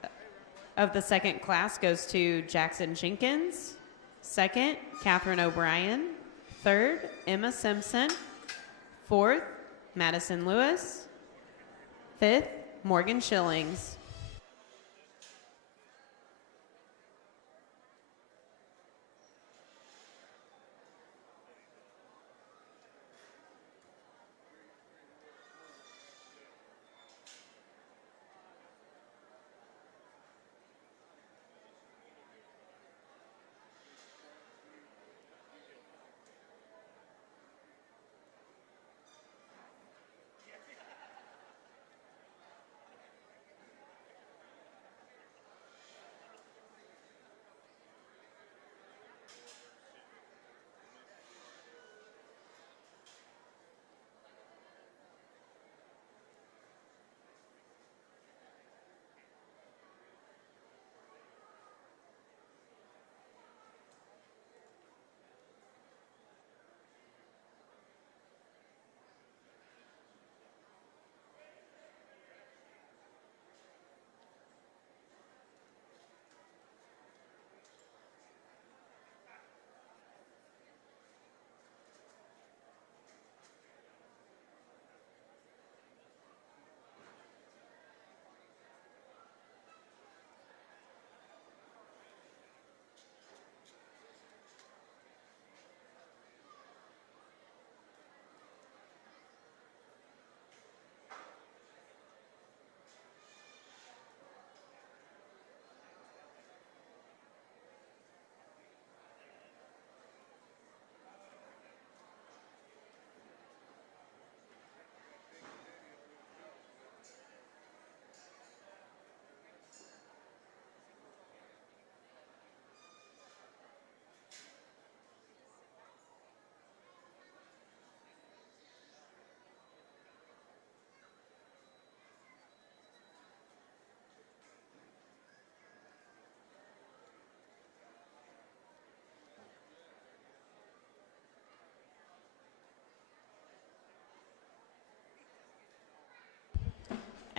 of the second class goes to Jackson Jenkins. Second, Catherine O'Brien. Third, Emma Simpson. Fourth, Madison Lewis. Fifth, Morgan Schillings.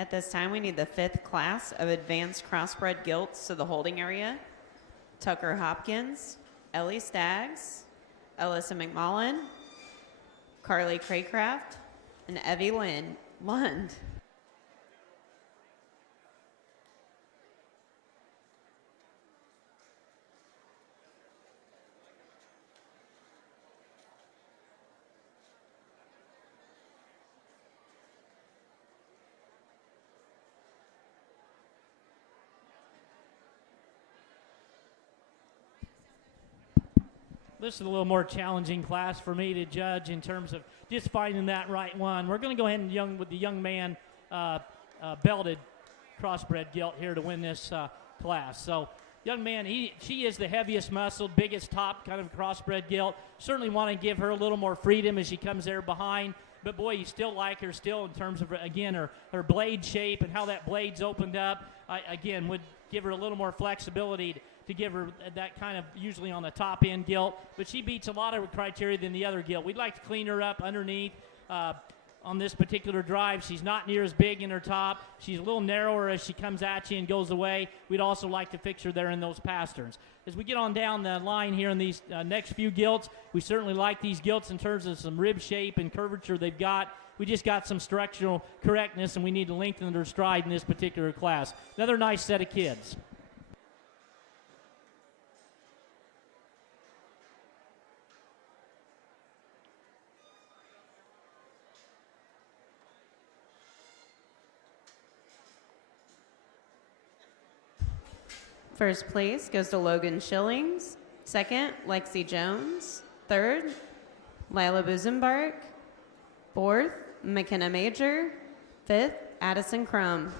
At this time, we need the 5th class of advanced crossbred gilts to the holding area. Tucker Hopkins, Ellie Staggs, Alyssa McMullen, Carly Craycraft, and Evie Lund. This is a little more challenging class for me to judge in terms of just finding that right one. We're going to go ahead and with the young man belted crossbred gilt here to win this class. So, young man, she is the heaviest muscled, biggest top kind of crossbred gilt. Certainly want to give her a little more freedom as she comes there behind. But boy, you still like her still in terms of, again, her blade shape and how that blade's opened up. Again, would give her a little more flexibility to give her that kind of usually on the top end gilt, but she beats a lot of criteria than the other gilt. We'd like to clean her up underneath on this particular drive. She's not near as big in her top. She's a little narrower as she comes at you and goes away. We'd also like to fix her there in those pasterns. As we get on down the line here in these next few gilts, we certainly like these gilts in terms of some rib shape and curvature they've got. We just got some structural correctness, and we need to lengthen their stride in this particular class. Another nice set of kids. First place goes to Logan Schillings. Second, Lexi Jones. Third, Lila Buzenbark. Fourth, McKenna Major. Fifth, Addison Crum.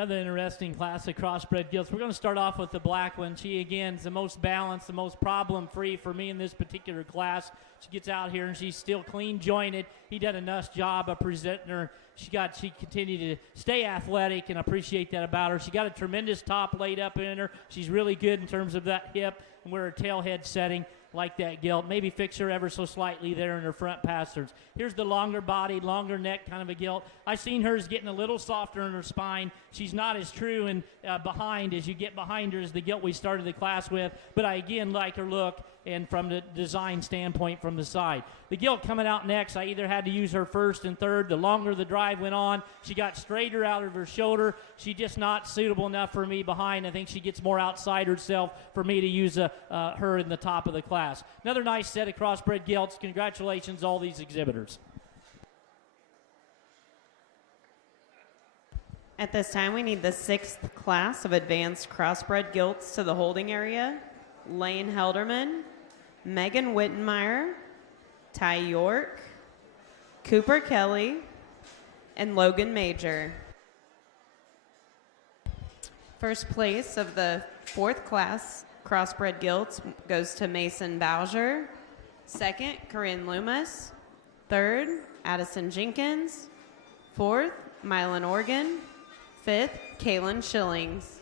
Another interesting class of crossbred gilts. We're going to start off with the black one. She, again, is the most balanced, the most problem-free for me in this particular class. She gets out here, and she's still clean-jointed. He did a nice job of presenting her. She continued to stay athletic, and I appreciate that about her. She got a tremendous top laid up in her. She's really good in terms of that hip and where her tail head setting. Like that gilt. Maybe fix her ever so slightly there in her front pasterns. Here's the longer body, longer neck kind of a gilt. I've seen hers getting a little softer in her spine. She's not as true and behind as you get behind her as the gilt we started the class with, but I again like her look and from the design standpoint from the side. The gilt coming out next, I either had to use her first and third. The longer the drive went on, she got straighter out of her shoulder. She's just not suitable enough for me behind. I think she gets more outside herself for me to use her in the top of the class. Another nice set of crossbred gilts. Congratulations, all these exhibitors. At this time, we need the 6th class of advanced crossbred gilts to the holding area. Lane Helderman, Megan Wittenmeyer, Ty York, Cooper Kelly, and Logan Major. First place of the 4th class crossbred gilts goes to Mason Bowser. 2nd, Corinne Loomis. 3rd, Addison Jenkins. 4th, Mylan Organ. 5th, Kaylin Schillings.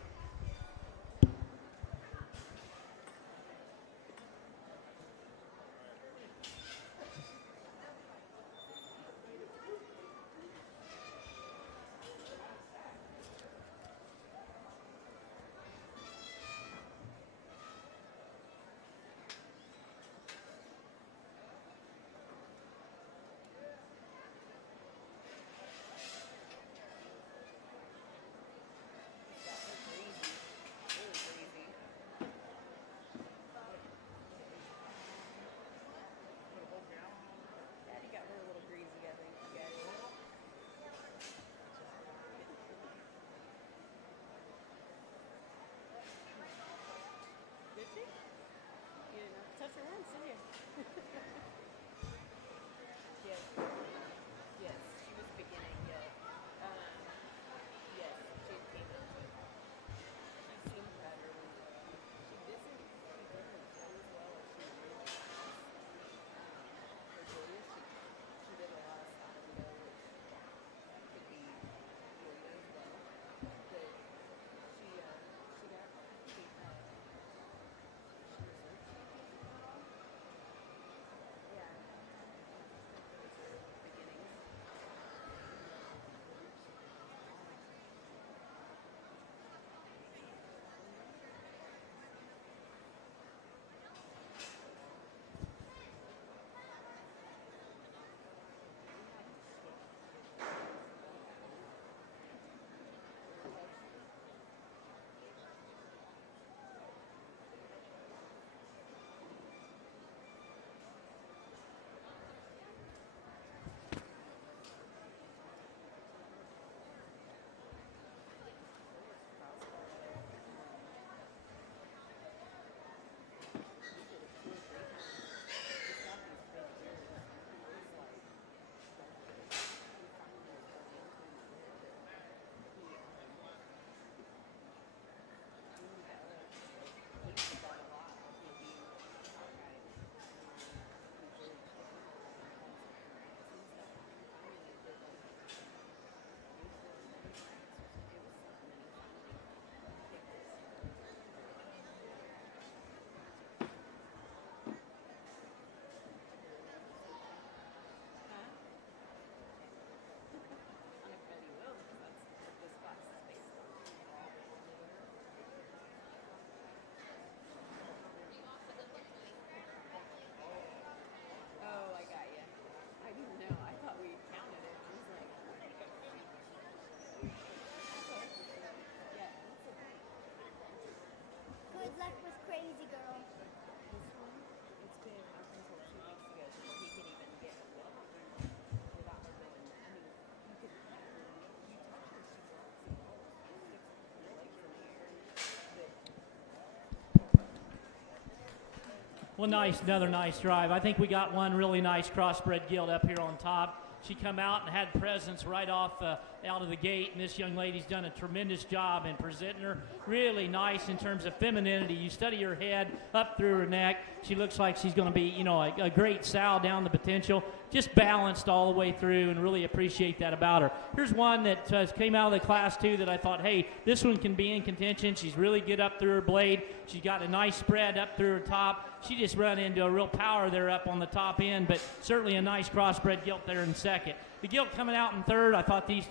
Well, nice, another nice drive. I think we got one really nice crossbred gilt up here on top. She come out and had presence right off out of the gate, and this young lady's done a tremendous job in presenting her really nice in terms of femininity. You study her head up through her neck. She looks like she's going to be, a great sow down the potential. Just balanced all the way through, and really appreciate that about her. Here's one that came out of the class too that I thought, hey, this one can be in contention. She's really good up through her blade. She's got a nice spread up through her top. She just run into a real power there up on the top end, but certainly a nice crossbred gilt there in second. The gilt coming out in third. I thought these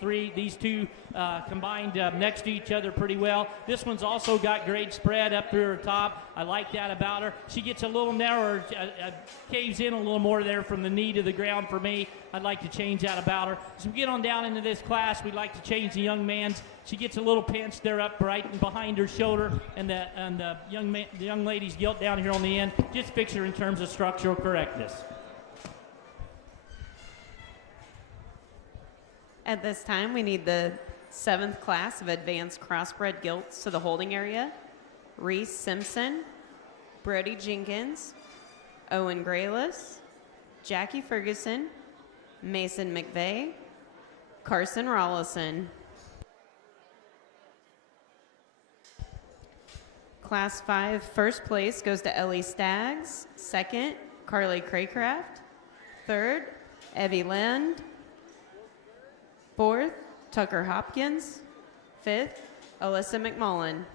two combined next to each other pretty well. This one's also got great spread up through her top. I like that about her. She gets a little narrower, caves in a little more there from the knee to the ground for me. I'd like to change that about her. As we get on down into this class, we'd like to change the young man's. She gets a little pinch there up right and behind her shoulder, and the young lady's gilt down here on the end. Just fix her in terms of structural correctness. At this time, we need the 7th class of advanced crossbred gilts to the holding area. Reese Simpson, Brody Jenkins, Owen Grayless, Jackie Ferguson, Mason McVeigh, Carson Rollison. Class 5 first place goes to Ellie Staggs. Second, Carly Craycraft. Third, Evie Lind. Fourth, Tucker Hopkins. Fifth, Alyssa McMullen.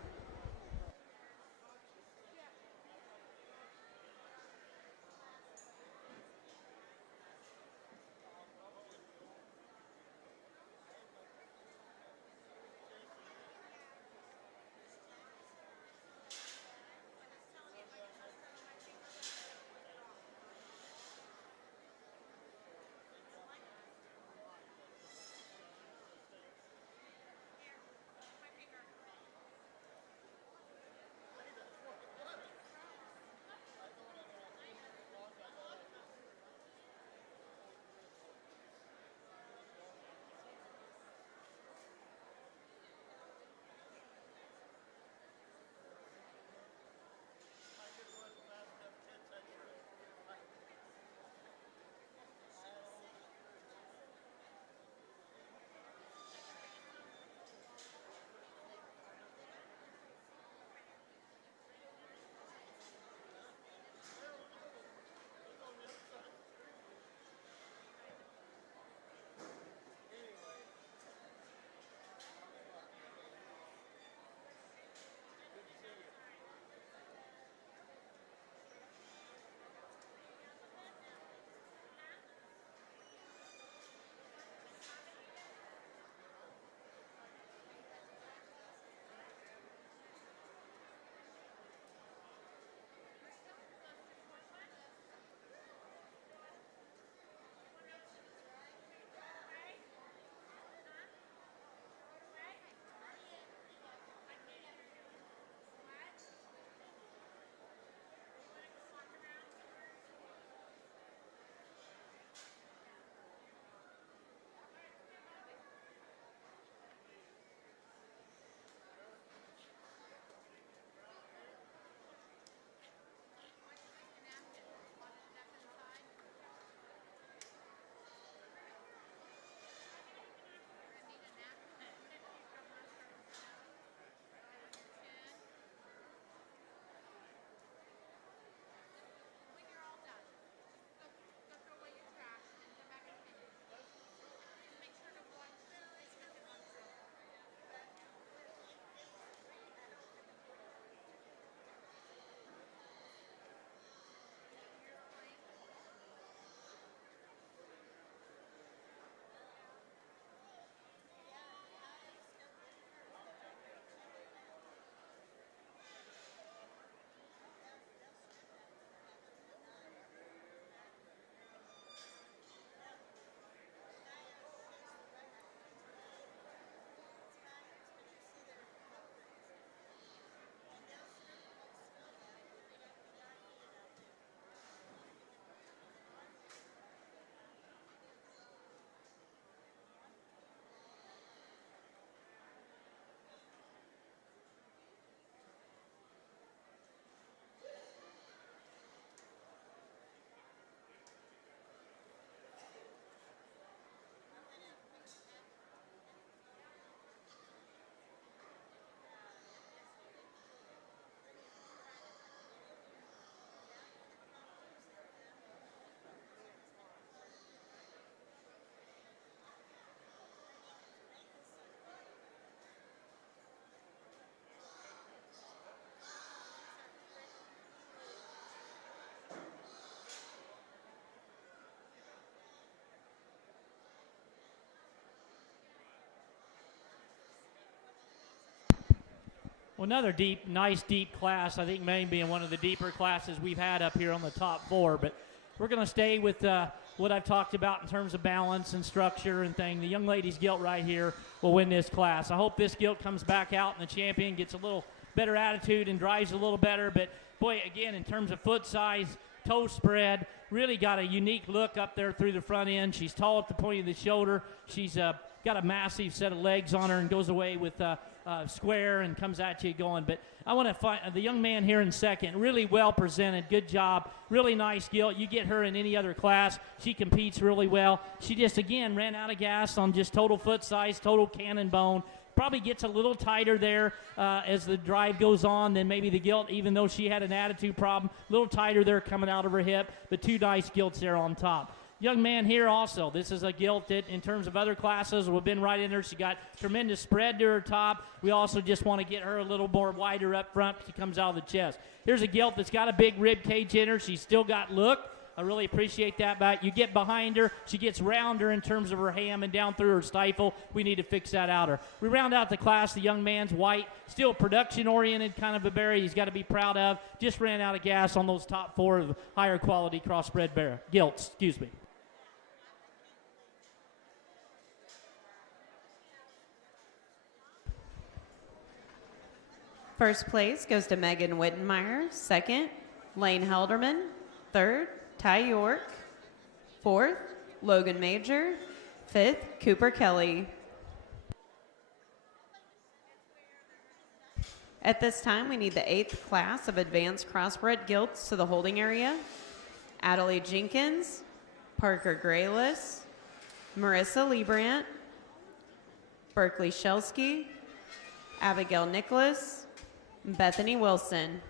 Well, another nice deep class. I think Maine being one of the deeper classes we've had up here on the top four. But we're going to stay with what I've talked about in terms of balance and structure and thing. The young ladies Gilt right here will win this class. I hope this Gilt comes back out and the champion gets a little better attitude and drives a little better. But, boy, again, in terms of foot size, toe spread, really got a unique look up there through the front end. She's tall at the point of the shoulder. She's got a massive set of legs on her and goes away with square and comes at you going. But I want to find the young man here in second. Really well presented. Good job. Really nice Gilt. You get her in any other class, she competes really well. She just, again, ran out of gas on just total foot size, total cannon bone. Probably gets a little tighter there as the drive goes on than maybe the Gilt, even though she had an attitude problem. A little tighter there coming out of her hip, but two nice Gilts there on top. Young man here also, this is a Gilt that in terms of other classes we've been right in there. She got tremendous spread to her top. We also just want to get her a little more wider up front. She comes out of the chest. Here's a Gilt that's got a big rib cage in her. She's still got look. I really appreciate that back. You get behind her, she gets rounder in terms of her ham and down through her stifle. We need to fix that out her. We round out the class. The young man's white, still production-oriented kind of a berry he's got to be proud of. Just ran out of gas on those top four of higher quality crossbred Gilts. Excuse me. First place goes to Megan Wittenmeyer. Second, Lane Helderman. Third, Ty York. Fourth, Logan Major. Fifth, Cooper Kelly. At this time, we need the 8th class of advanced crossbred Gilts to the holding area. Adelaide Jenkins, Parker Grayless, Marissa Liebrandt, Berkeley Shelsky, Abigail Nicholas, Bethany Wilson.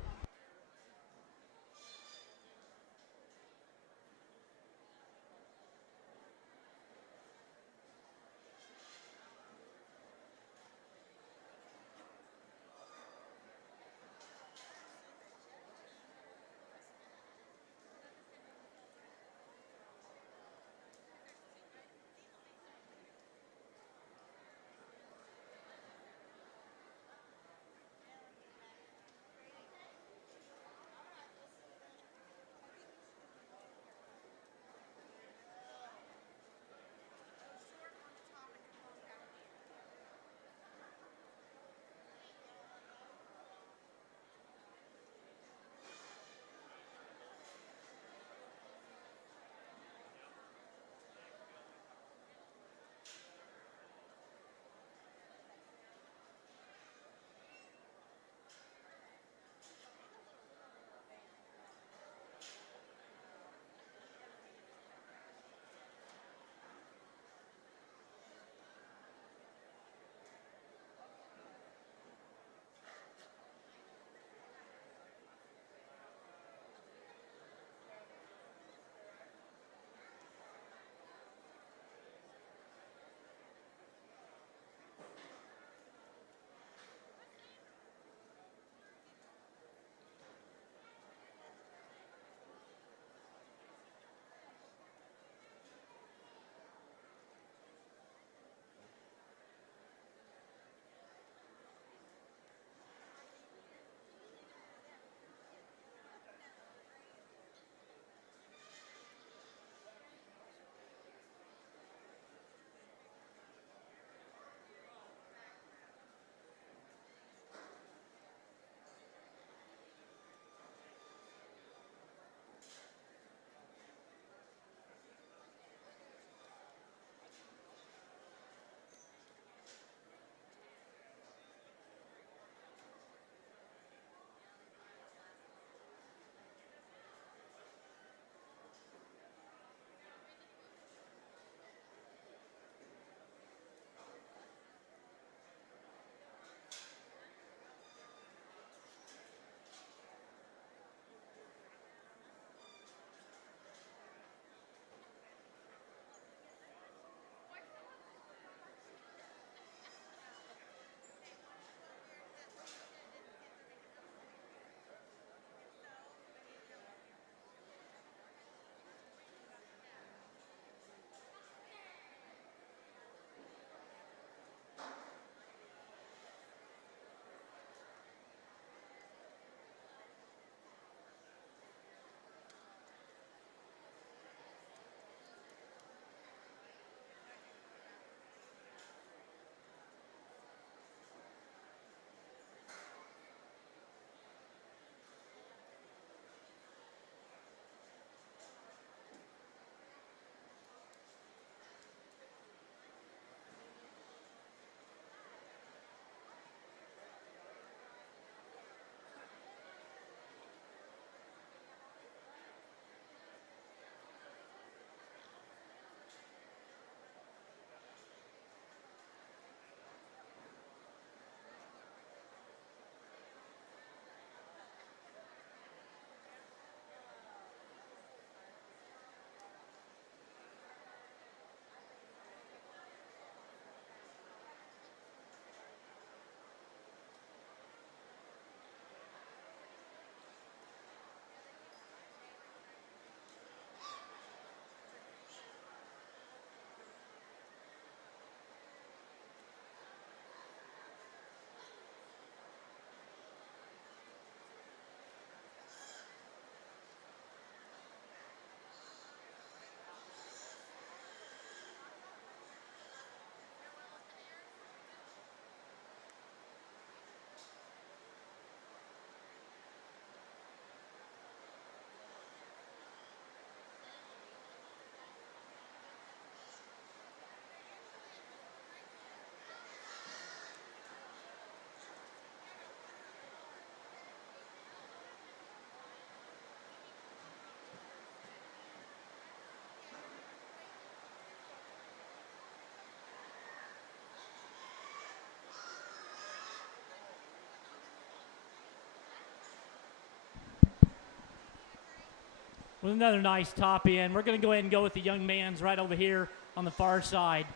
with another nice top end. We're going to go ahead and go with the young man's right over here on the far side.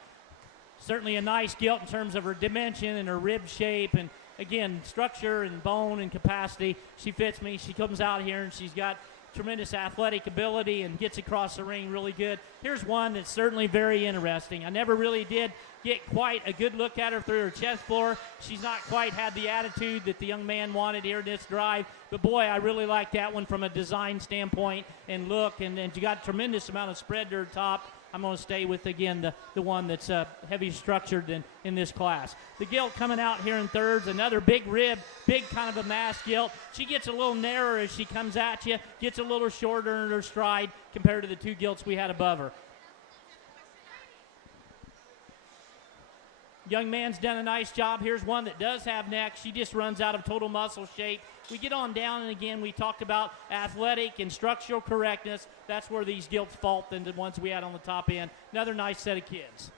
Certainly a nice gilt in terms of her dimension and her rib shape, and again, structure and bone and capacity. She fits me. She comes out here and she's got tremendous athletic ability and gets across the ring really good. Here's one that's certainly very interesting. I never really did get quite a good look at her through her chest floor. She's not quite had the attitude that the young man wanted here in this drive, but boy, I really like that one from a design standpoint and look, and she got a tremendous amount of spread to her top. I'm going to stay with, again, the one that's heavy structured in this class. The gilt coming out here in thirds, another big rib, big kind of a mass gilt. She gets a little narrower as she comes at you, gets a little shorter in her stride compared to the two gilts we had above her. Young man's done a nice job. Here's one that does have neck. She just runs out of total muscle shape. We get on down, and again, we talked about athletic and structural correctness. That's where these gilts fault than the ones we had on the top end. Another nice set of kids.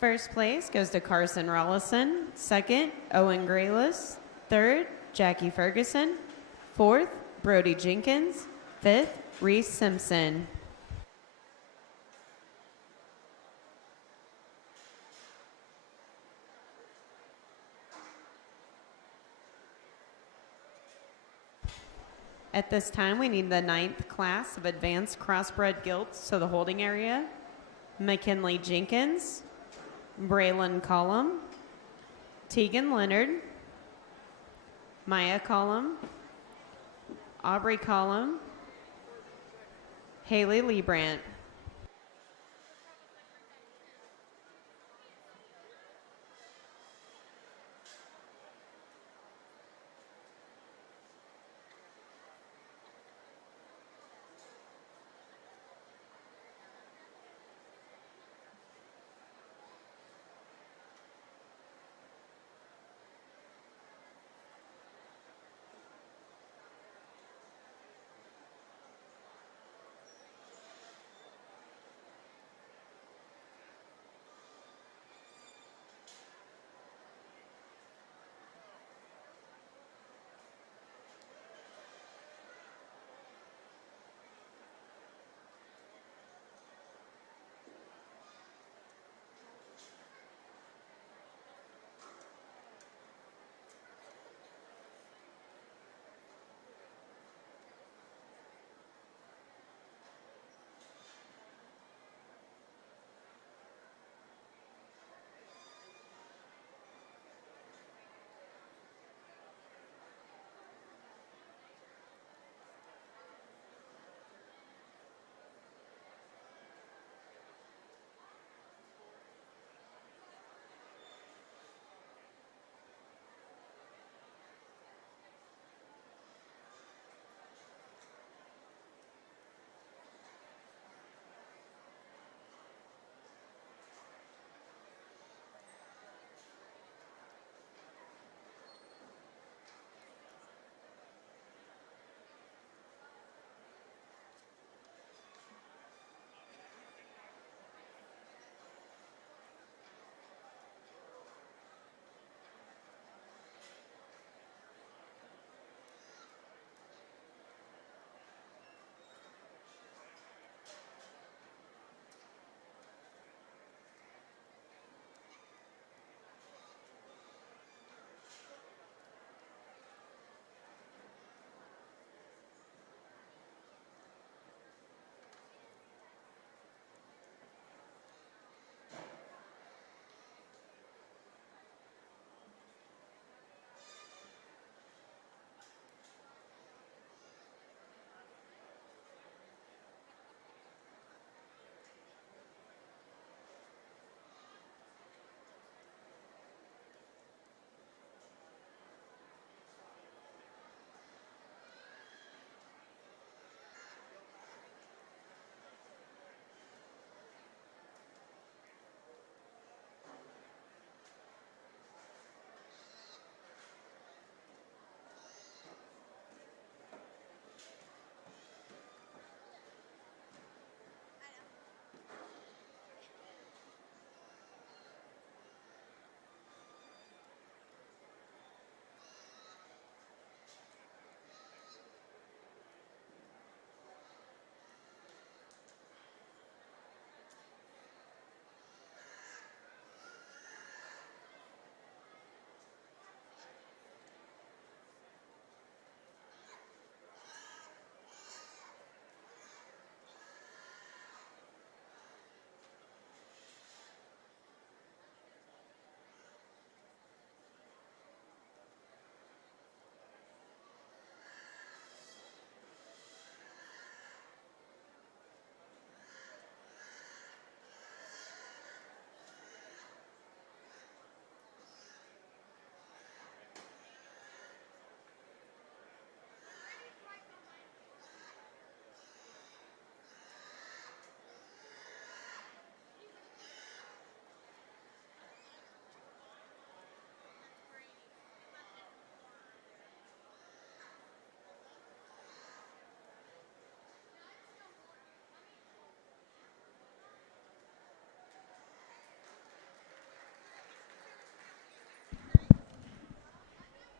First place goes to Carson Rollison. Second, Owen Graylis. Third, Jackie Ferguson. Fourth, Brody Jenkins. Fifth, Reese Simpson. At this time, we need the 9th class of advanced crossbred gilts, so the holding area. McKinley Jenkins, Braylon Collum, Tegan Leonard, Maya Collum, Aubrey Collum, Haley Liebrandt.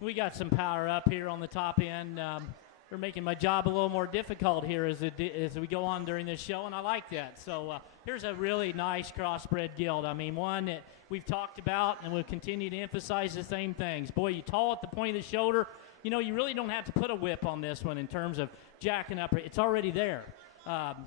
We got some power up here on the top end. They're making my job a little more difficult here as we go on during this show, and I like that. So here's a really nice crossbred gilt. I mean, one that we've talked about, and we'll continue to emphasize the same things. Boy, you tall at the point of the shoulder. You know, you really don't have to put a whip on this one in terms of jacking up. It's already there. I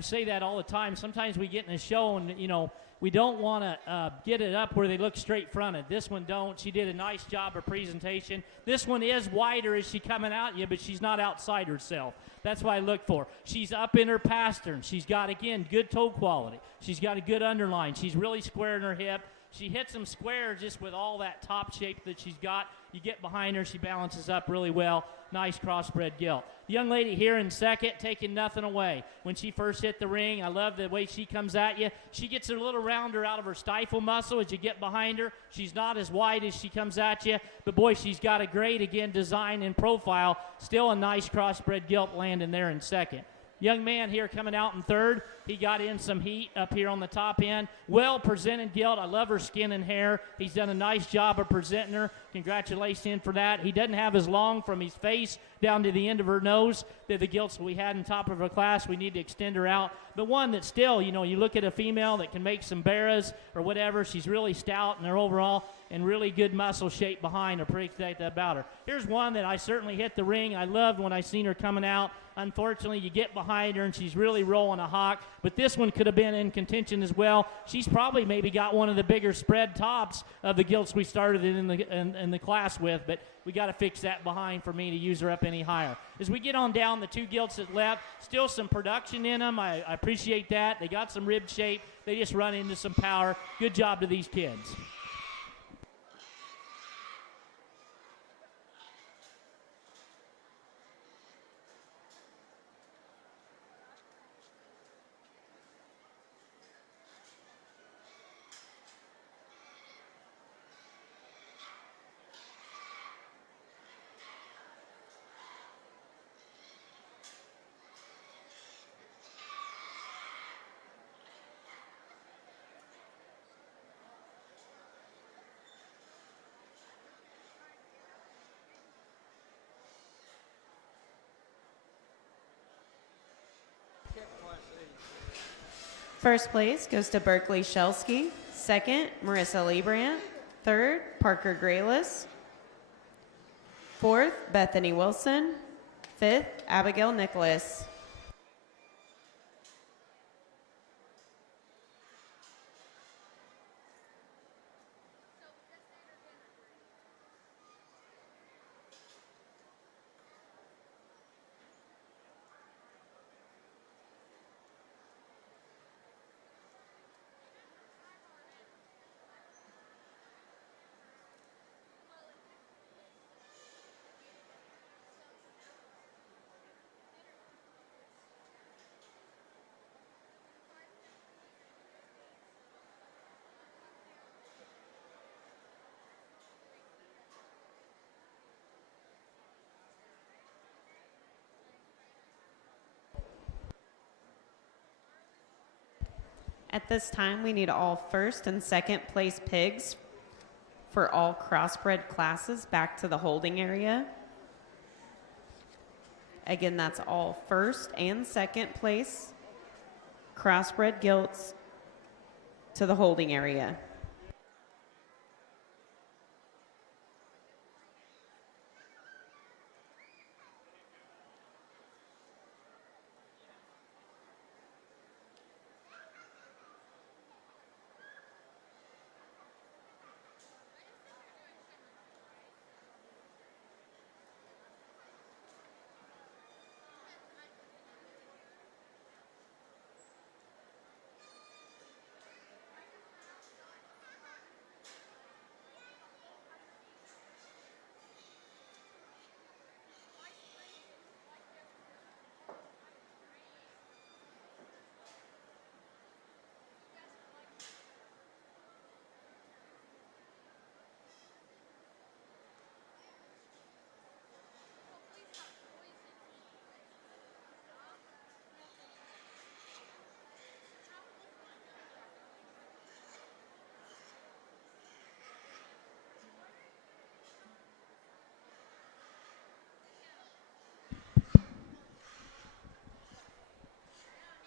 say that all the time. Sometimes we get in a show and, you know, we don't want to get it up where they look straight fronted. This one don't. She did a nice job of presentation. This one is wider as she coming at you, but she's not outside herself. That's what I look for. She's up in her pastern. She's got, again, good toe quality. She's got a good underline. She's really square in her hip. She hits them square just with all that top shape that she's got. You get behind her, she balances up really well. Nice crossbred gilt. The young lady here in second, taking nothing away. When she first hit the ring, I love the way she comes at you. She gets a little rounder out of her stifle muscle as you get behind her. She's not as wide as she comes at you, but boy, she's got a great, again, design and profile. Still a nice crossbred gilt landing there in second. Young man here coming out in third. He got in some heat up here on the top end. Well presented gilt. I love her skin and hair. He's done a nice job of presenting her. Congratulations for that. He doesn't have as long from his face down to the end of her nose that the gilts we had in top of her class. We need to extend her out. But one that still, you know, you look at a female that can make some barras or whatever. She's really stout in her overall and really good muscle shape behind her. Pretty excited about her. Here's one that I certainly hit the ring. I loved when I seen her coming out. Unfortunately, you get behind her and she's really rolling a hawk. But this one could have been in contention as well. She's probably maybe got one of the bigger spread tops of the gilts we started in the class with. But we got to fix that behind for me to use her up any higher. As we get on down, the two gilts that left, still some production in them. I appreciate that. They got some rib shape. They just run into some power. Good job to these kids. First place goes to Berkeley Shelsky. Second, Marissa Liebrandt. Third, Parker Graylis. Fourth, Bethany Wilson. Fifth, Abigail Nicholas. At this time, we need all first and second place pigs for all crossbred classes back to the holding area. Again, that's all first and second place crossbred gilts to the holding area.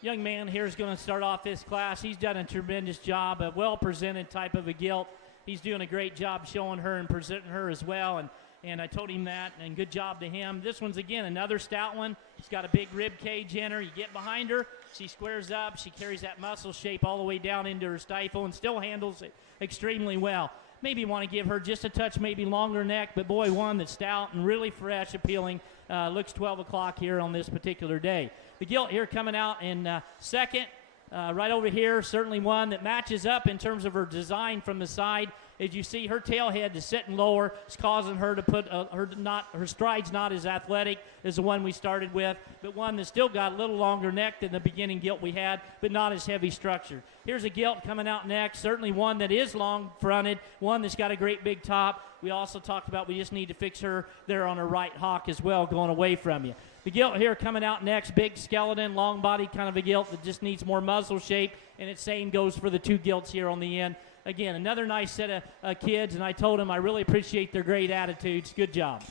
young man here is going to start off this class. He's done a tremendous job, a well-presented type of a gilt. He's doing a great job showing her and presenting her as well, and I told him that, and good job to him. This one's, again, another stout one. She's got a big rib cage in her. You get behind her, she squares up. She carries that muscle shape all the way down into her stifle and still handles it extremely well. Maybe want to give her just a touch, maybe longer neck, but boy, one that's stout and really fresh, appealing. Looks 12 o'clock here on this particular day. The gilt here coming out in second, right over here, certainly one that matches up in terms of her design from the side. As you see, her tail head is sitting lower. It's causing her to put her strides not as athletic as the one we started with, but one that's still got a little longer neck than the beginning gilt we had, but not as heavy structure. Here's a gilt coming out next, certainly one that is long fronted, one that's got a great big top. We also talked about we just need to fix her there on her right hock as well, going away from you. The gilt here coming out next, big skeleton, long body kind of a gilt that just needs more muzzle shape, and its same goes for the two gilts here on the end. Again, another nice set of kids, and I told them I really appreciate their great attitudes. Good job.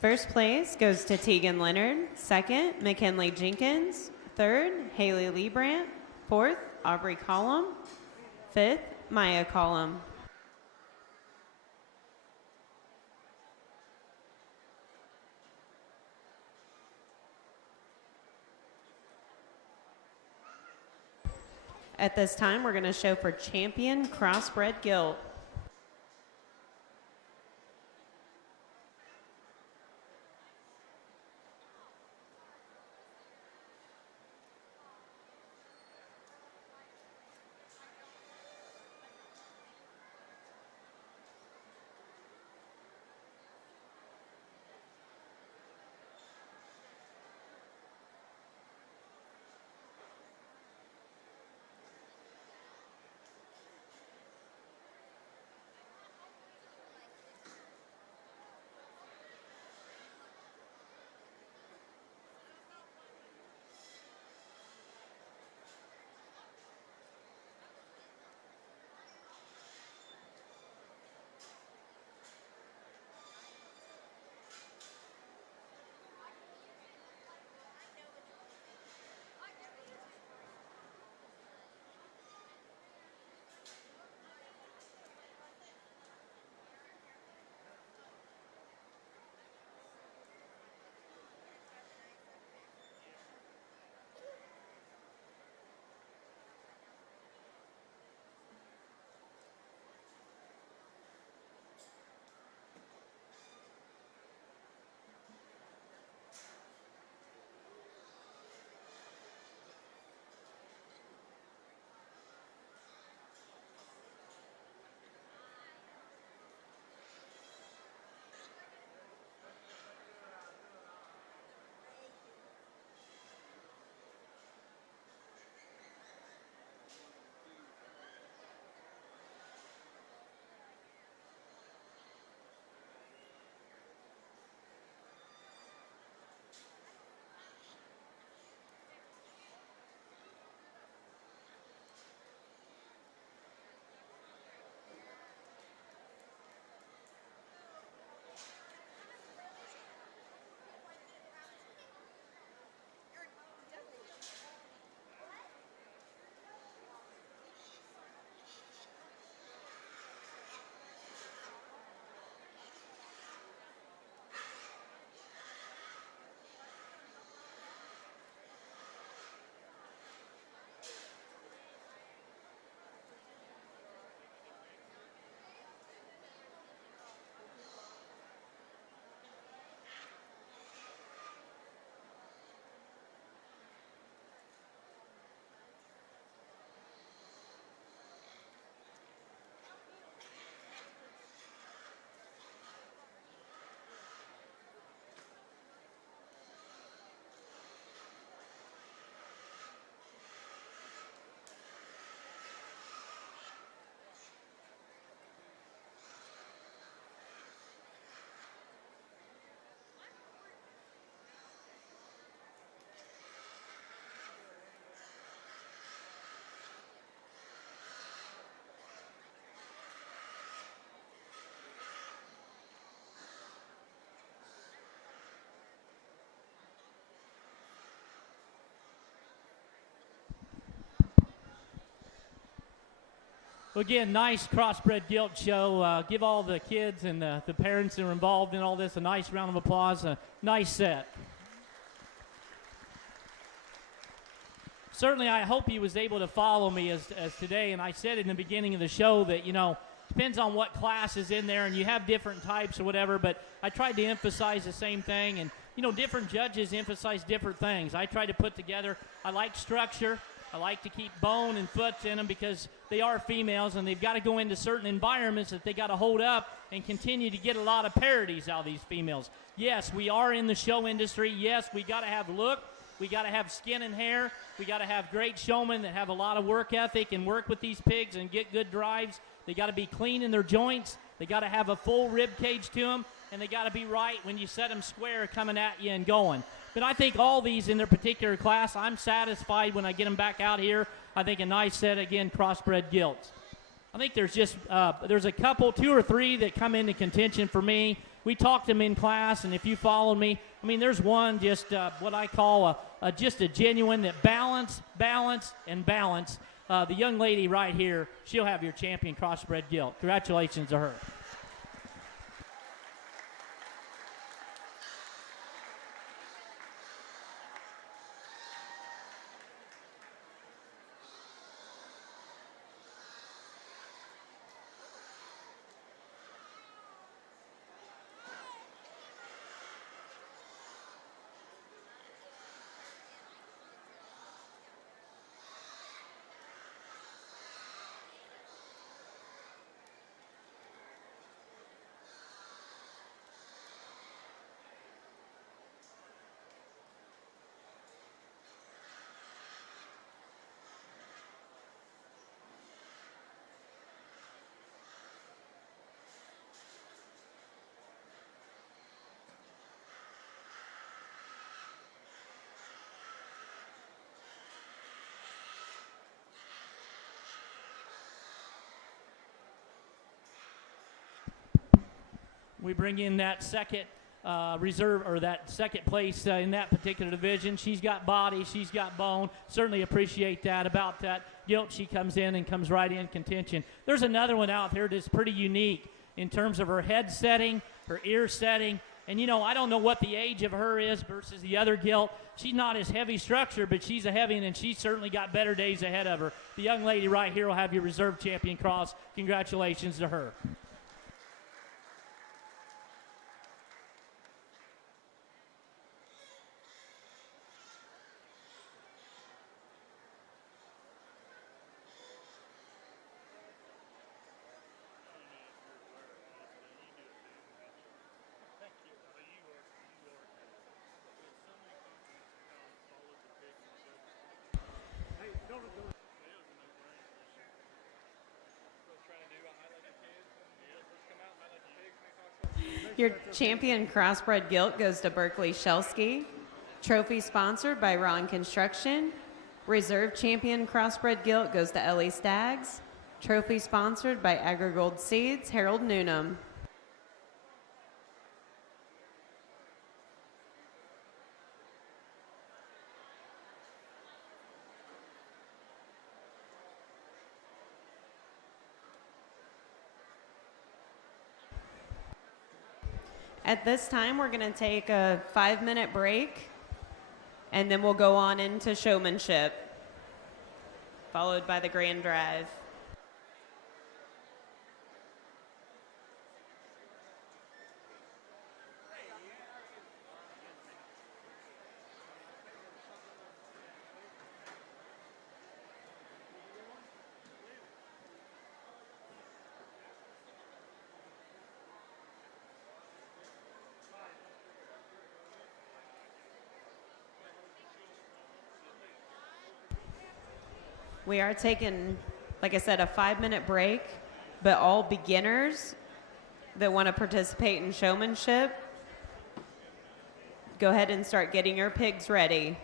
First place goes to Tegan Leonard. Second, McKinley Jenkins. Third, Haley Liebrandt. Fourth, Aubrey Collum. Fifth, Maya Collum. At this time, we're going to show for champion crossbred gilt. Again, nice crossbred gilt show. Give all the kids and the parents that are involved in all this a nice round of applause. A nice set. Certainly, I hope he was able to follow me as today. And I said in the beginning of the show that, depends on what class is in there, and you have different types or whatever, but I tried to emphasize the same thing. And, different judges emphasize different things. I tried to put together, I like structure. I like to keep bone and foot in them because they are females and they've got to go into certain environments that they got to hold up and continue to get a lot of parodies out of these females. Yes, we are in the show industry. Yes, we got to have look. We got to have skin and hair. We got to have great showmen that have a lot of work ethic and work with these pigs and get good drives. They got to be clean in their joints. They got to have a full rib cage to them, and they got to be right when you set them square coming at you and going. But I think all these in their particular class, I'm satisfied when I get them back out here. I think a nice set, again, crossbred gilts. I think there's just, there's a couple, 2 or 3 that come into contention for me. We talked them in class, and if you followed me, there's one just what I call just a genuine that balance, and balance. The young lady right here, she'll have your champion crossbred gilt. Congratulations to her. We bring in that second reserve, or that second place in that particular division. She's got body, she's got bone. Certainly appreciate that about that gilt. She comes in and comes right in contention. There's another one out there that's pretty unique in terms of her head setting, her ear setting. And, I don't know what the age of her is versus the other gilt. She's not as heavy structure, but she's a heavy one, and she's certainly got better days ahead of her. The young lady right here will have your reserve champion cross. Congratulations to her. Your champion crossbred gilt goes to Berkeley Shelsky. Trophy sponsored by Ron Construction. Reserve champion crossbred gilt goes to Ellie Staggs. Trophy sponsored by AgriGold Seeds, Harold Noonan. At this time, we're going to take a 5-minute break, and then we'll go on into Showmanship, followed by the Grand Drive. We are taking, like I said, a 5-minute break, but all beginners that want to participate in Showmanship, go ahead and start getting your pigs ready.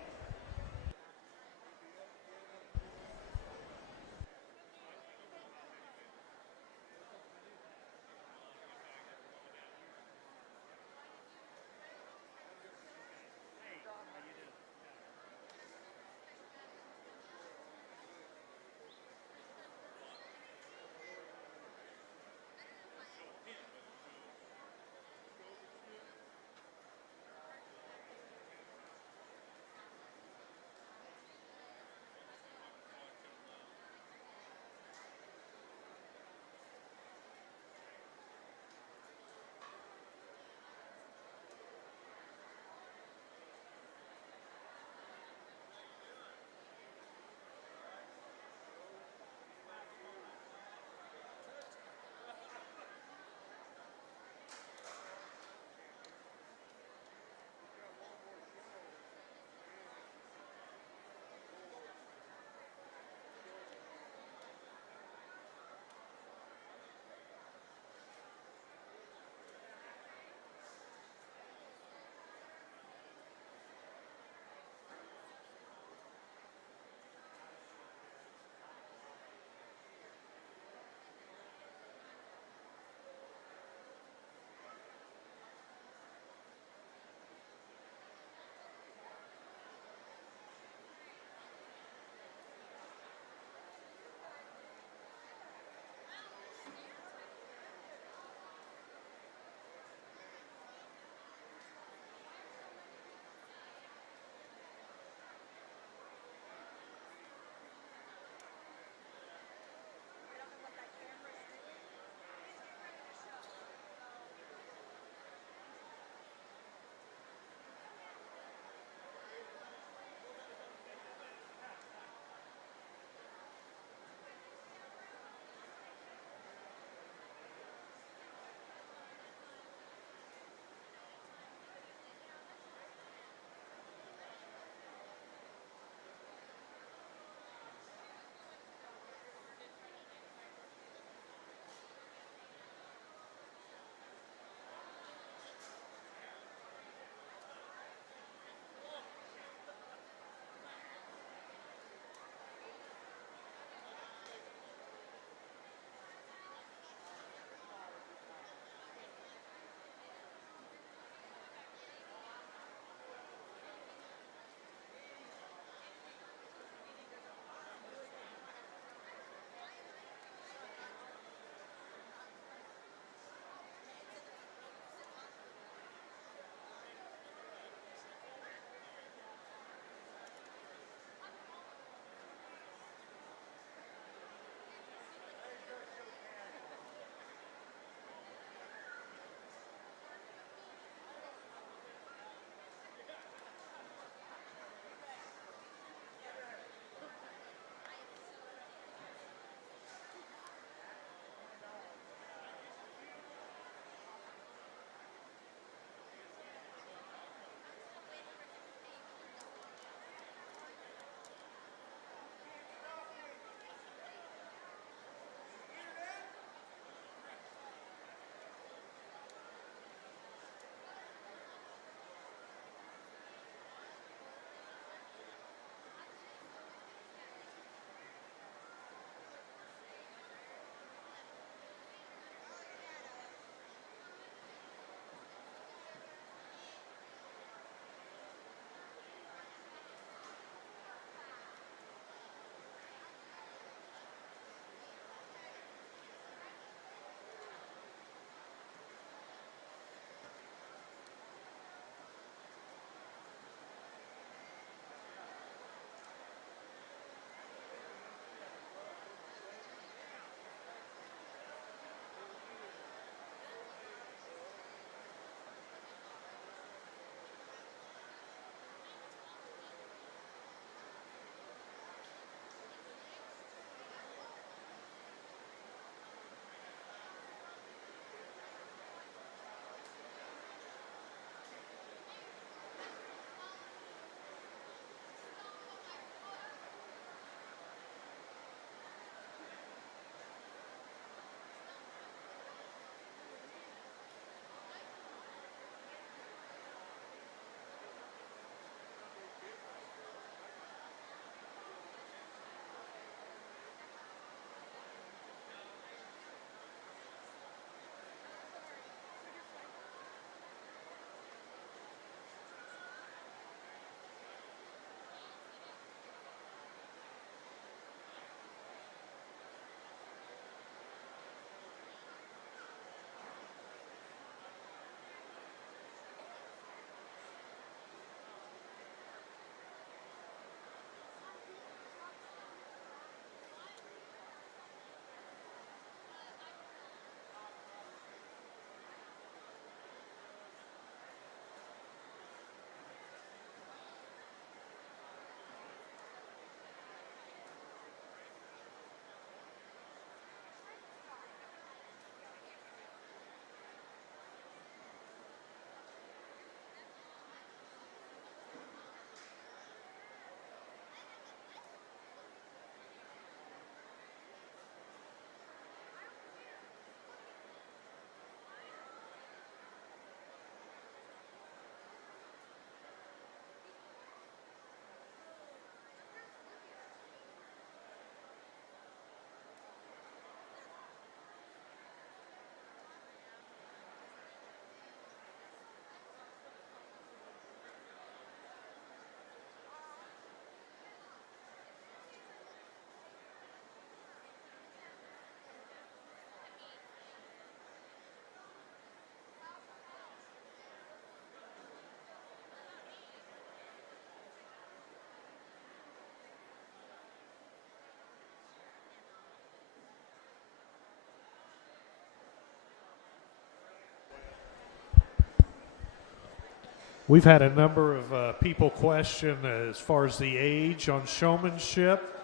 We've had a number of people question as far as the age on showmanship.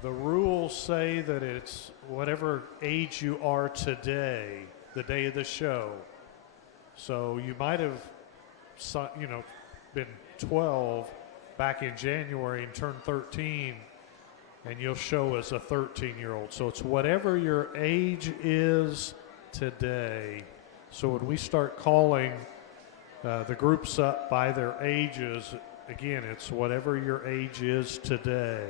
The rules say that it's whatever age you are today, the day of the show. So you might have, been 12 back in January and turned 13, and you'll show as a 13-year-old. So it's whatever your age is today. So when we start calling the groups up by their ages, again, it's whatever your age is today.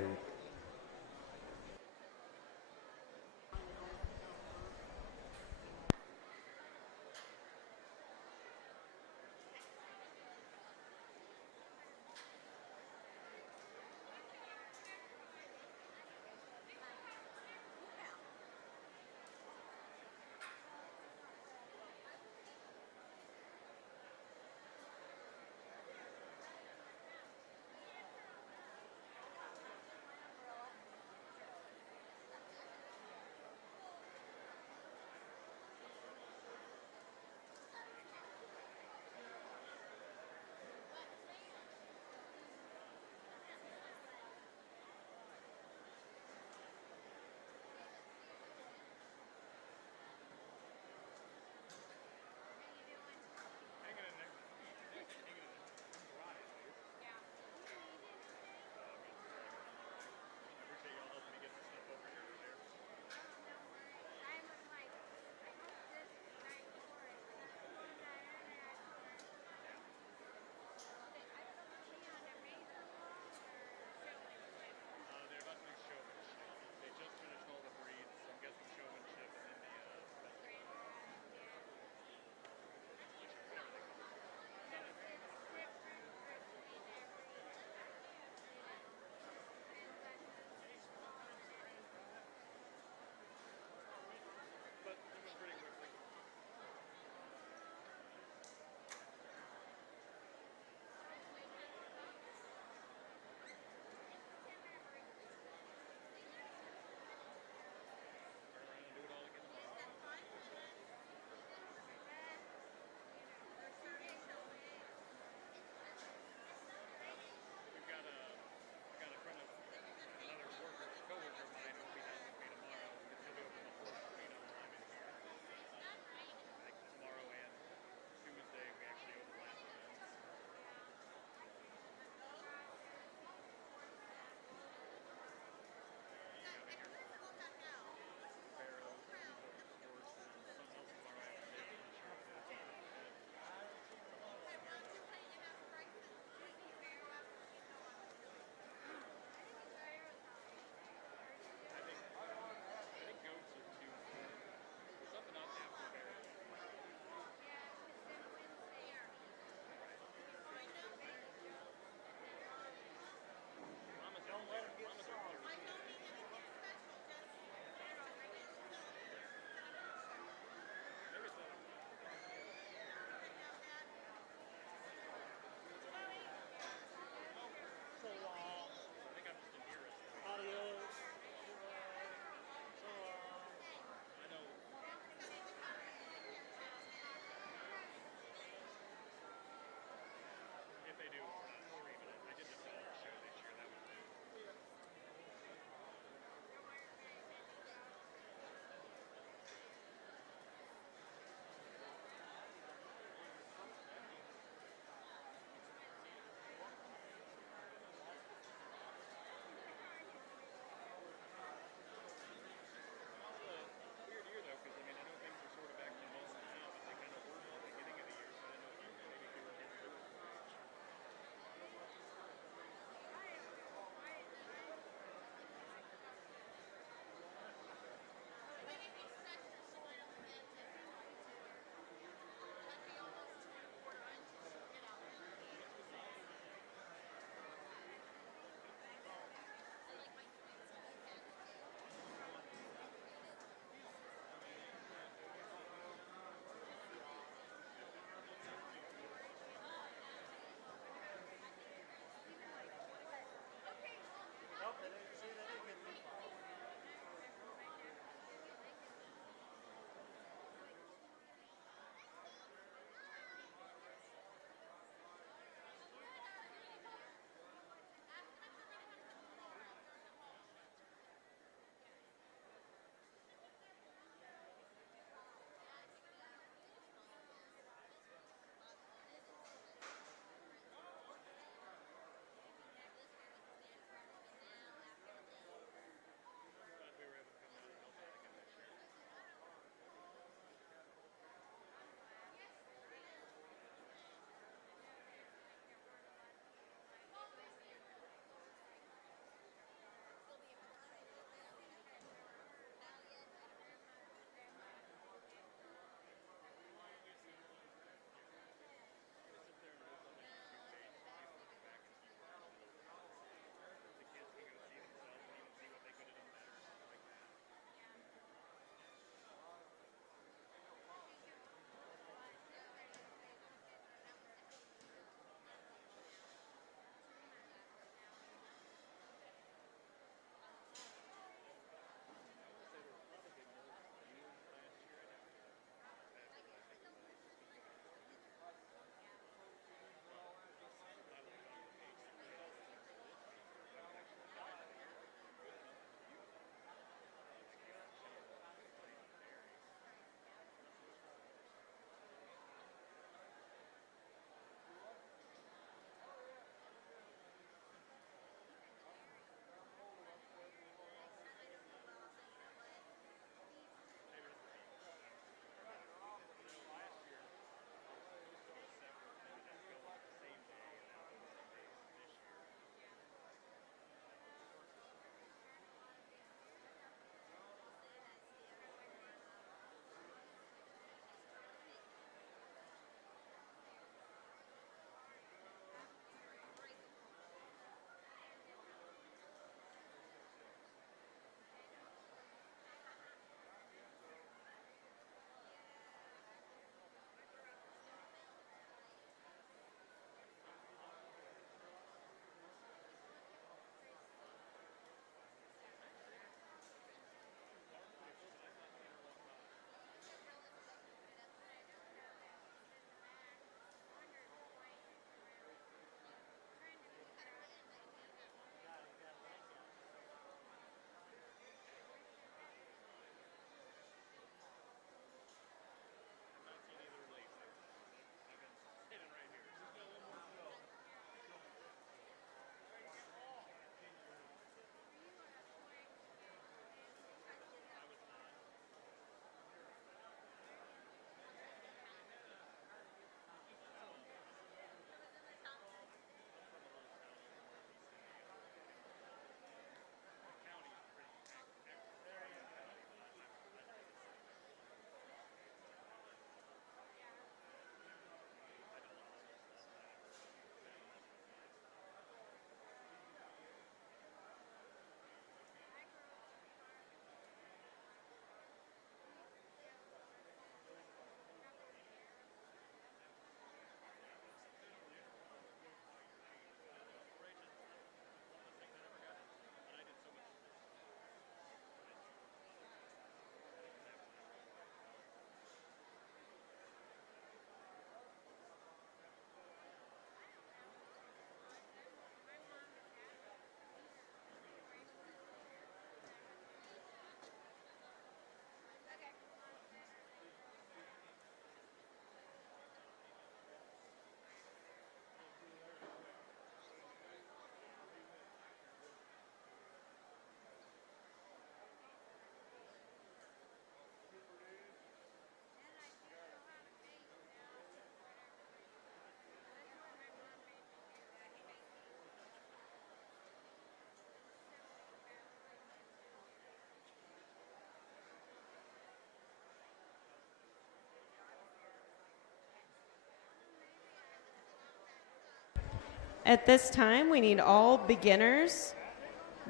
At this time, we need all beginners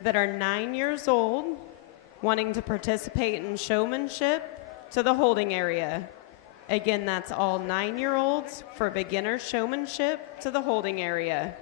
that are 9 years old wanting to participate in showmanship to the holding area. Again, that's all 9-year-olds for beginner showmanship to the holding area.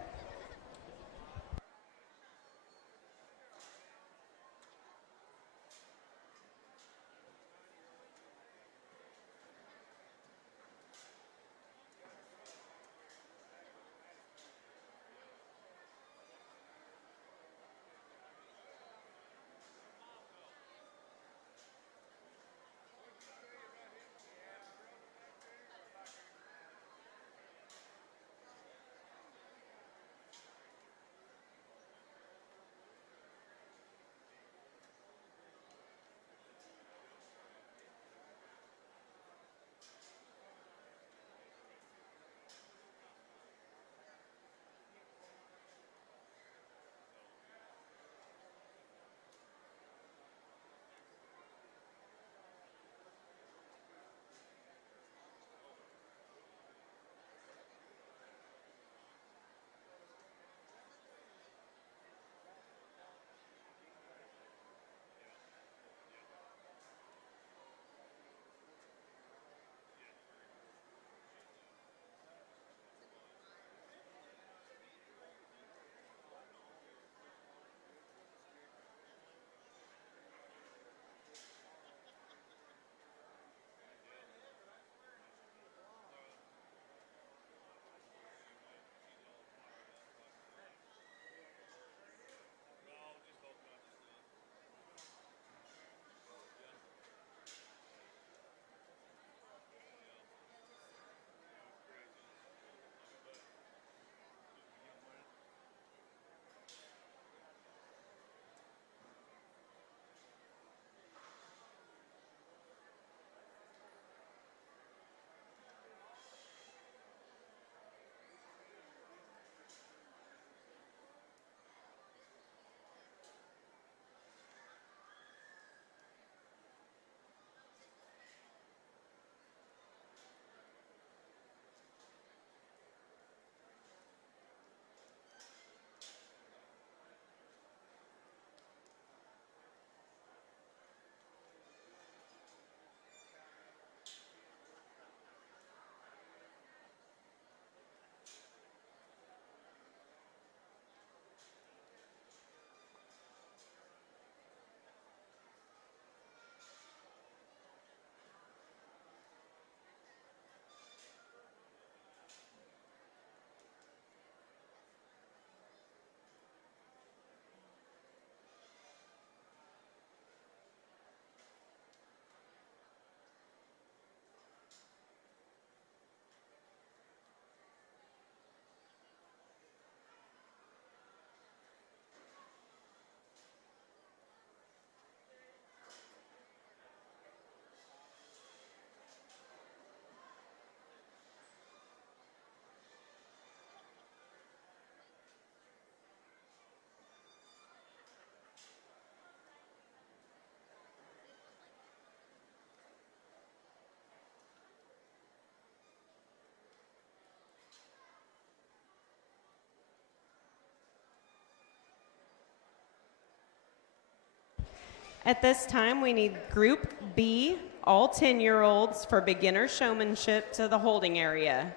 At this time, we need Group B, all 10-year-olds for beginner showmanship to the holding area.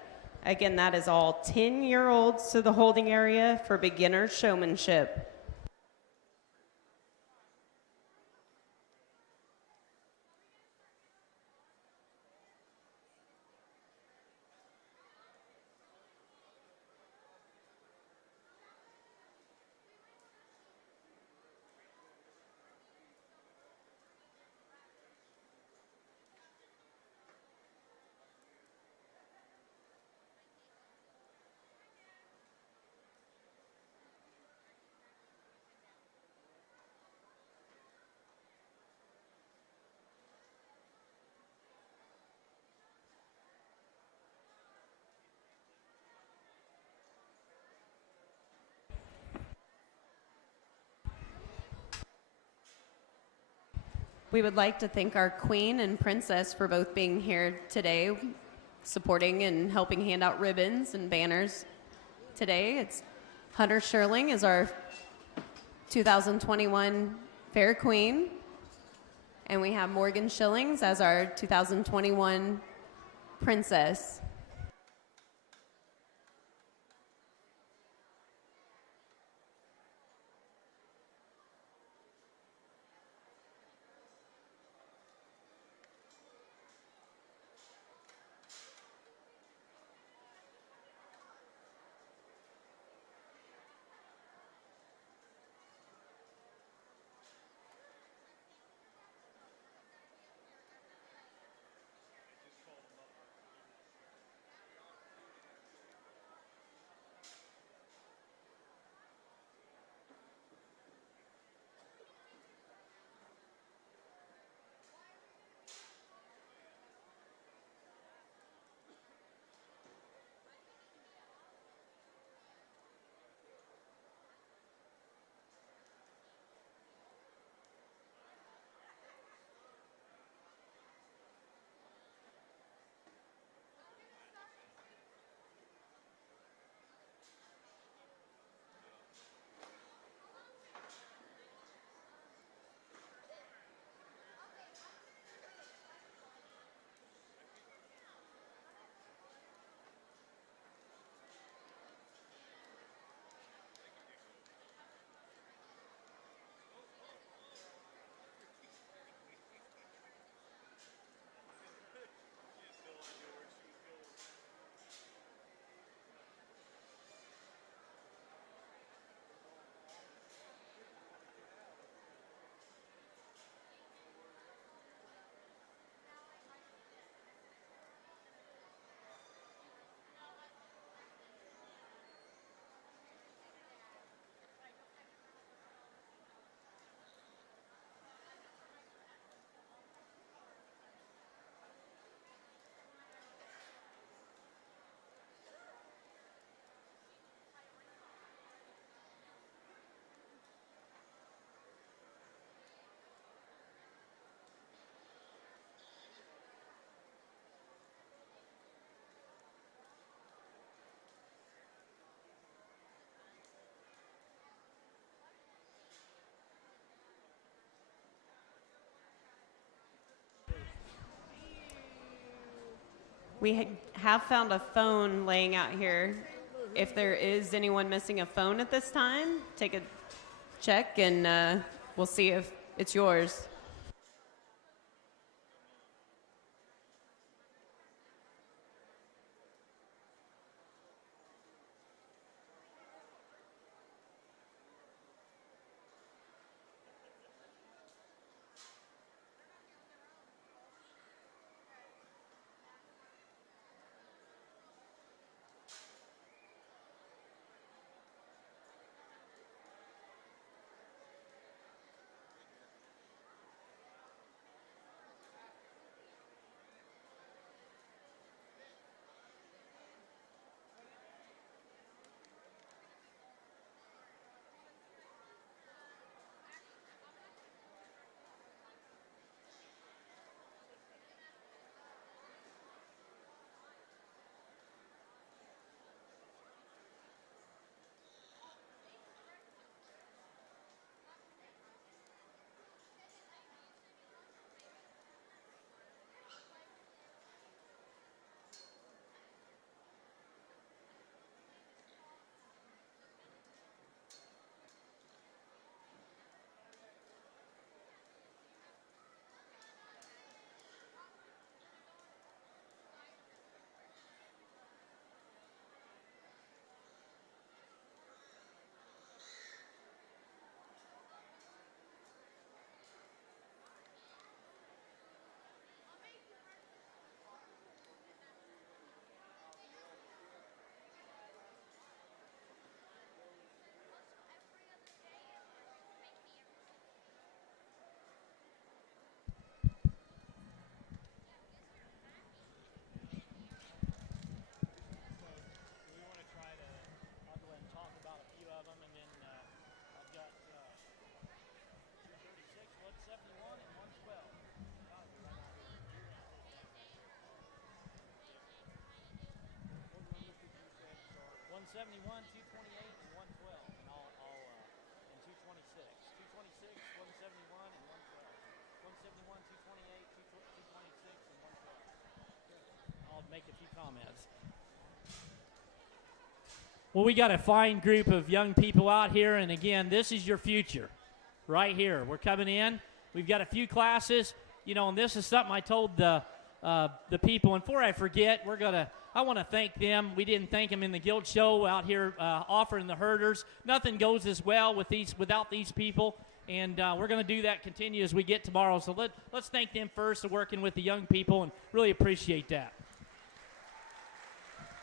Again, that is all 10-year-olds to the holding area for beginner showmanship. We would like to thank our Queen and Princess for both being here today, supporting and helping hand out ribbons and banners today. It's Hunter Sherling is our 2021 Fair Queen. And we have Morgan Schillings as our 2021 Princess. We have found a phone laying out here. If there is anyone missing a phone at this time, take a check and we'll see if it's yours. One 71, 228, and 112. make a few comments. Well, we got a fine group of young people out here, and again, this is your future right here. We're coming in. We've got a few classes, and this is something I told the people. And before I forget, I want to thank them. We didn't thank them in the Gilt show out here offering the herders. Nothing goes as well without these people, and we're going to do that continue as we get tomorrow. So let's thank them first for working with the young people, and really appreciate that.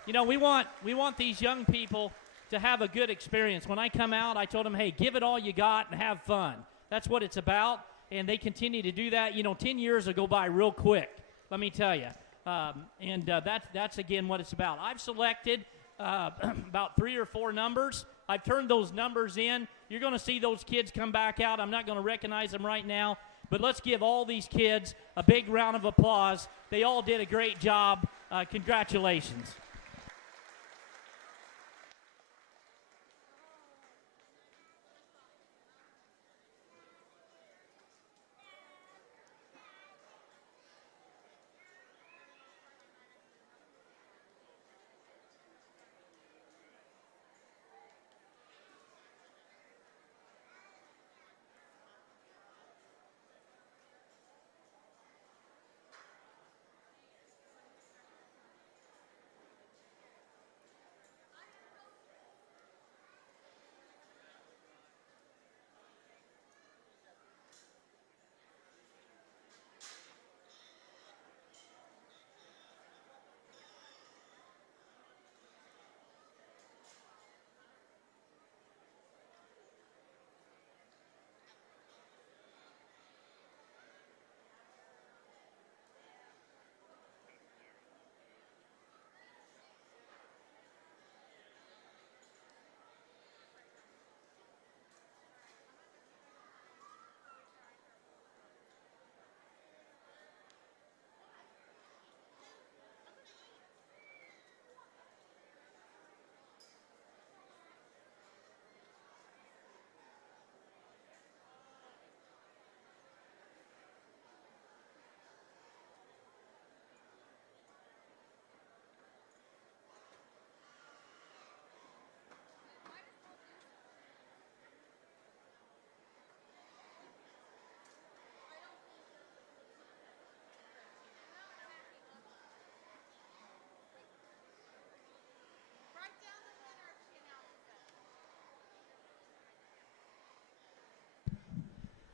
We want these young people to have a good experience. When I come out, I told them, hey, give it all you got and have fun. That's what it's about, and they continue to do that. 10 years will go by real quick, let me tell you. That's again, what it's about. I've selected about 3 or 4 numbers. I've turned those numbers in. You're going to see those kids come back out. I'm not going to recognize them right now, but let's give all these kids a big round of applause. They all did a great job. Congratulations.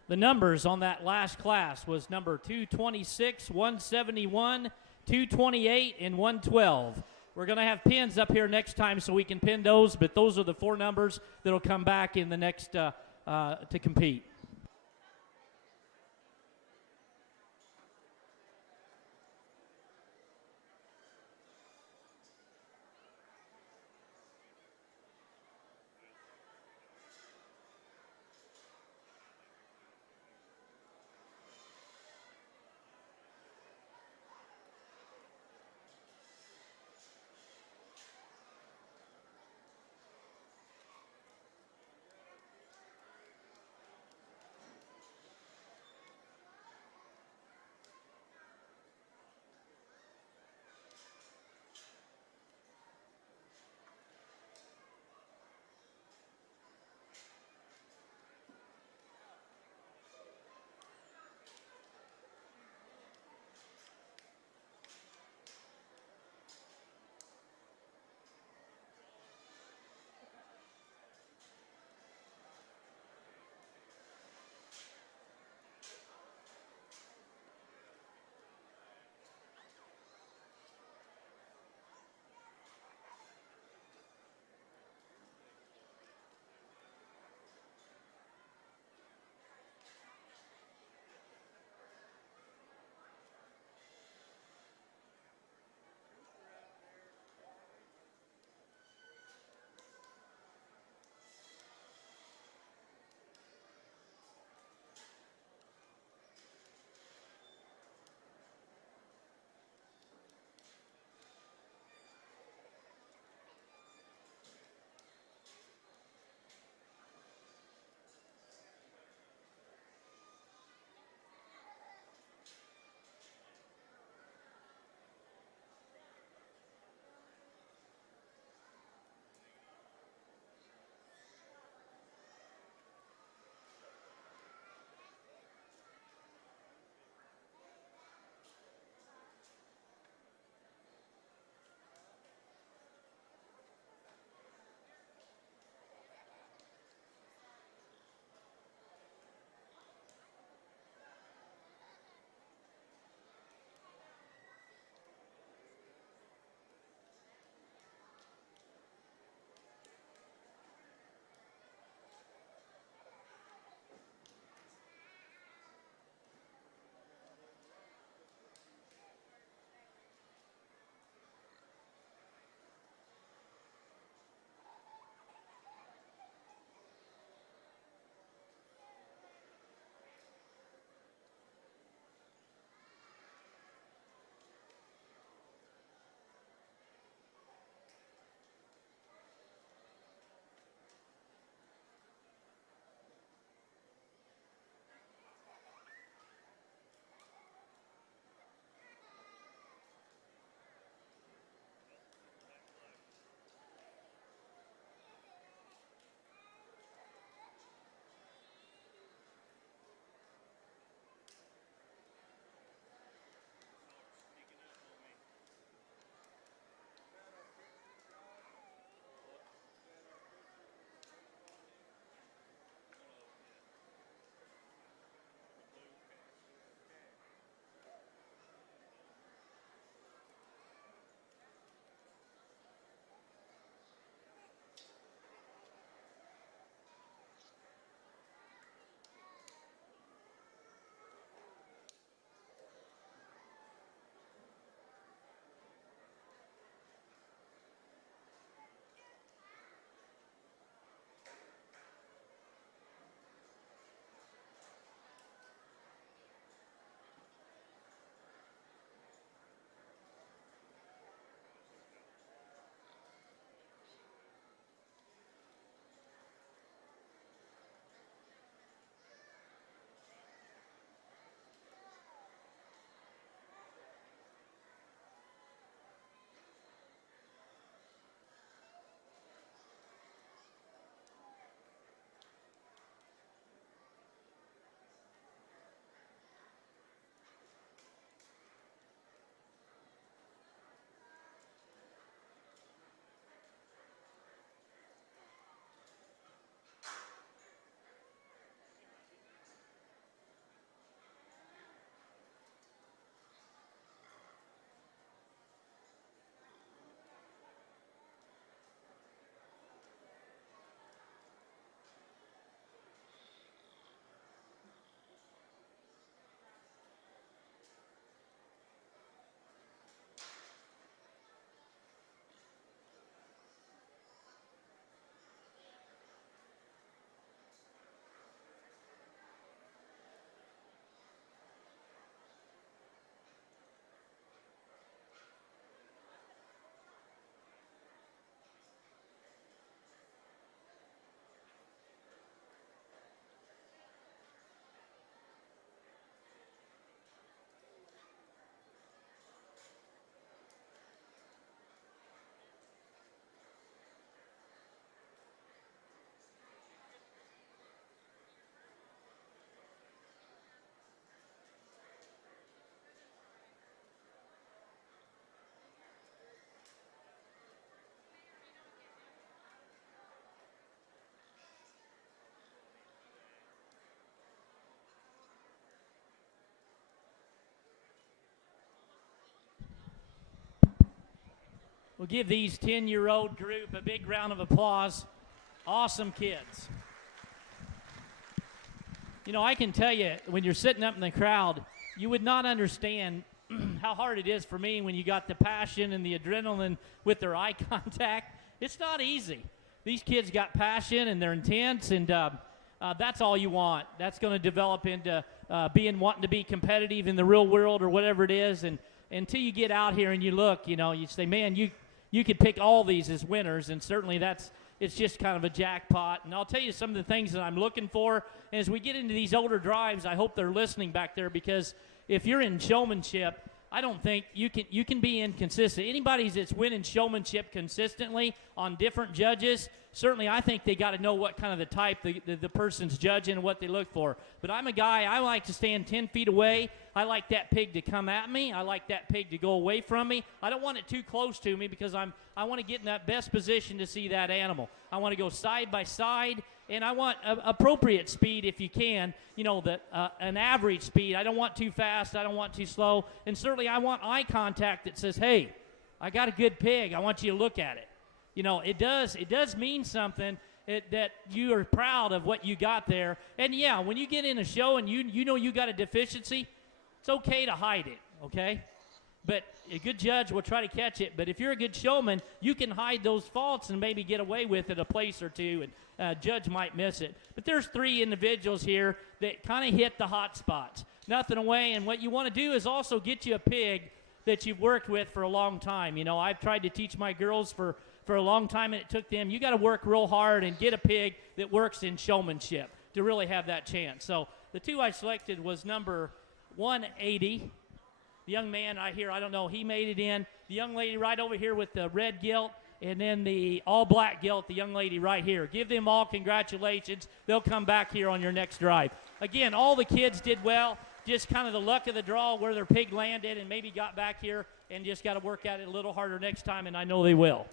The numbers on that last class was number 226, 171, 228, and 112. We're going to have pins up here next time so we can pin those, but those are the 4 numbers that will come back in the next to compete. We'll give these 10-year-old group a big round of applause. Awesome kids. You know, I can tell you, when you're sitting up in the crowd, you would not understand how hard it is for me when you got the passion and the adrenaline with their eye contact. It's not easy. These kids got passion and they're intense, and that's all you want. That's going to develop into wanting to be competitive in the real world or whatever it is. And until you get out here and you look, you know, you say, man, you could pick all these as winners, and certainly it's just kind of a jackpot. And I'll tell you some of the things that I'm looking for. And as we get into these older drives, I hope they're listening back there, because if you're in showmanship, I don't think you can be inconsistent. Anybody that's winning showmanship consistently on different judges, certainly I think they got to know what kind of the type the person's judging and what they look for. But I'm a guy, I like to stand 10 feet away. I like that pig to come at me. I like that pig to go away from me. I don't want it too close to me, because I want to get in that best position to see that animal. I want to go side by side, and I want appropriate speed if you can, you know, an average speed. I don't want too fast. I don't want too slow. And certainly I want eye contact that says, hey, I got a good pig. I want you to look at it. You know, it does mean something that you are proud of what you got there. And, yeah, when you get in a show and you know you got a deficiency, it's okay to hide it, okay? But a good judge will try to catch it. But if you're a good showman, you can hide those faults and maybe get away with it a place or two, and a judge might miss it. But there's 3 individuals here that kind of hit the hot spots. Nothing away, and what you want to do is also get you a pig that you've worked with for a long time. You know, I've tried to teach my girls for a long time, and it took them. You got to work real hard and get a pig that works in showmanship to really have that chance. So the 2 I selected was number 180. The young man I don't know, he made it in. The young lady right over here with the red gilt, and then the all-black gilt, the young lady right here. Give them all congratulations. They'll come back here on your next drive. Again, all the kids did well. Just kind of the luck of the draw where their pig landed and maybe got back here, and just got to work at it a little harder next time, and I know they will.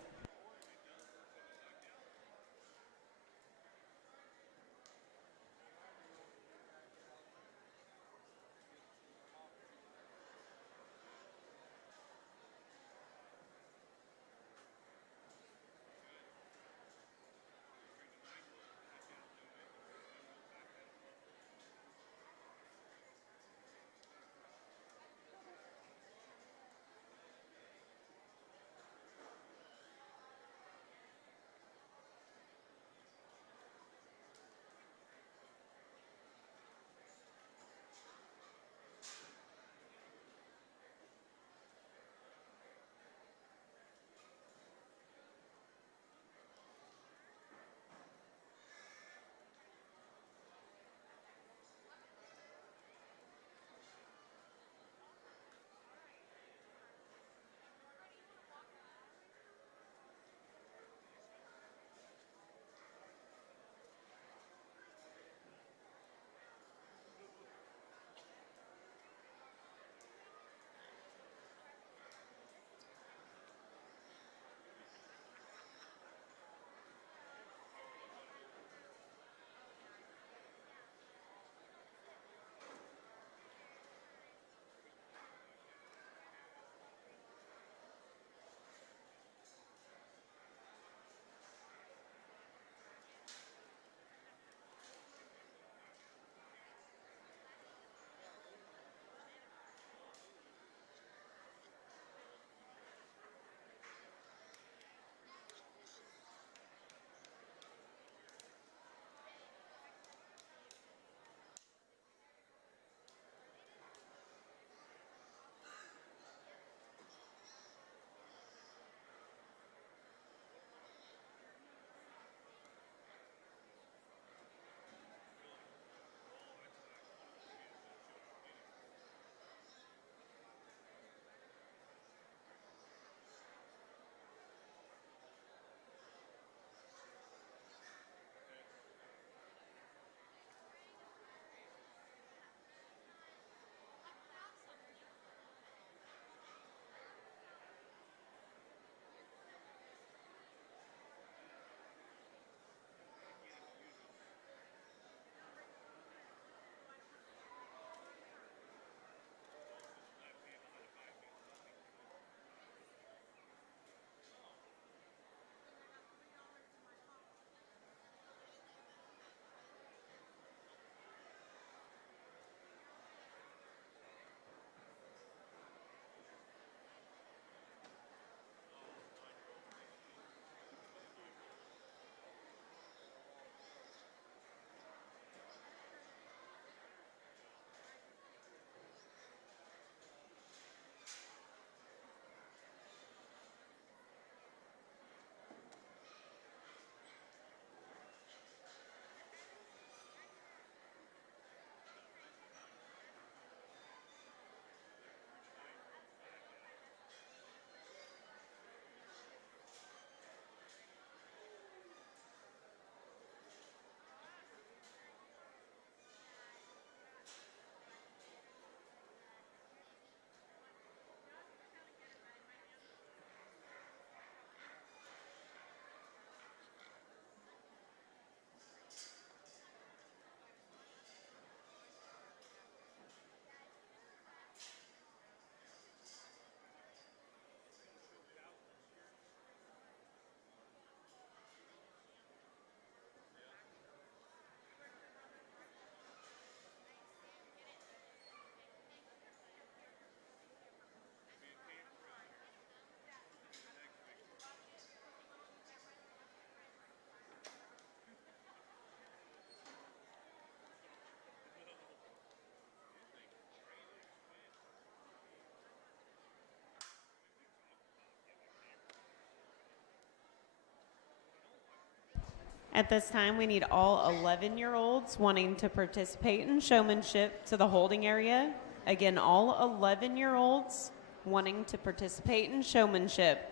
At this time, we need all 11-year-olds wanting to participate in showmanship to the holding area. Again, all 11-year-olds wanting to participate in showmanship.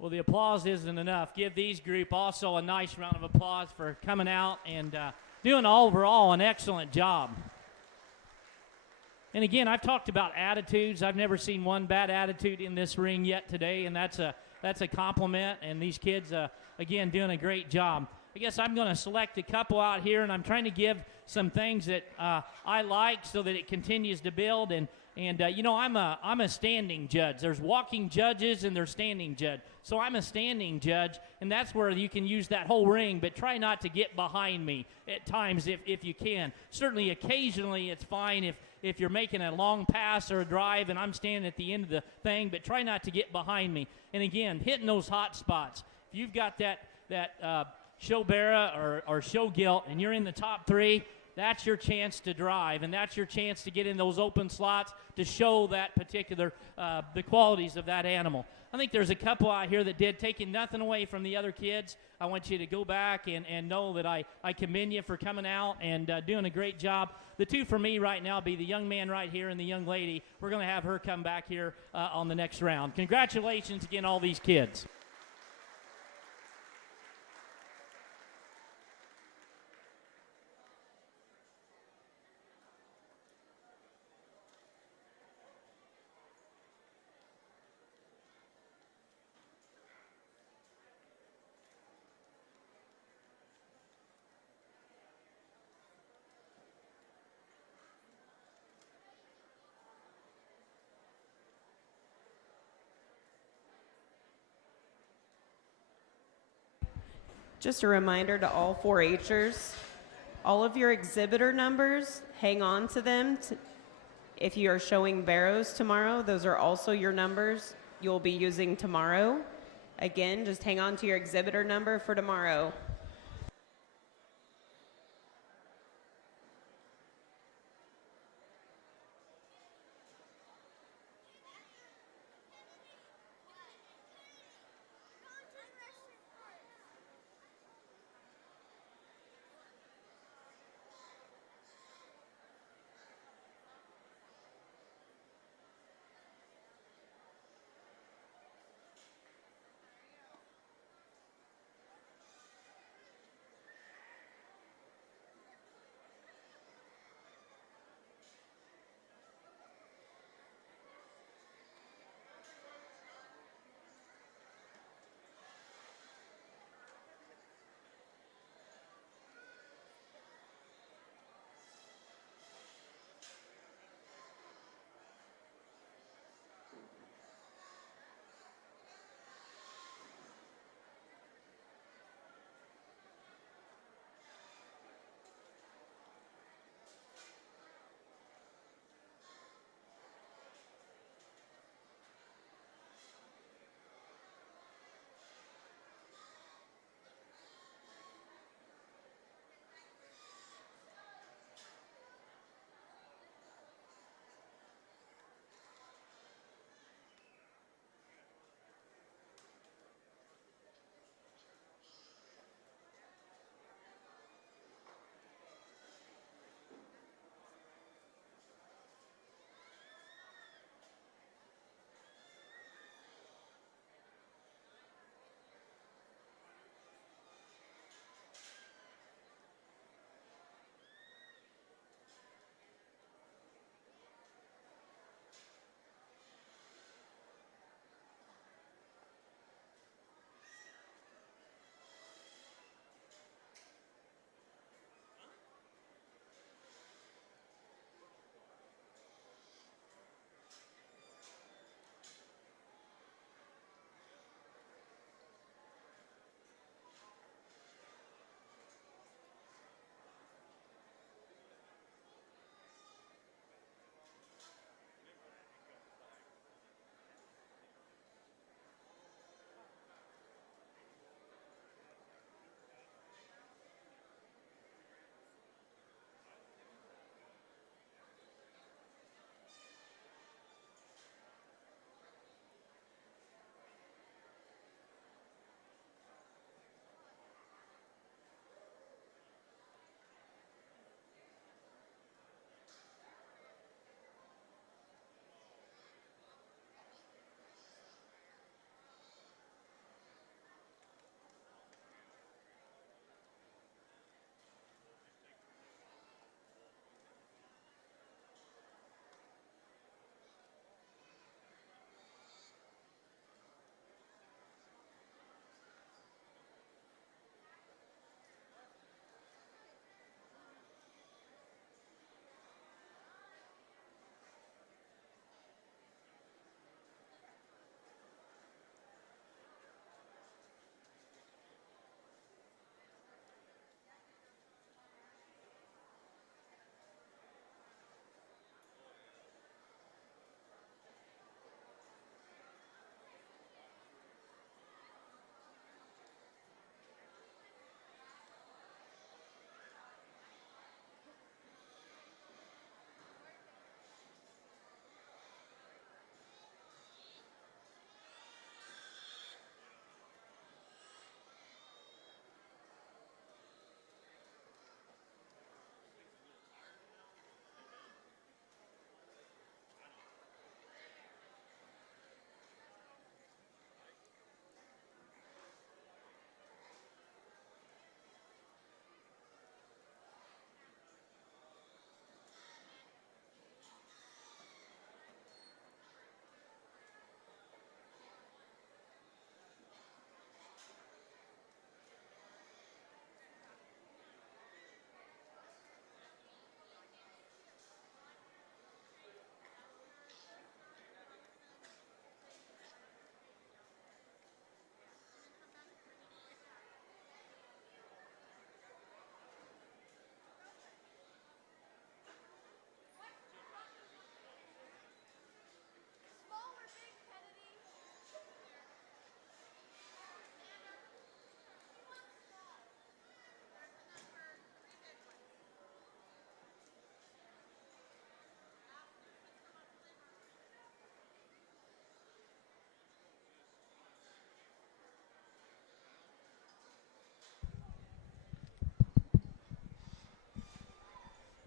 Well, the applause isn't enough. Give these group also a nice round of applause for coming out and doing overall an excellent job. And again, I've talked about attitudes. I've never seen one bad attitude in this ring yet today, and that's a compliment. And these kids, again, doing a great job. I guess I'm going to select a couple out here, and I'm trying to give some things that I like so that it continues to build. And you know, I'm a standing judge. There's walking judges and there's standing judge. So I'm a standing judge, and that's where you can use that whole ring, but try not to get behind me at times if you can. Certainly, occasionally, it's fine if you're making a long pass or a drive and I'm standing at the end of the thing, but try not to get behind me. And again, hitting those hot spots. If you've got that show Barra or show Gilt and you're in the top three, that's your chance to drive, and that's your chance to get in those open slots to show that particular, the qualities of that animal. I think there's a couple out here that did, taking nothing away from the other kids. I want you to go back and know that I commend you for coming out and doing a great job. The two for me right now be the young man right here and the young lady. We're going to have her come back here on the next round. Congratulations again, all these kids. Just a reminder to all 4-Hers, all of your exhibitor numbers, hang on to them. If you are showing barrows tomorrow, those are also your numbers you'll be using tomorrow. Again, just hang on to your exhibitor number for tomorrow.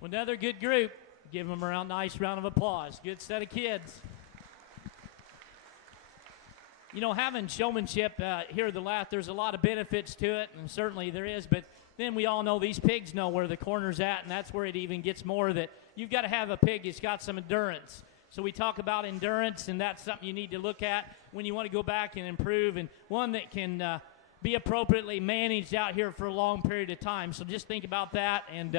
Another good group. Give them a nice round of applause. Good set of kids. You know, having showmanship here at the last, there's a lot of benefits to it, and certainly there is, but then we all know these pigs know where the corner's at, and that's where it even gets more that you've got to have a pig that's got some endurance. So we talk about endurance, and that's something you need to look at when you want to go back and improve, and one that can be appropriately managed out here for a long period of time. So just think about that, and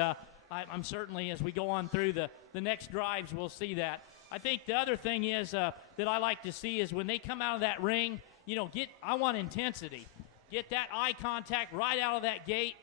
I'm certainly, as we go on through the next drives, we'll see that. I think the other thing is that I like to see is when they come out of that ring, you know, I want intensity. Get that eye contact right out of that gate,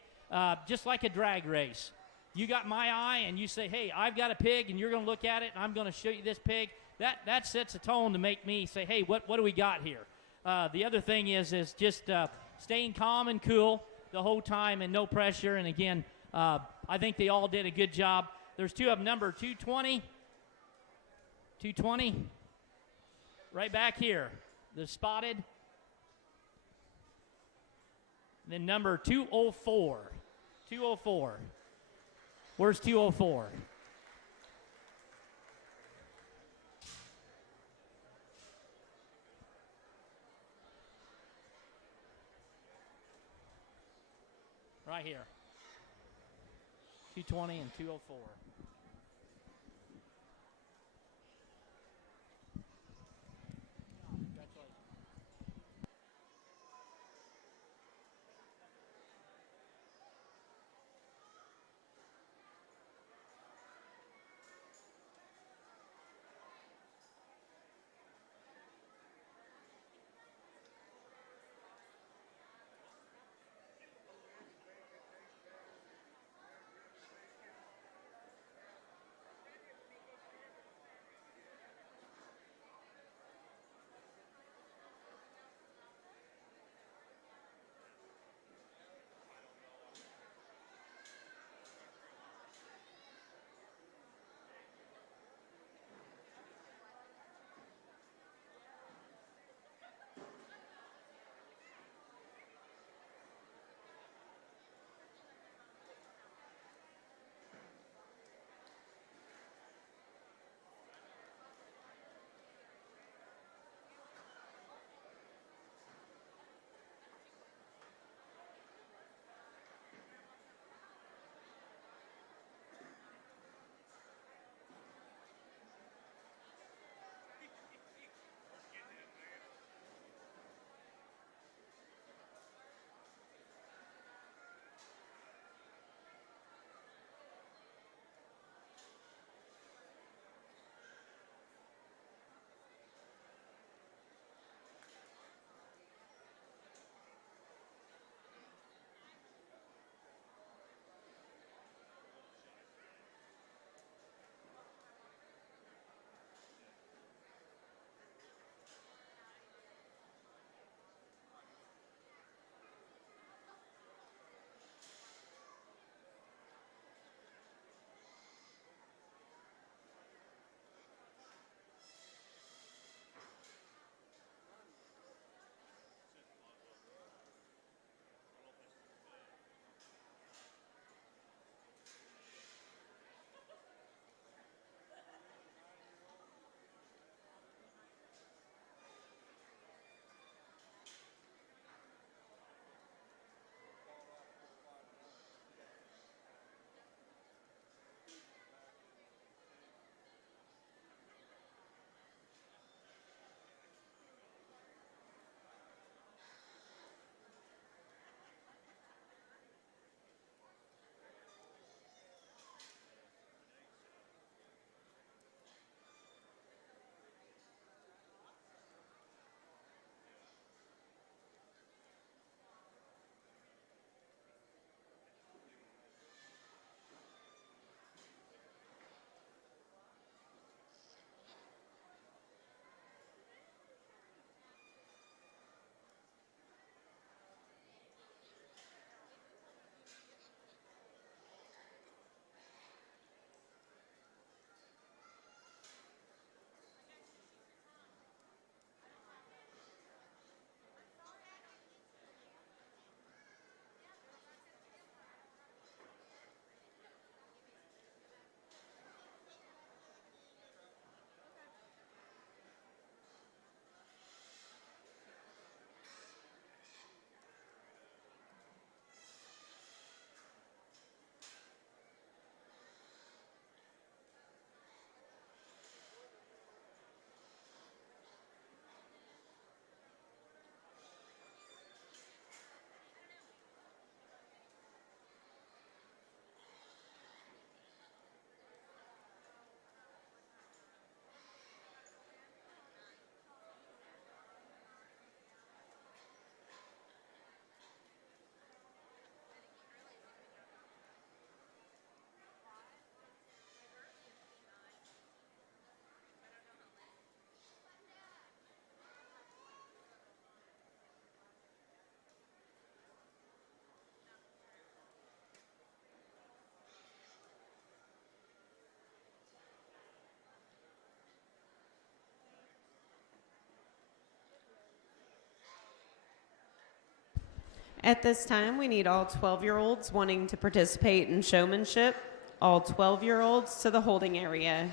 just like a drag race. You got my eye, and you say, hey, I've got a pig, and you're going to look at it, and I'm going to show you this pig. That sets a tone to make me say, hey, what do we got here? The other thing is just staying calm and cool the whole time and no pressure. And, again, I think they all did a good job. There's two of them, number 220, right back here, the spotted. Then number 204. Where's 204? Right here. 220 and 204. At this time, we need all 12-year-olds wanting to participate in showmanship. All 12-year-olds to the holding area.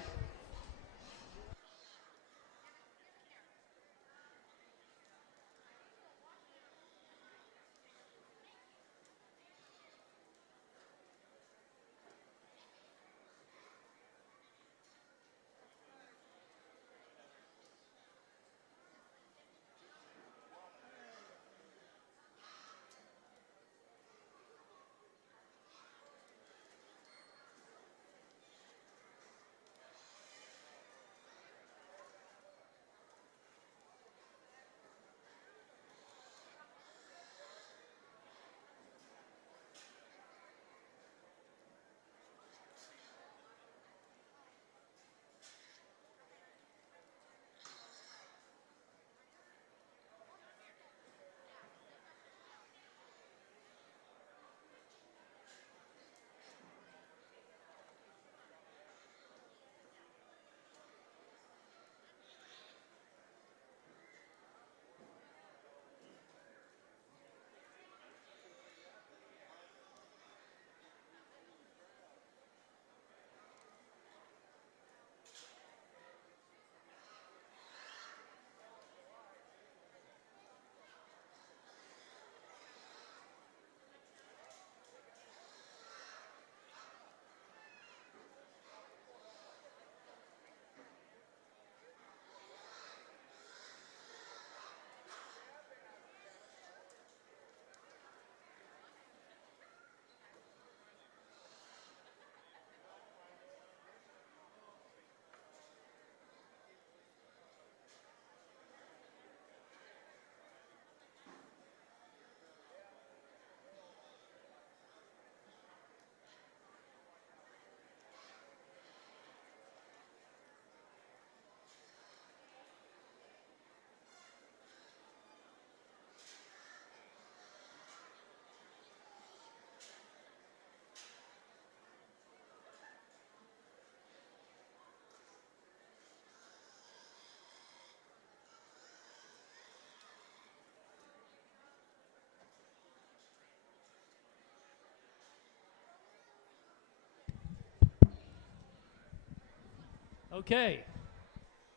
Okay,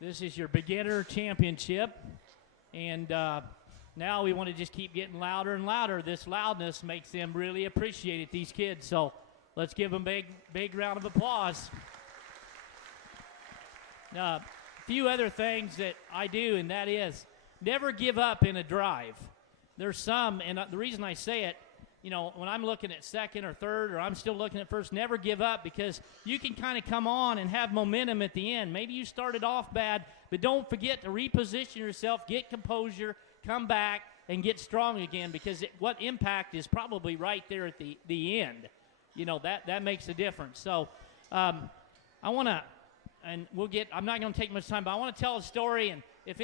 this is your beginner championship, and now we want to just keep getting louder and louder. This loudness makes them really appreciate it, these kids, so let's give them a big round of applause. Now, a few other things that I do, and that is never give up in a drive. There's some, and the reason I say it, you know, when I'm looking at second or third, or I'm still looking at first, never give up, because you can kind of come on and have momentum at the end. Maybe you started off bad, but don't forget to reposition yourself, get composure, come back, and get strong again, because what impact is probably right there at the end. You know, that makes a difference. So I want to, and I'm not going to take much time, but I want to tell a story, and if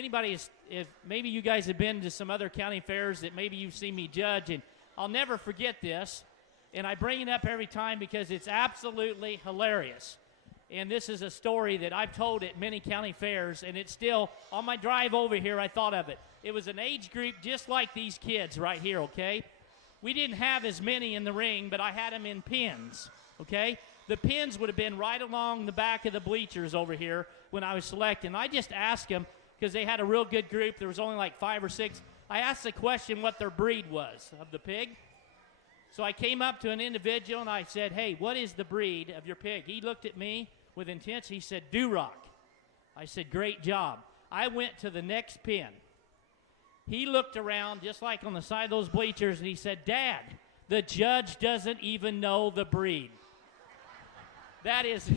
maybe you guys have been to some other county fairs that maybe you've seen me judge, and I'll never forget this, and I bring it up every time because it's absolutely hilarious. And this is a story that I've told at many county fairs, and it's still, on my drive over here, I thought of it. It was an age group just like these kids right here, okay? We didn't have as many in the ring, but I had them in pins, okay? The pins would have been right along the back of the bleachers over here when I was selecting. I just asked them, because they had a real good group. There was only like 5 or 6. I asked the question what their breed was of the pig. So I came up to an individual and I said, hey, what is the breed of your pig? He looked at me with intense. He said, Duroc. I said, great job. I went to the next pin. He looked around just like on the side of those bleachers and he said, Dad, the judge doesn't even know the breed. That is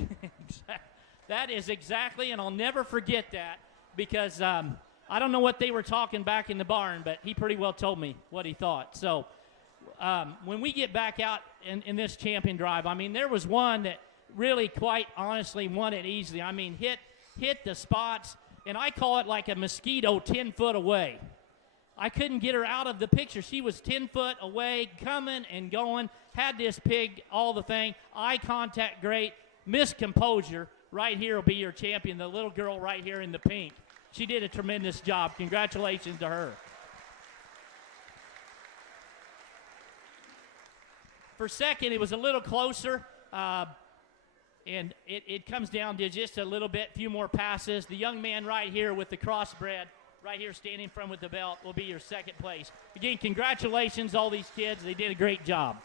exactly, and I'll never forget that, because I don't know what they were talking back in the barn, but he pretty well told me what he thought. So when we get back out in this champion drive, I mean, there was one that really quite honestly won it easily. I mean, hit the spots, and I call it like a mosquito 10 foot away. I couldn't get her out of the picture. She was 10 foot away, coming and going, had this pig, all the thing, eye contact great, missed composure. Right here will be your champion, the little girl right here in the pink. She did a tremendous job. Congratulations to her. For second, it was a little closer, and it comes down to just a little bit, few more passes. The young man right here with the crossbred, right here standing in front with the belt, will be your second place. Again, congratulations, all these kids. They did a great job.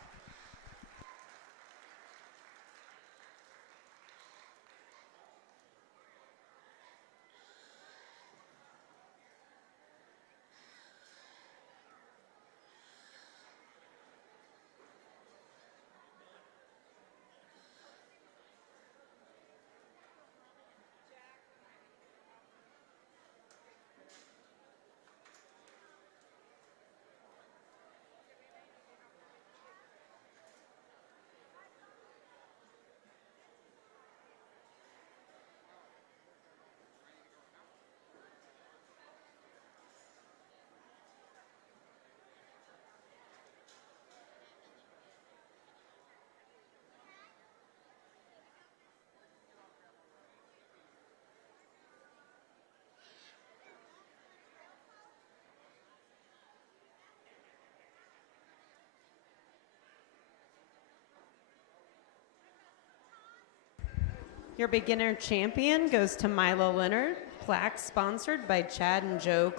Your beginner champion goes to Milo Leonard, plaque sponsored by Chad and Joe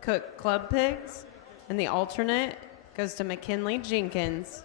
Cook Club Pigs, and the alternate goes to McKinley Jenkins.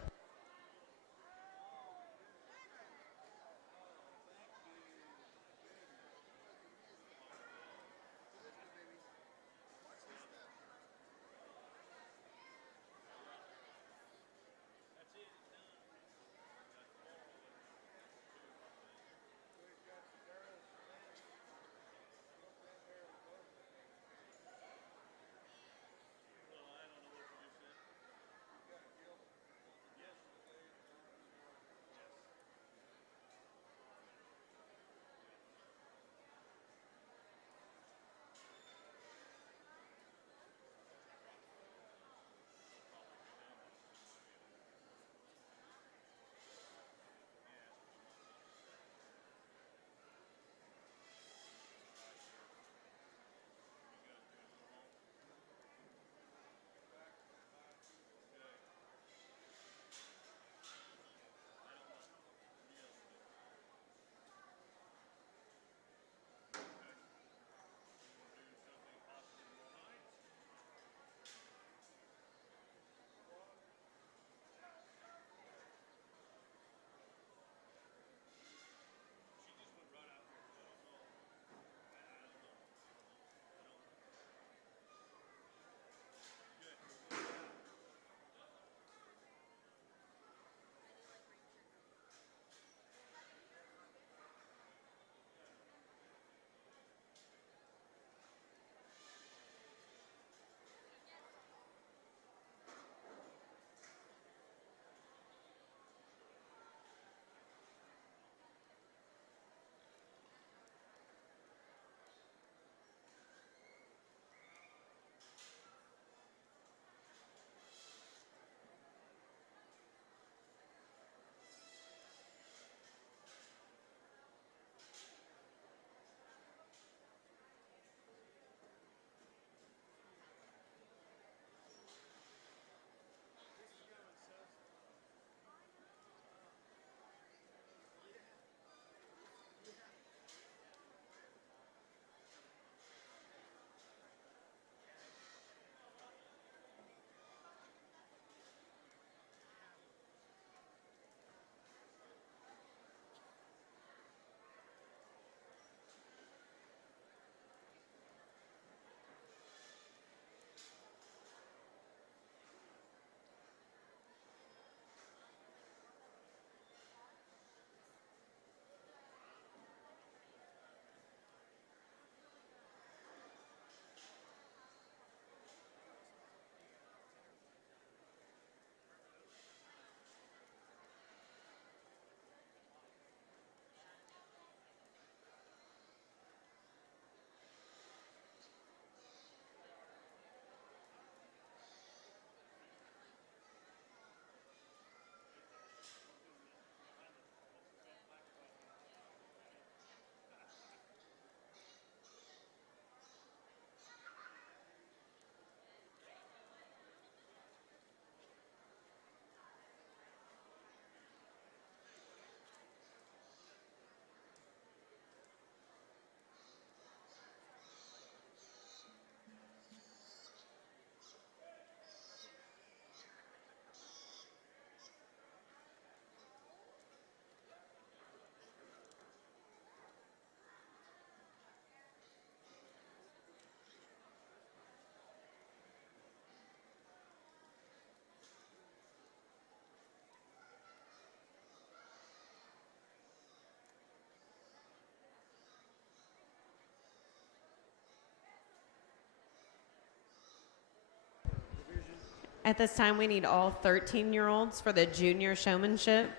At this time, we need all 13-year-olds for the junior showmanship.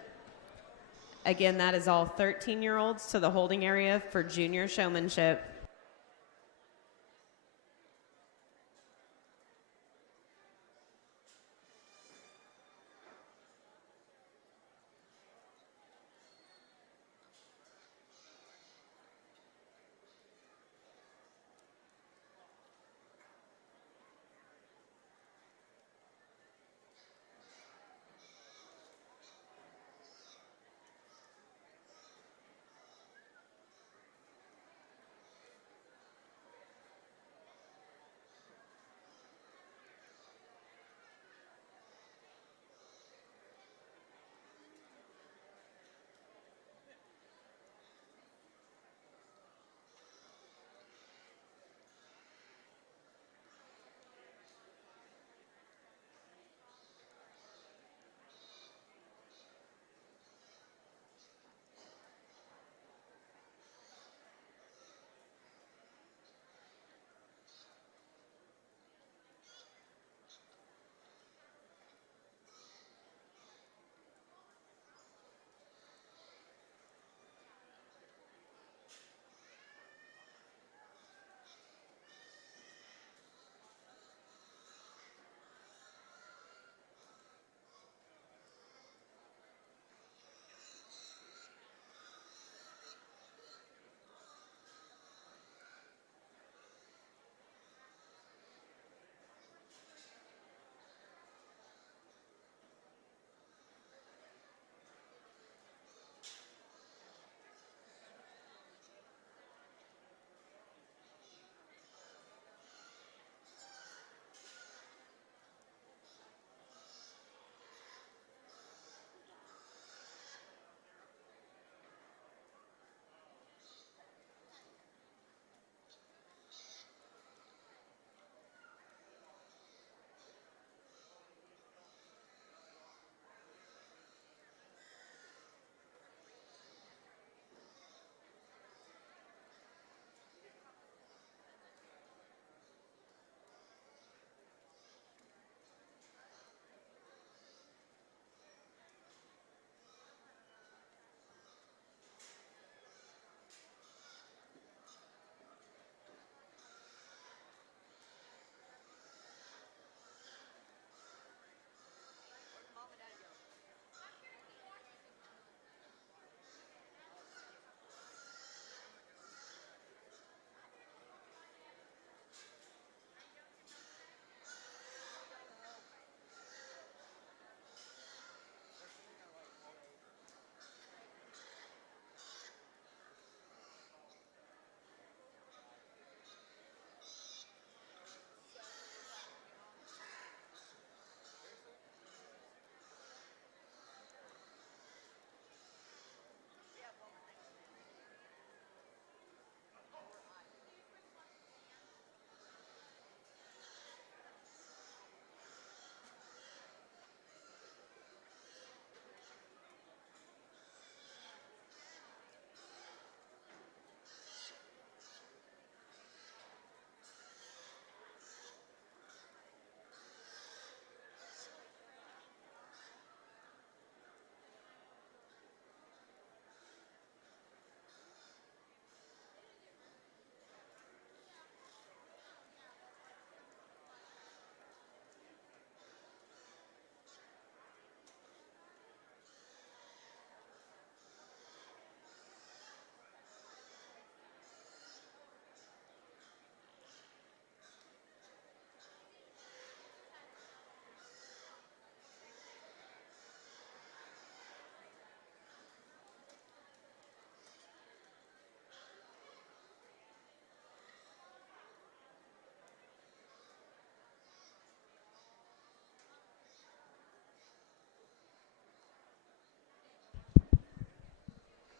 Again, that is all 13-year-olds to the holding area for junior showmanship.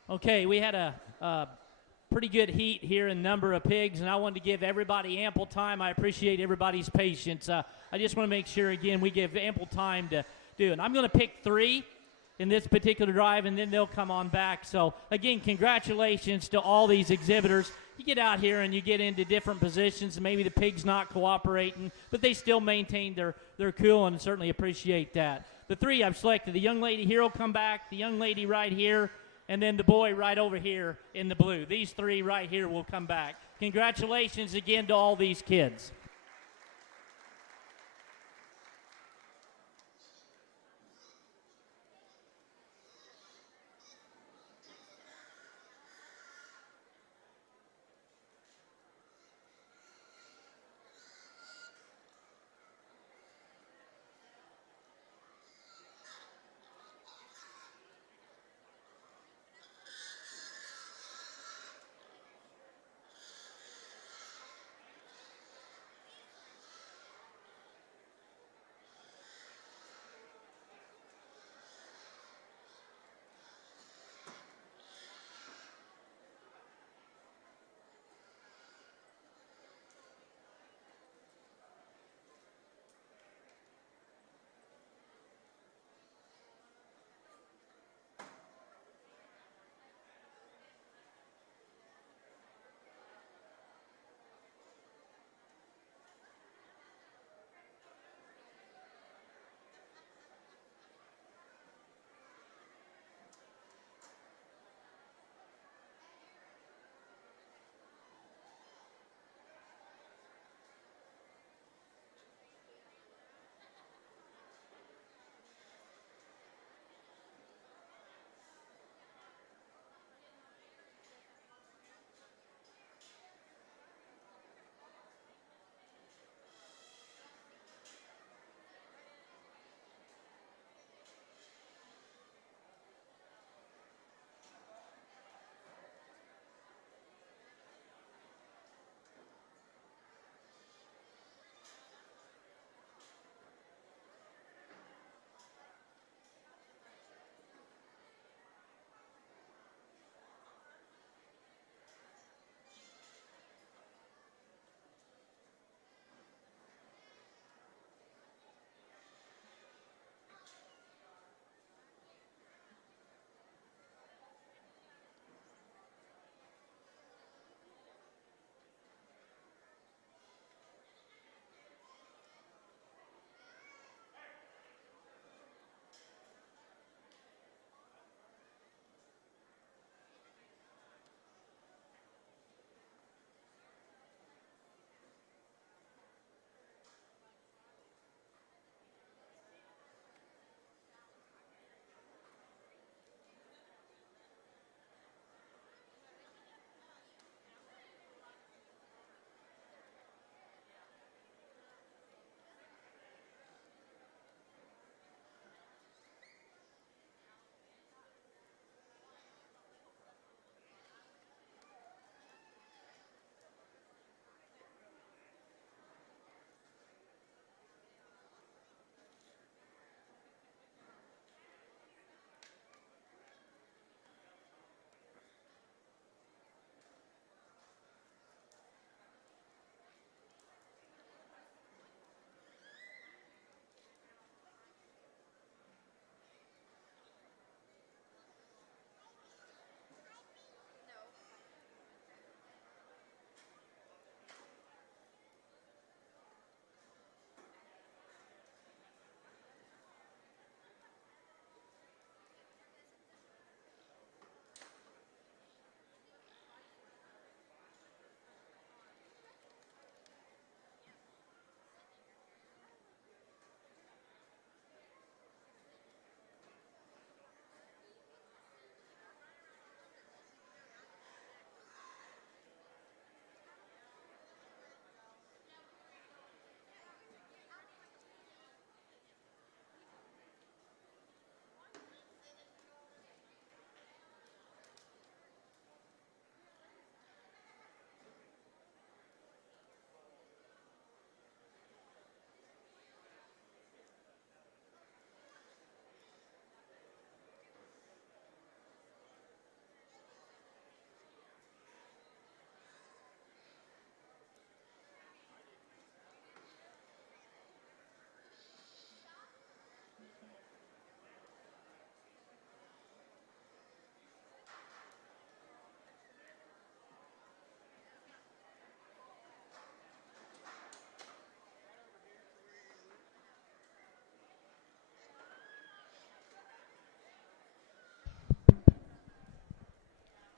Okay, we had a pretty good heat here in number of pigs, and I wanted to give everybody ample time. I appreciate everybody's patience. I just want to make sure, again, we give ample time to do it. I'm going to pick 3 in this particular drive, and then they'll come on back. So, again, congratulations to all these exhibitors. You get out here and you get into different positions, and maybe the pig's not cooperating, but they still maintain their cool, and certainly appreciate that. The three I've selected, the young lady here will come back, the young lady right here, and then the boy right over here in the blue. These three right here will come back. Congratulations again to all these kids.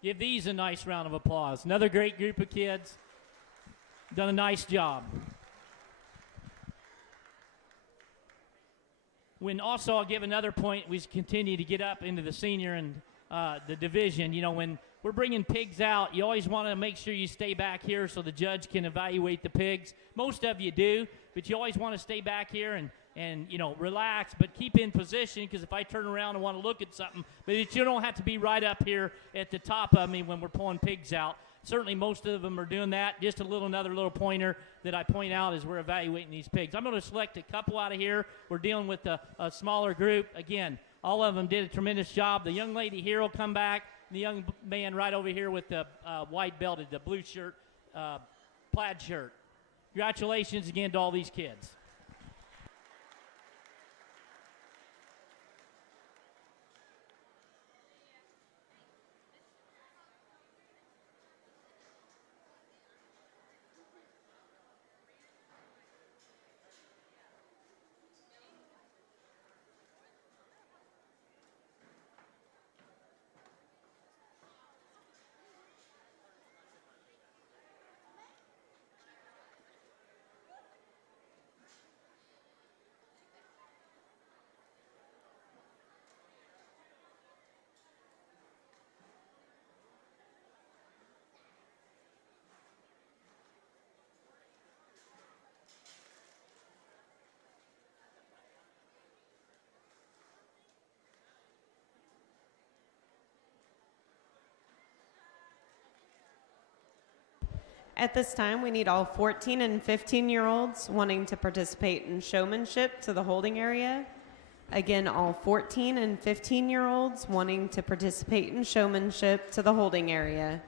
Give these a nice round of applause. Another great group of kids. Done a nice job. Also, I'll give another point. We continue to get up into the senior and the division. You know, when we're bringing pigs out, you always want to make sure you stay back here so the judge can evaluate the pigs. Most of you do, but you always want to stay back here and you know, relax, but keep in position, because if I turn around and want to look at something, but you don't have to be right up here at the top of me when we're pulling pigs out. Certainly most of them are doing that. Just another little pointer that I point out as we're evaluating these pigs. I'm going to select a couple out of here. We're dealing with a smaller group. Again, all of them did a tremendous job. The young lady here will come back. The young man right over here with the white belted, the blue shirt, plaid shirt. Congratulations again to all these kids. At this time, we need all 14 and 15-year-olds wanting to participate in showmanship to the holding area. Again, all 14 and 15-year-olds wanting to participate in showmanship to the holding area.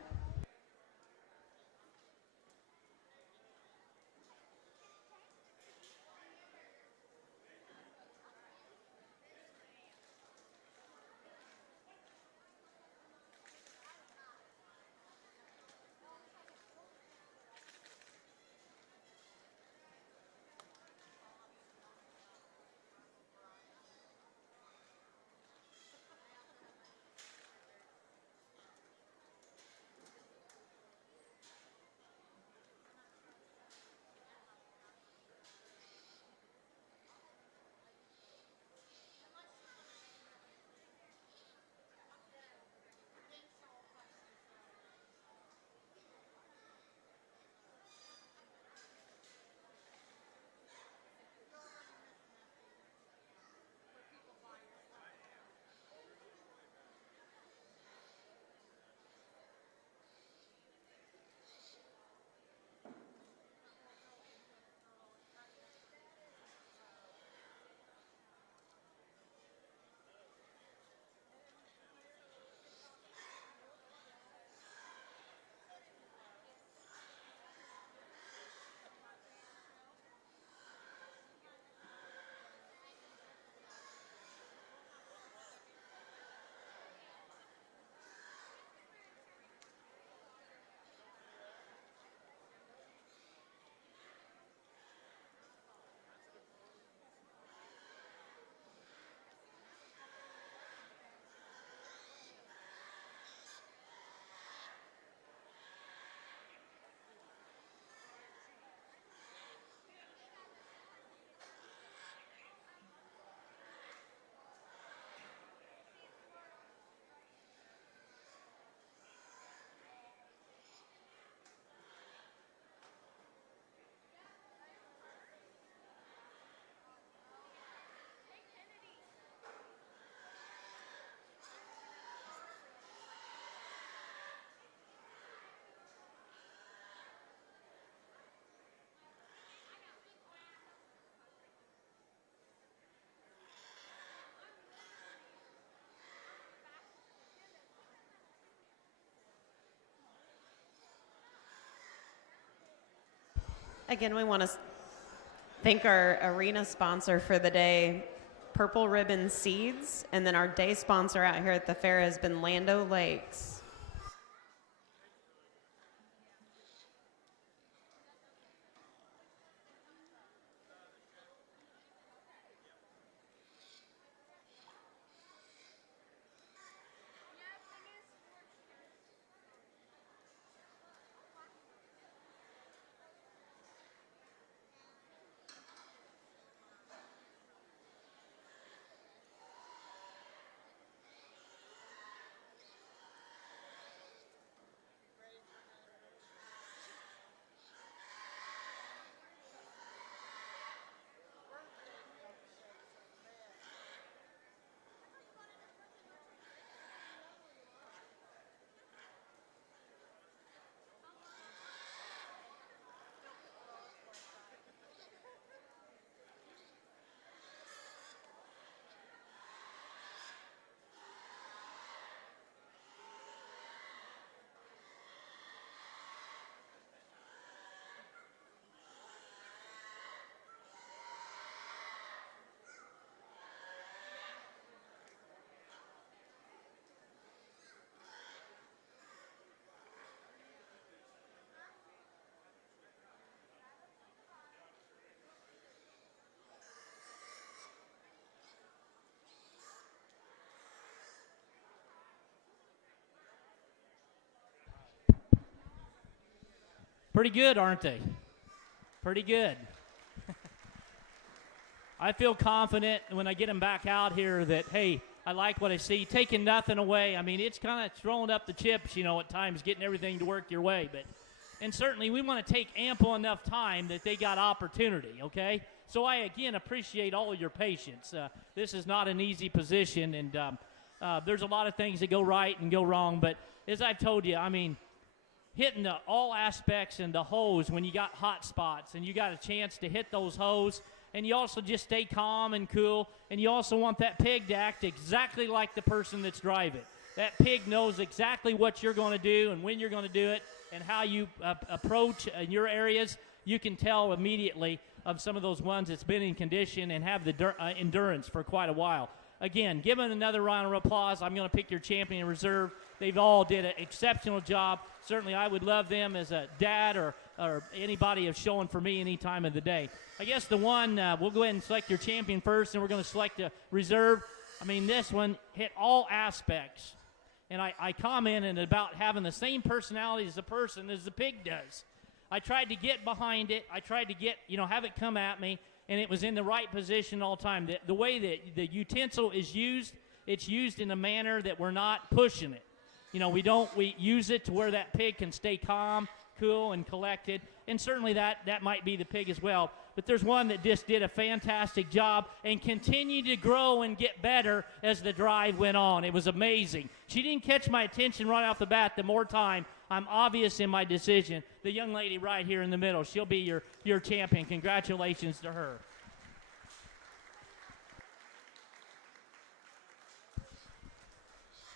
Again, we want to thank our arena sponsor for the day, Purple Ribbon Seeds, and then our day sponsor out here at the fair has been Lando Lakes. Pretty good, aren't they? Pretty good. I feel confident when I get them back out here that, hey, I like what I see. Taking nothing away. I mean, it's kind of throwing up the chips, at times, getting everything to work your way. And certainly we want to take ample enough time that they got opportunity, okay? So I, again, appreciate all of your patience. This is not an easy position, and there's a lot of things that go right and go wrong. But as I've told you, I mean, hitting all aspects and the hose when you got hot spots and you got a chance to hit those hose, and you also just stay calm and cool, and you also want that pig to act exactly like the person that's driving. That pig knows exactly what you're going to do and when you're going to do it and how you approach in your areas. You can tell immediately of some of those ones that's been in condition and have the endurance for quite a while. Again, give them another round of applause. I'm going to pick your champion in reserve. They've all did an exceptional job. Certainly, I would love them as a dad or anybody of showing for me any time of the day. I guess the one, we'll go ahead and select your champion first, and we're going to select a reserve. I mean, this one hit all aspects. And I commented about having the same personality as the person as the pig does. I tried to get behind it. I tried to get, have it come at me, and it was in the right position all the time. The way that the utensil is used, it's used in a manner that we're not pushing it. We use it to where that pig can stay calm, cool, and collected. And certainly that might be the pig as well. But there's one that just did a fantastic job and continued to grow and get better as the drive went on. It was amazing. She didn't catch my attention right off the bat. The more time, I'm obvious in my decision. The young lady right here in the middle, she'll be your champion. Congratulations to her.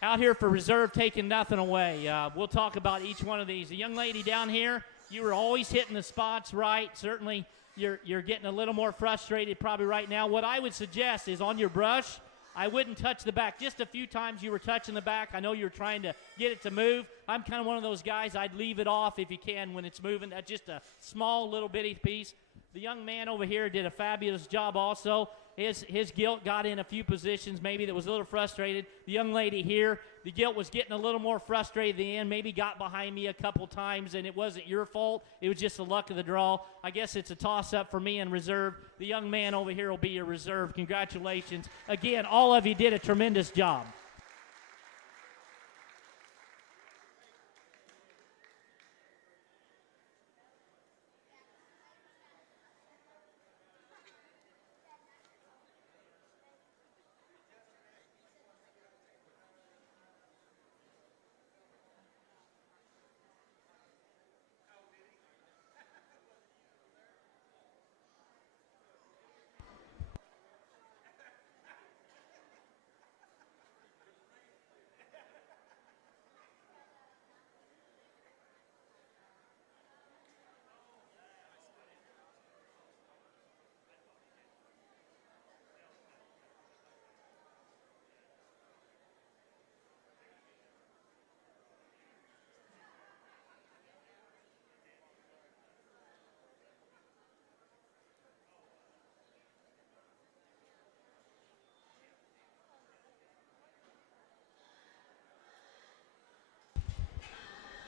Out here for reserve, taking nothing away. We'll talk about each one of these. The young lady down here, you were always hitting the spots right. Certainly, you're getting a little more frustrated probably right now. What I would suggest is on your brush, I wouldn't touch the back. Just a few times you were touching the back. I know you're trying to get it to move. I'm kind of one of those guys. I'd leave it off if you can when it's moving. That's just a small little bitty piece. The young man over here did a fabulous job also. His Gilt got in a few positions maybe that was a little frustrated. The young lady here, the Gilt was getting a little more frustrated at the end, maybe got behind me a couple times, and it wasn't your fault. It was just the luck of the draw. I guess it's a toss-up for me in reserve. The young man over here will be your reserve. Congratulations. Again, all of you did a tremendous job.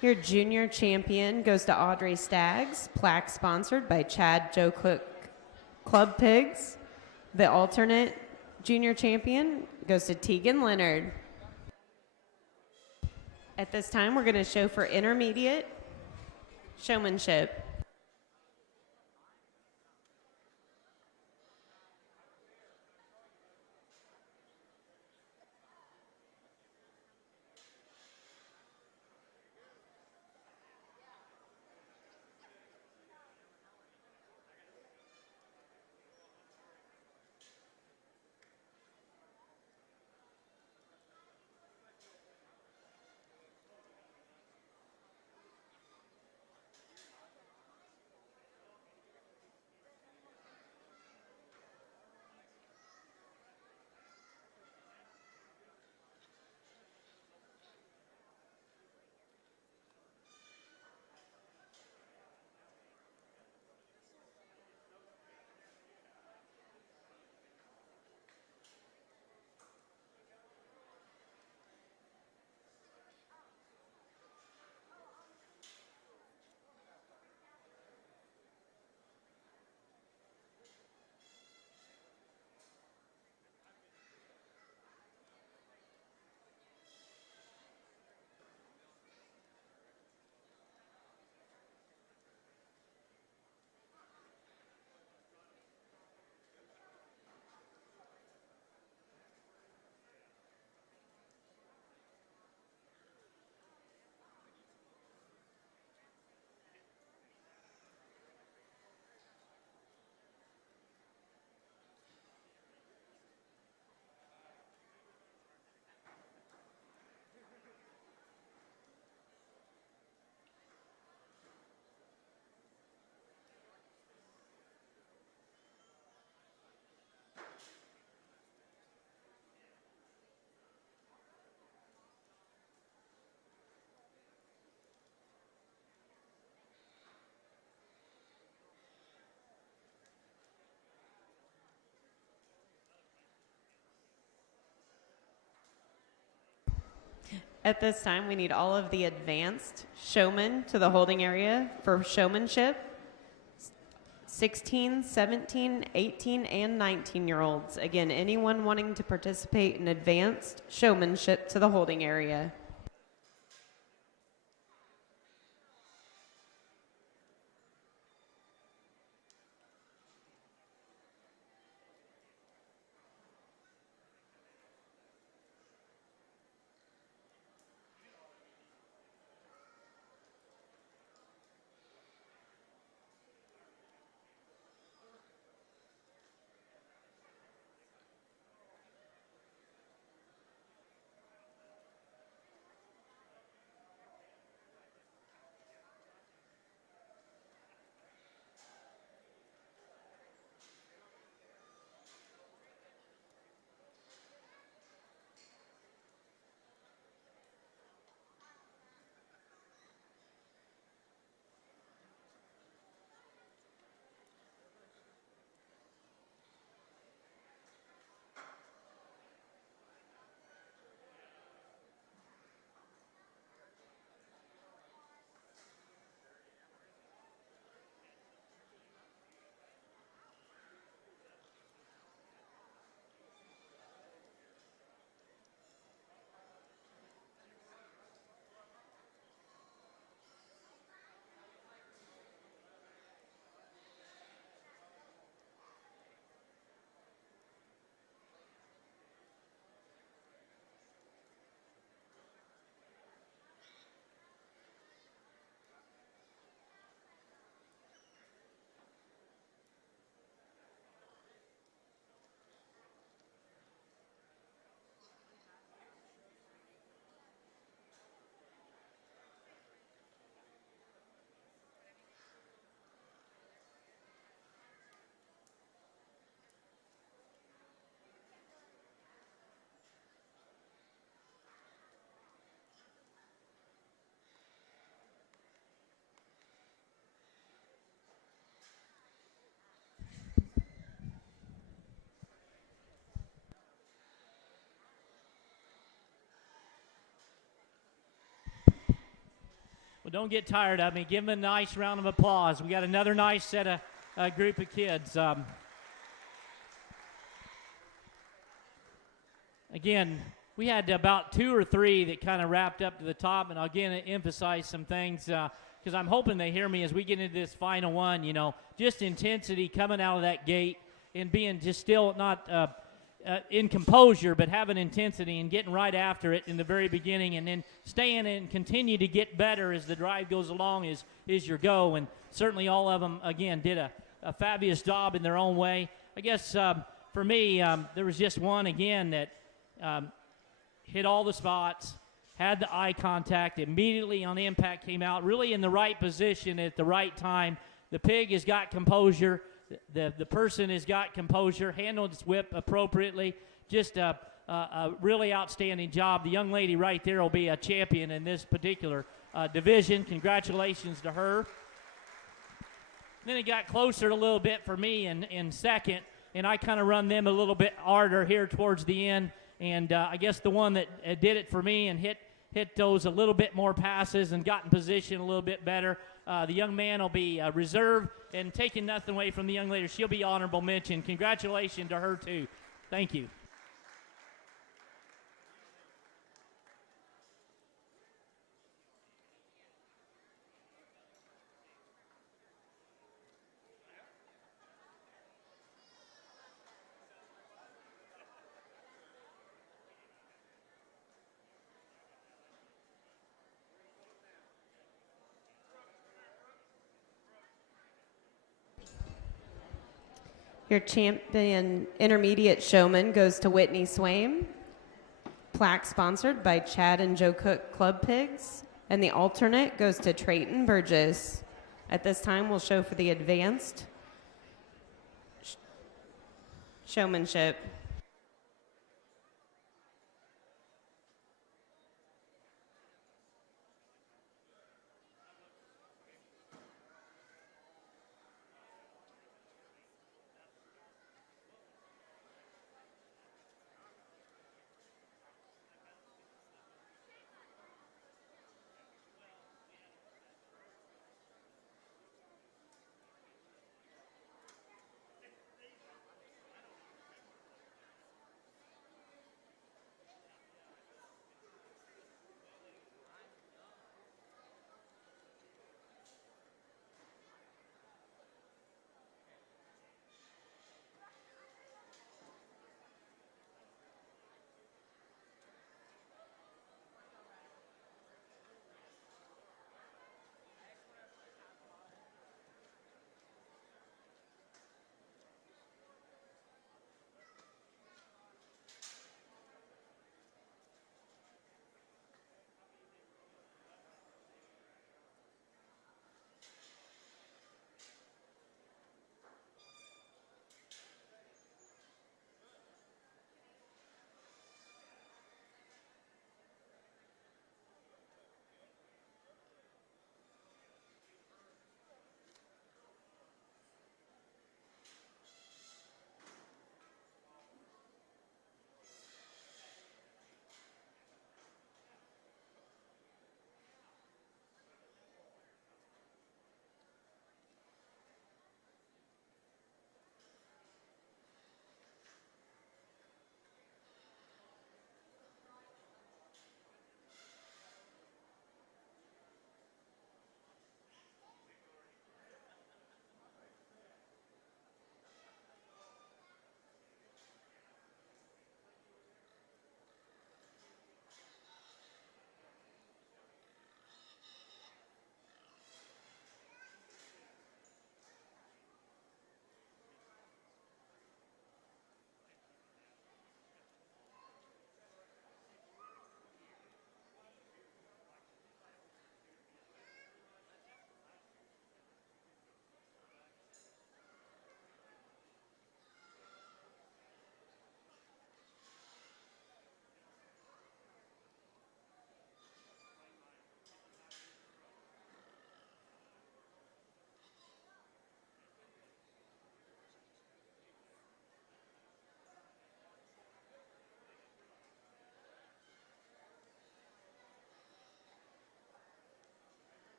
Your junior champion goes to Audrey Staggs, plaque sponsored by Chad Joe Cook Club Pigs. The alternate junior champion goes to Tegan Leonard. At this time, we're going to show for intermediate showmanship. At this time, we need all of the advanced showmen to the holding area for showmanship. 16, 17, 18, and 19-year-olds. Again, anyone wanting to participate in advanced showmanship to the holding area. Well, don't get tired of me. Give them a nice round of applause. We got another nice set of group of kids. Again, we had about 2 or 3 that kind of wrapped up to the top, and again, emphasize some things because I'm hoping they hear me as we get into this final one. You know, just intensity coming out of that gate and being just still not in composure, but having intensity and getting right after it in the very beginning, and then staying and continue to get better as the drive goes along is your go. And certainly all of them, again, did a fabulous job in their own way. I guess for me, there was just one, again, that hit all the spots, had the eye contact, immediately on impact came out, really in the right position at the right time. The pig has got composure. The person has got composure, handled its whip appropriately. Just a really outstanding job. The young lady right there will be a champion in this particular division. Congratulations to her. Then it got closer a little bit for me in second, and I kind of run them a little bit harder here towards the end. And I guess the one that did it for me and hit those a little bit more passes and got in position a little bit better. The young man will be reserved, and taking nothing away from the young lady, she'll be honorable mention. Congratulations to her, too. Thank you. Your champion intermediate showman goes to Whitney Swain. Plaque sponsored by Chad and Joe Cook Club Pigs. And the alternate goes to Trayton Burgess. At this time, we'll show for the advanced showmanship.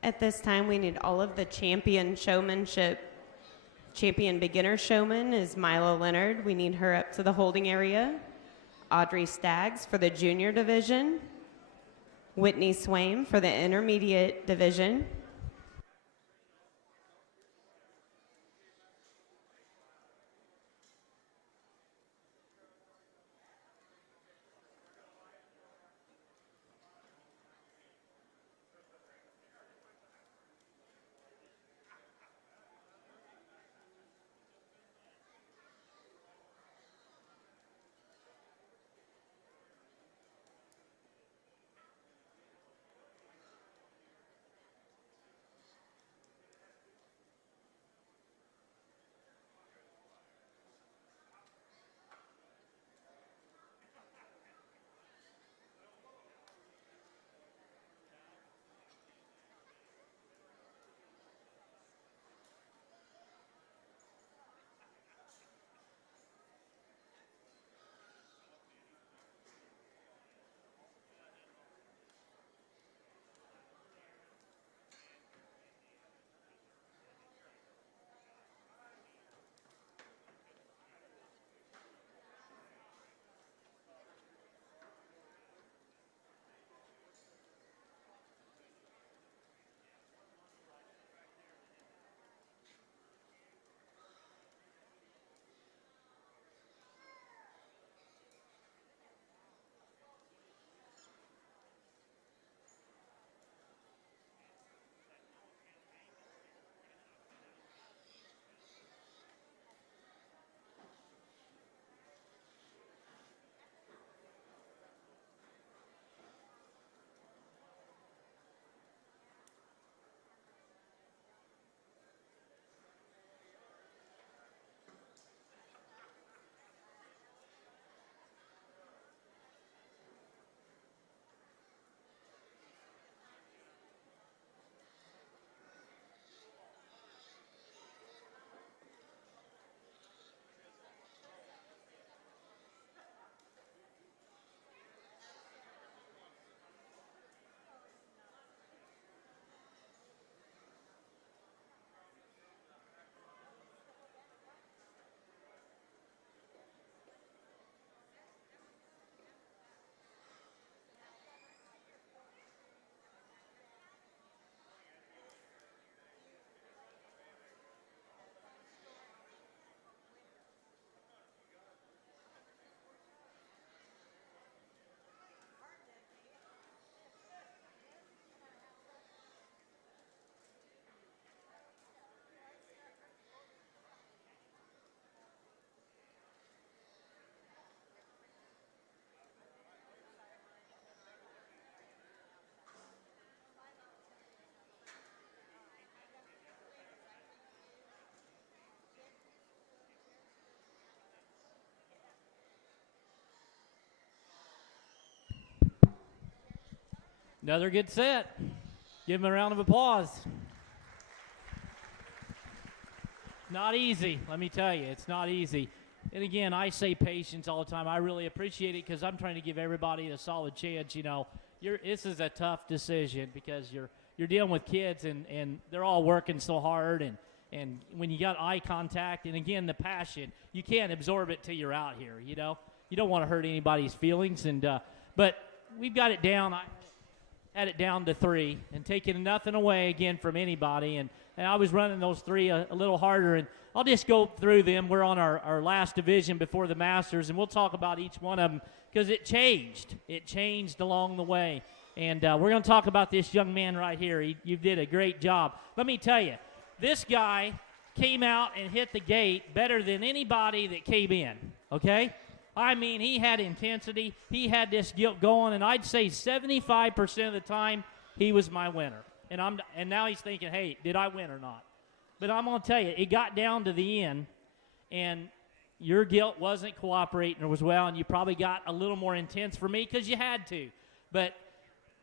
At this time, we need all of the champion showmanship. Champion beginner showman is Milo Leonard. We need her up to the holding area. Audrey Staggs for the junior division. Whitney Swain for the intermediate division. Another good set. Give them a round of applause. Not easy, let me tell you. It's not easy. And again, I say patience all the time. I really appreciate it because I'm trying to give everybody a solid chance. You know, this is a tough decision because you're dealing with kids and they're all working so hard. And when you got eye contact and, again, the passion, you can't absorb it till you're out here, you know. You don't want to hurt anybody's feelings. But we've got it down. I had it down to 3 and taking nothing away, again, from anybody. And I was running those 3 a little harder. And I'll just go through them. We're on our last division before the Masters, and we'll talk about each one of them because it changed. It changed along the way. And we're going to talk about this young man right here. You did a great job. Let me tell you, this guy came out and hit the gate better than anybody that came in, okay? I mean, he had intensity. He had this Gilt going, and I'd say 75% of the time he was my winner. And now he's thinking, hey, did I win or not? But I'm going to tell you, it got down to the end, and your Gilt wasn't cooperating as well, and you probably got a little more intense for me because you had to. But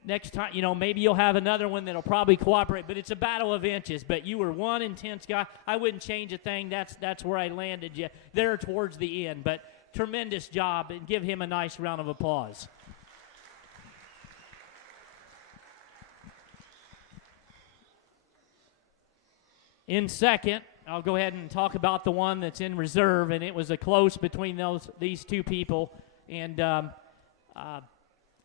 next time, you know, maybe you'll have another one that'll probably cooperate. But it's a battle of inches. But you were one intense guy. I wouldn't change a thing. That's where I landed you there towards the end. But tremendous job, and give him a nice round of applause. In second, I'll go ahead and talk about the one that's in reserve, and it was a close between these two people, and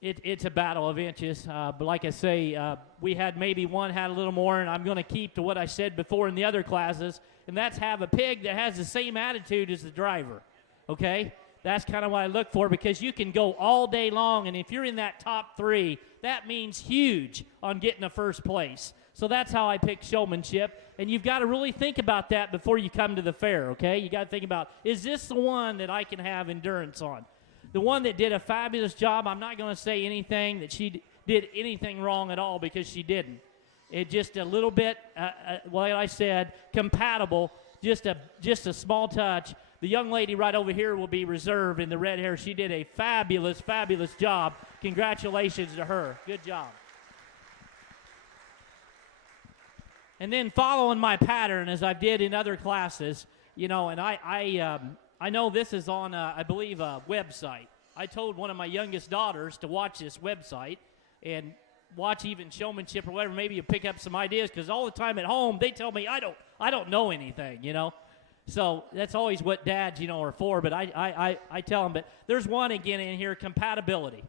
it's a battle of inches. But like I say, we had maybe one had a little more, and I'm going to keep to what I said before in the other classes, and that's have a pig that has the same attitude as the driver, okay? That's kind of what I look for, because you can go all day long, and if you're in that top 3, that means huge on getting a first place. So that's how I pick Showmanship, and you've got to really think about that before you come to the fair, okay? You got to think about, is this the one that I can have endurance on? The one that did a fabulous job, I'm not going to say anything that she did anything wrong at all, because she didn't. It just a little bit, like I said, compatible, just a small touch. The young lady right over here will be reserved in the red hair. She did a fabulous, fabulous job. Congratulations to her. Good job. And then following my pattern, as I did in other classes, you know, and I know this is on, I believe, a website. I told one of my youngest daughters to watch this website and watch even Showmanship or whatever. Maybe you pick up some ideas, because all the time at home they tell me I don't know anything, you know. So that's always what dads, you know, are for. But I tell them. But there's one again in here, compatibility.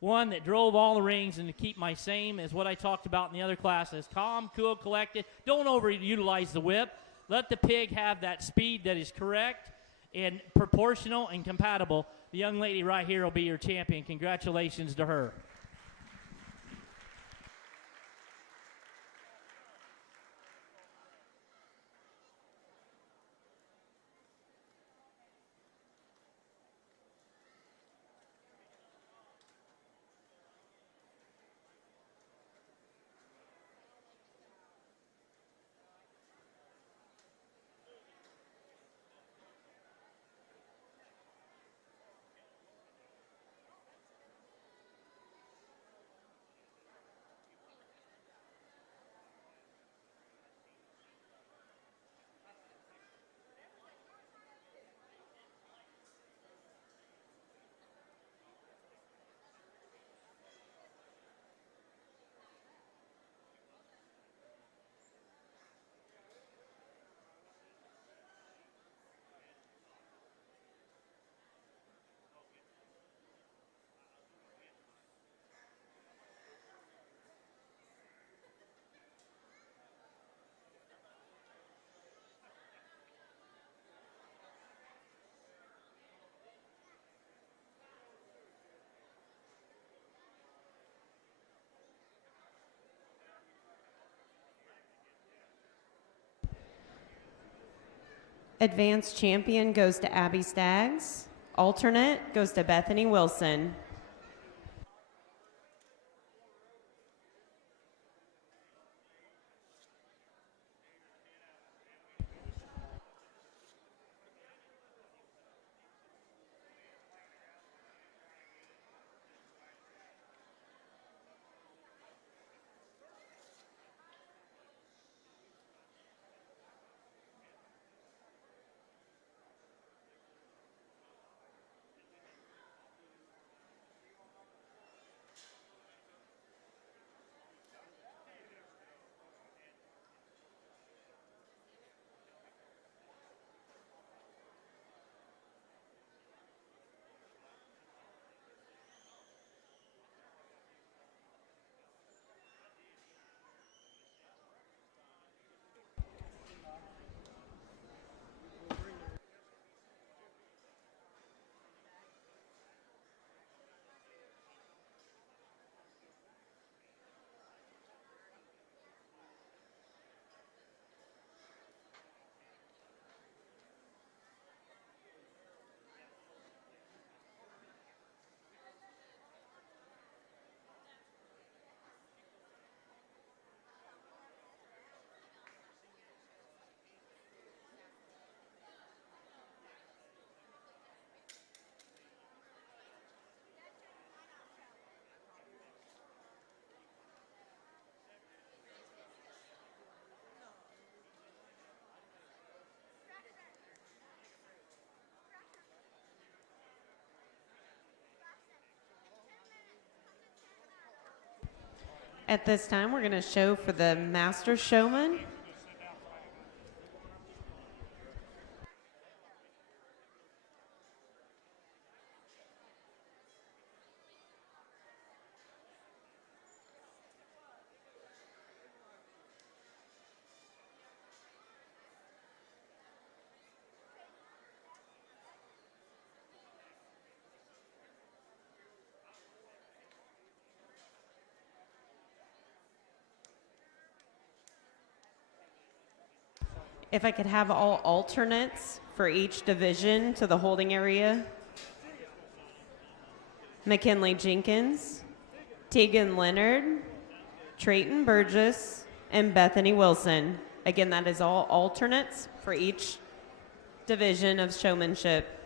One that drove all the rings, and to keep my same as what I talked about in the other classes. Calm, cool, collected. Don't overutilize the whip. Let the pig have that speed that is correct and proportional and compatible. The young lady right here will be your champion. Congratulations to her. Advanced champion goes to Abby Staggs. Alternate goes to Bethany Wilson. At this time, we're going to show for the Master Showman. If I could have all alternates for each division to the holding area. McKinley Jenkins, Tegan Leonard, Trayton Burgess, and Bethany Wilson. Again, that is all alternates for each division of showmanship.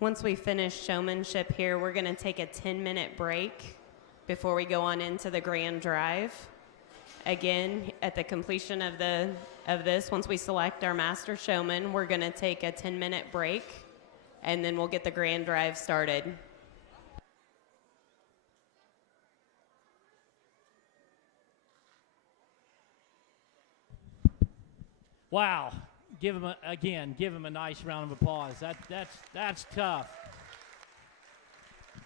Once we finish showmanship here, we're going to take a 10-minute break before we go on into the grand drive. Again, at the completion of this, once we select our master showman, we're going to take a 10-minute break, and then we'll get the grand drive started. Wow. Give him a nice round of applause. That's tough.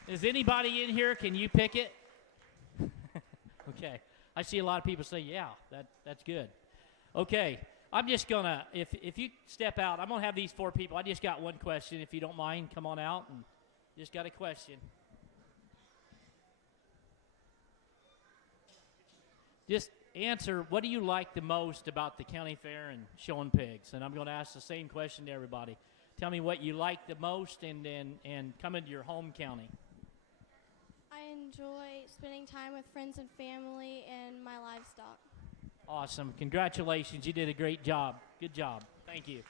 Is anybody in here? Can you pick it? Okay. I see a lot of people say, yeah, that's good. Okay. I'm just going to, if you step out, I'm going to have these 4 people. I just got one question. If you don't mind, come on out and just got a question. Just answer, what do you like the most about the county fair and showing pigs? And I'm going to ask the same question to everybody. Tell me what you like the most and coming to your home county. I enjoy spending time with friends and family and my livestock. Awesome. Congratulations. You did a great job. Good job. Thank you.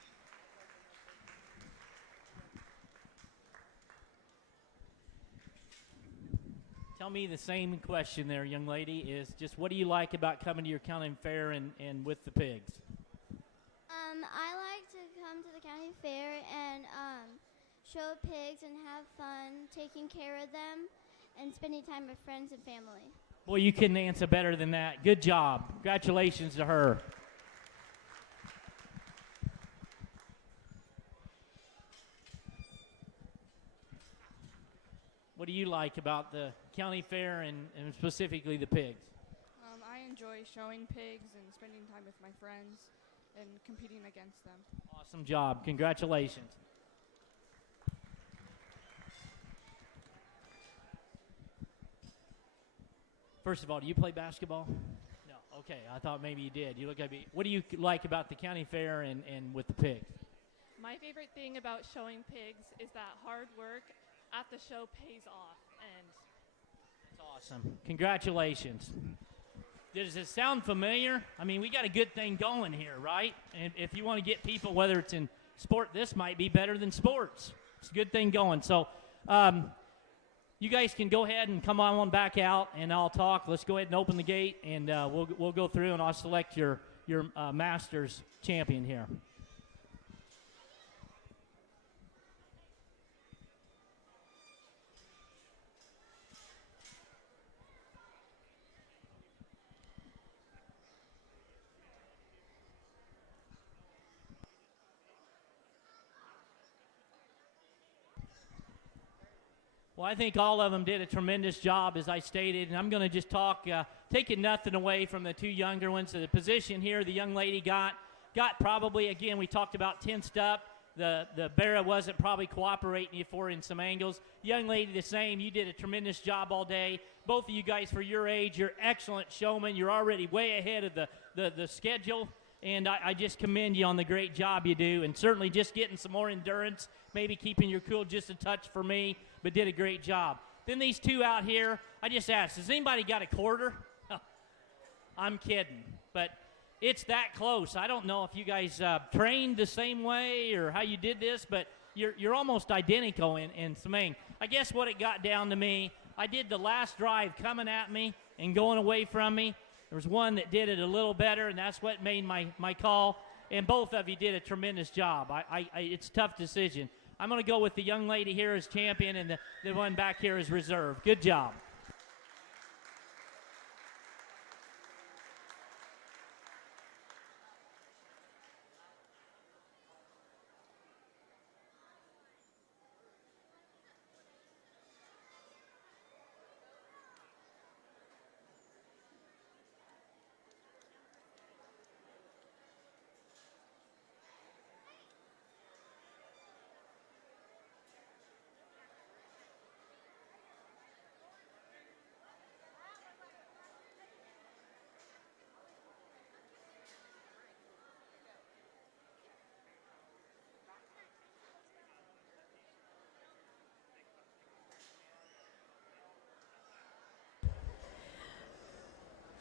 Tell me the same question there, young lady, is just what do you like about coming to your county fair and with the pigs? I like to come to the county fair and show pigs and have fun taking care of them and spending time with friends and family. Boy, you couldn't answer better than that. Good job. Congratulations to her. What do you like about the county fair and specifically the pigs? I enjoy showing pigs and spending time with my friends and competing against them. Awesome job. Congratulations. First of all, do you play basketball? No. Okay, I thought maybe you did. You look at me. What do you like about the county fair and with the pigs? My favorite thing about showing pigs is that hard work at the show pays off, and that's awesome. Congratulations. Does it sound familiar? I mean, we got a good thing going here, right? And if you want to get people, whether it's in sport, this might be better than sports. It's a good thing going. So you guys can go ahead and come on back out, and I'll talk. Let's go ahead and open the gate, and we'll go through, and I'll select your Masters champion here. Well, I think all of them did a tremendous job, as I stated, and I'm going to just talk, taking nothing away from the 2 younger ones. So the position here, the young lady got probably, again, we talked about tensed up. The Barra wasn't probably cooperating you for in some angles. Young lady, the same. You did a tremendous job all day. Both of you guys, for your age, you're excellent showmen. You're already way ahead of the schedule, and I just commend you on the great job you do, and certainly just getting some more endurance, maybe keeping your cool just a touch for me, but did a great job. Then these 2 out here, I just asked, has anybody got a quarter? I'm kidding, but it's that close. I don't know if you guys trained the same way or how you did this, but you're almost identical in Samang. I guess what it got down to me, I did the last drive coming at me and going away from me. There was one that did it a little better, and that's what made my call, and both of you did a tremendous job. It's a tough decision. I'm going to go with the young lady here as champion and the one back here as reserve. Good job.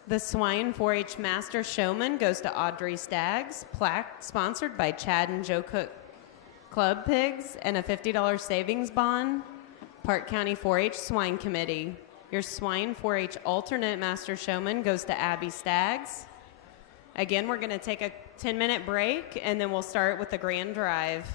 The Swine 4-H Master Showman goes to Audrey Staggs, plaque sponsored by Chad and Joe Cook. Club Pigs, and a $50 savings bond. Parke County 4-H Swine Committee. Your Swine 4-H alternate Master Showman goes to Abby Staggs. Again, we're going to take a 10-minute break, and then we'll start with the grand drive.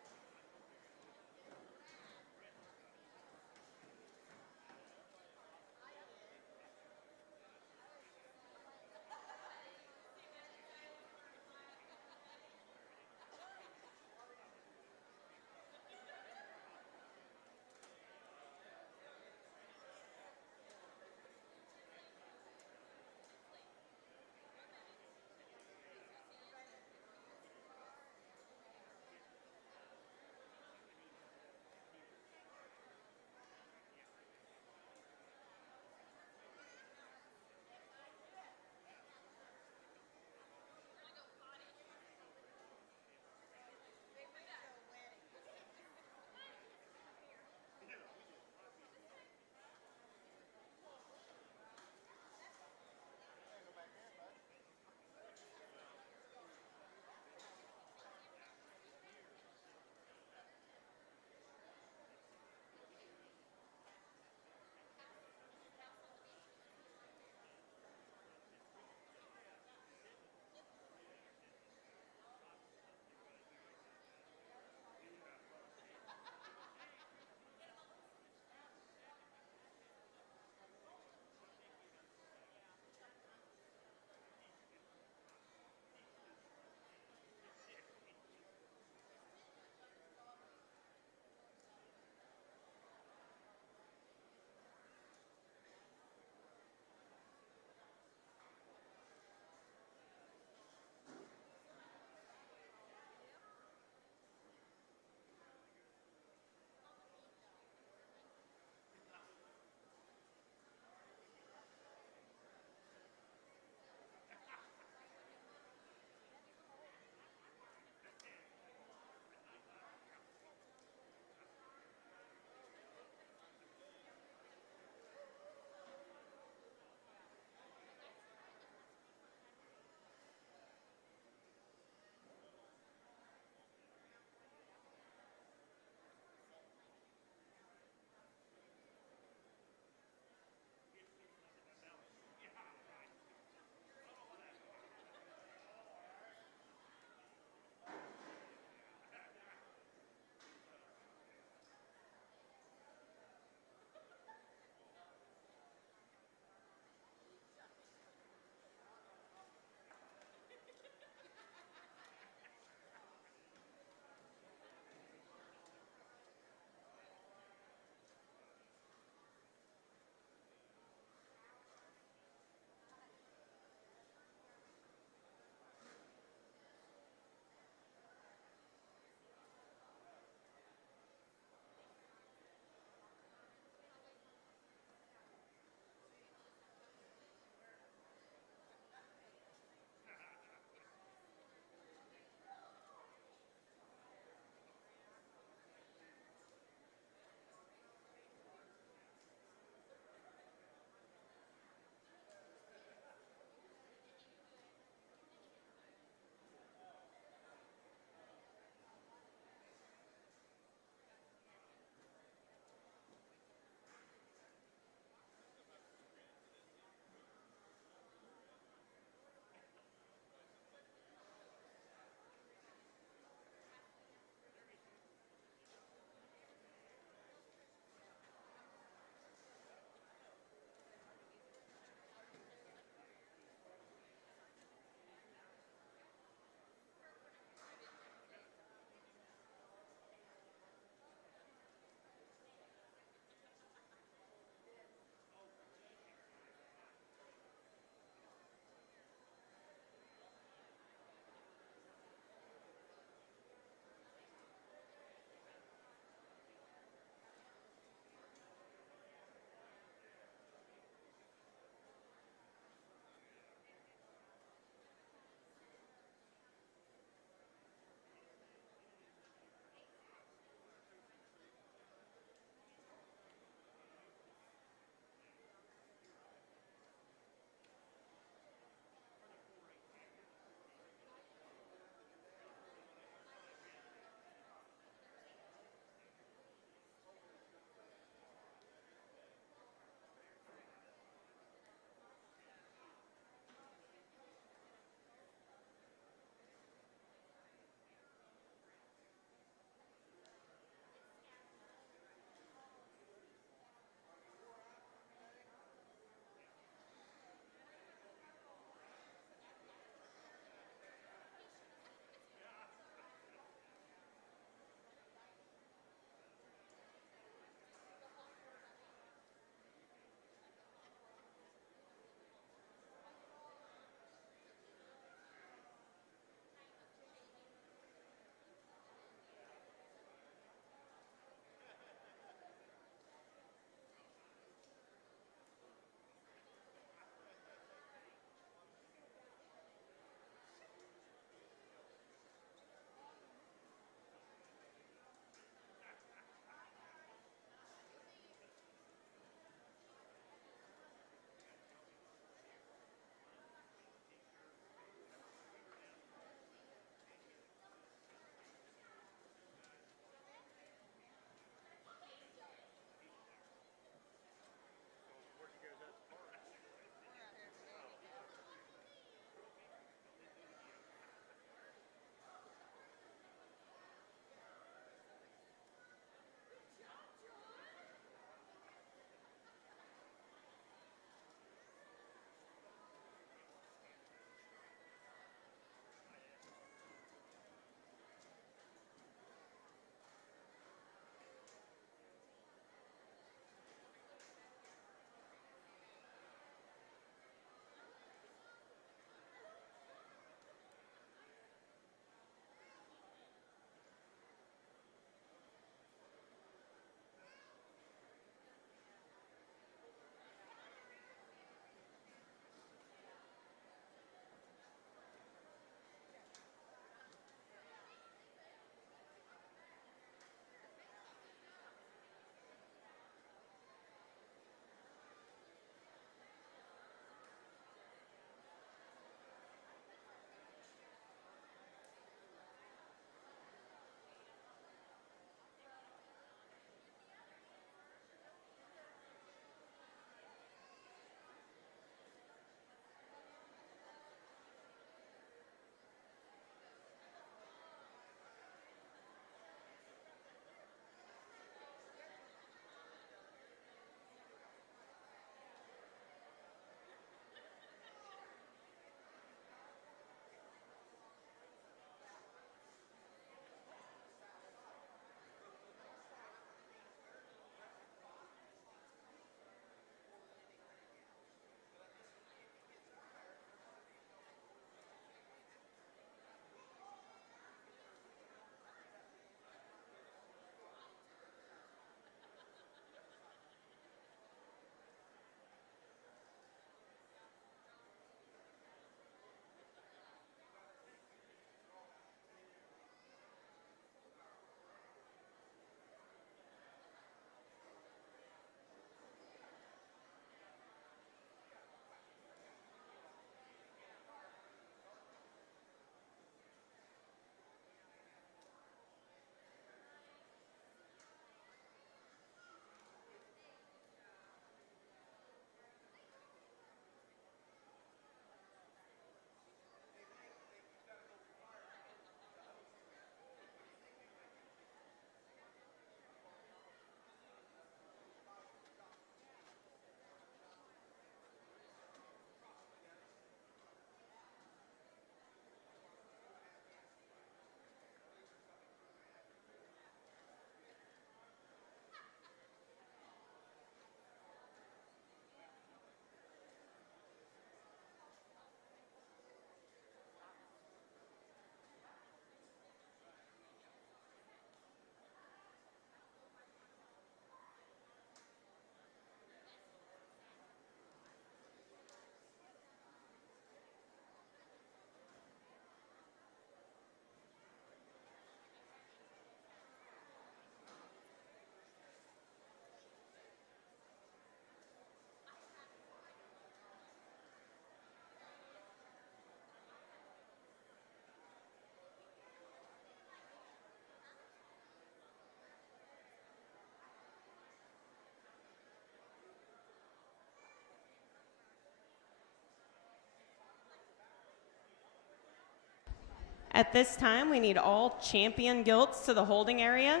At this time, we need all champion gilts to the holding area.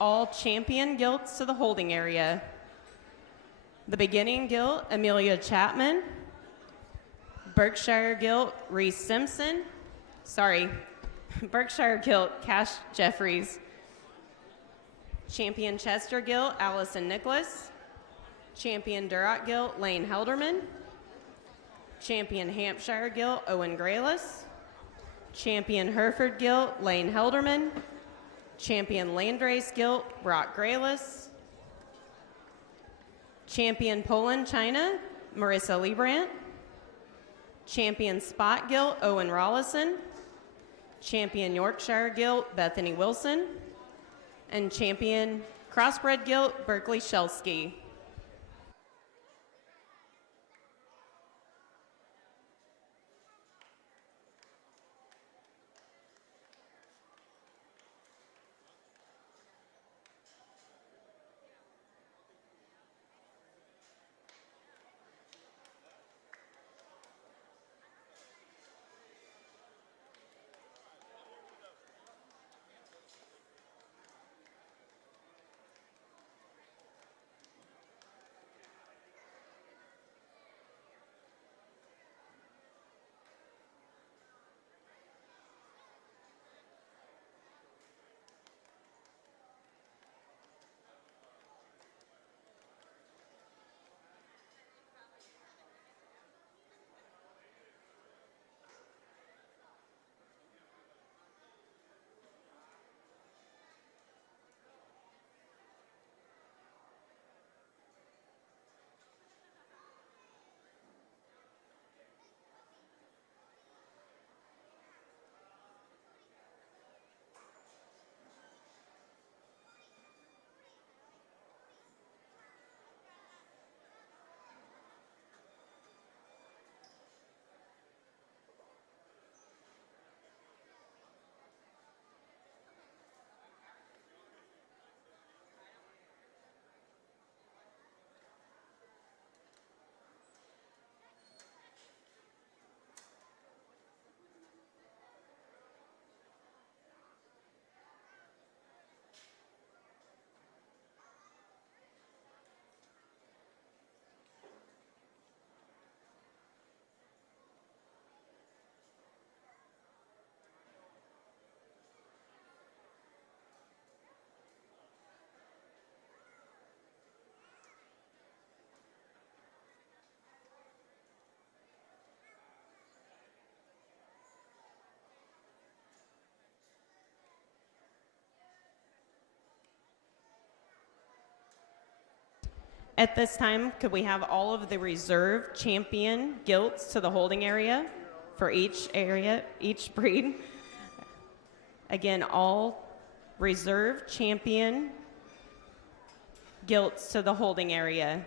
All champion gilts to the holding area. The beginning gilt, Amelia Chapman. Berkshire gilt, Reese Simpson. Berkshire gilt, Cash Jeffries. Champion Chester gilt, Allison Nicholas. Champion Duroc gilt, Lane Helderman. Champion Hampshire gilt, Owen Graylis. Champion Hereford gilt, Lane Helderman. Champion Landrace gilt, Brock Graylis. Champion Poland China, Marissa Liebrandt. Champion Spot gilt, Owen Rollison. Champion Yorkshire gilt, Bethany Wilson. And champion Crossbred gilt, Berkeley Shelsky. At this time, could we have all of the reserve champion gilts to the holding area for each area, each breed? Again, all reserve champion gilts to the holding area.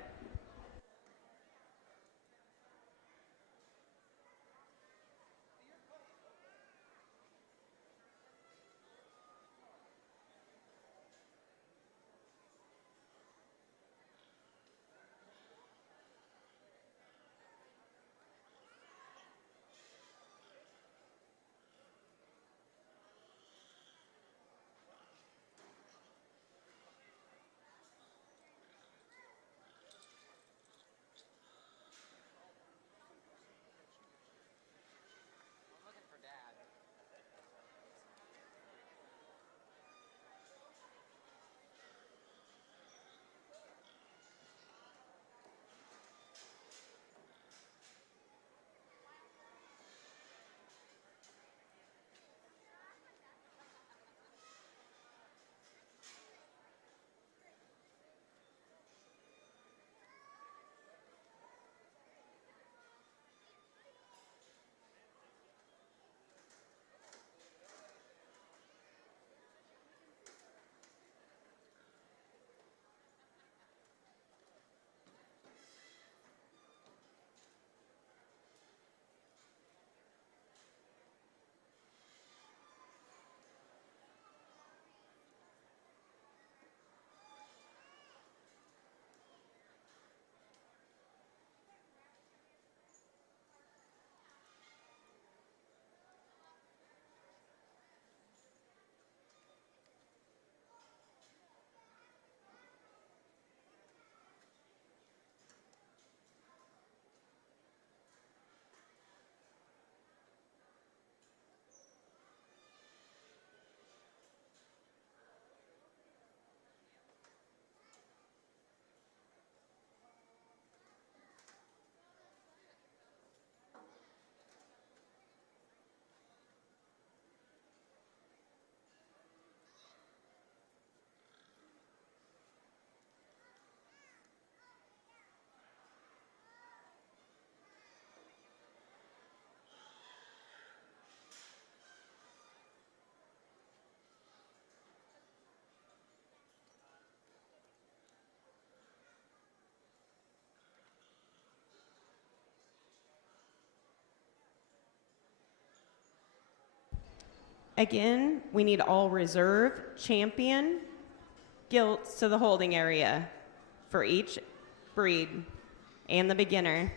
Again, we need all reserve, champion, gilts to the holding area for each breed and the beginner.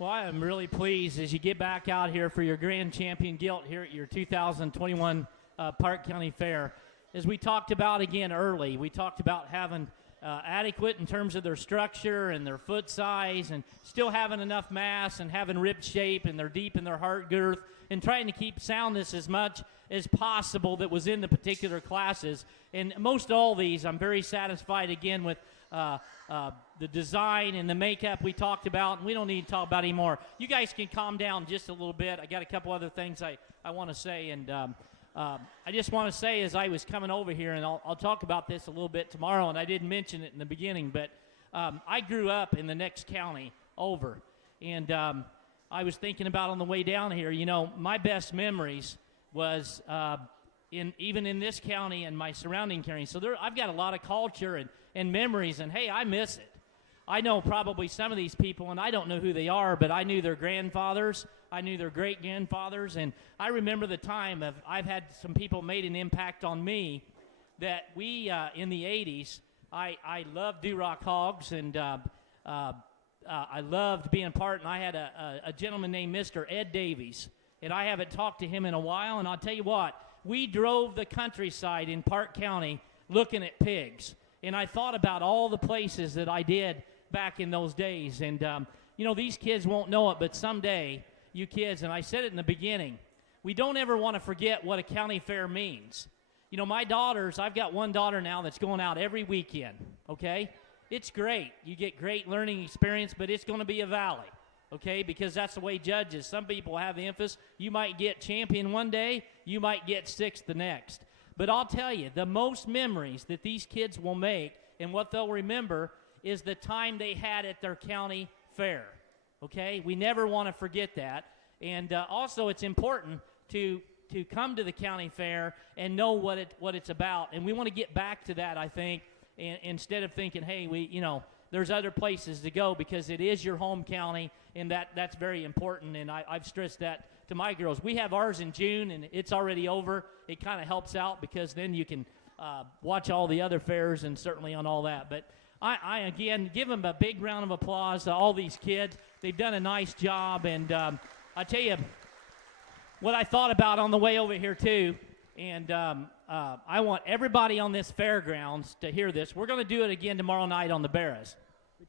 Well, I am really pleased as you get back out here for your grand champion gilt here at your 2021 Parke County Fair. As we talked about again early, we talked about having adequate in terms of their structure and their foot size and still having enough mass and having rib shape and they're deep in their heart girth and trying to keep soundness as much as possible that was in the particular classes. And most all these, I'm very satisfied again with the design and the makeup we talked about, and we don't need to talk about anymore. You guys can calm down just a little bit. I got a couple other things I want to say, and I just want to say as I was coming over here, and I'll talk about this a little bit tomorrow, and I didn't mention it in the beginning, but I grew up in the next county over, and I was thinking about on the way down here, you know, my best memories was even in this county and my surrounding counties. So I've got a lot of culture and memories, and hey, I miss it. I know probably some of these people, and I don't know who they are, but I knew their grandfathers, I knew their great-grandfathers, and I remember the time I've had some people made an impact on me that we, in the 80s, I loved Do-Rock Hogs, and I loved being part, and I had a gentleman named Mr. Ed Davies, and I haven't talked to him in a while, and I'll tell you what, we drove the countryside in Parke County looking at pigs, and I thought about all the places that I did back in those days, and you know, these kids won't know it, but someday, you kids, and I said it in the beginning, we don't ever want to forget what a county fair means. You know, my daughters, I've got one daughter now that's going out every weekend, okay? It's great. You get great learning experience, but it's going to be a valley, okay, because that's the way judges. Some people have the emphasis. You might get champion one day, you might get sixth the next. But I'll tell you, the most memories that these kids will make and what they'll remember is the time they had at their county fair, okay? We never want to forget that. And also it's important to come to the county fair and know what it's about. And we want to get back to that, I think, instead of thinking, hey, there's other places to go, because it is your home county, and that's very important. And I've stressed that to my girls. We have ours in June, and it's already over. It kind of helps out because then you can watch all the other fairs and certainly on all that. But I again, give them a big round of applause to all these kids. They've done a nice job. And I tell you what I thought about on the way over here, too. And I want everybody on this fairgrounds to hear this. We're going to do it again tomorrow night on the Barras. But,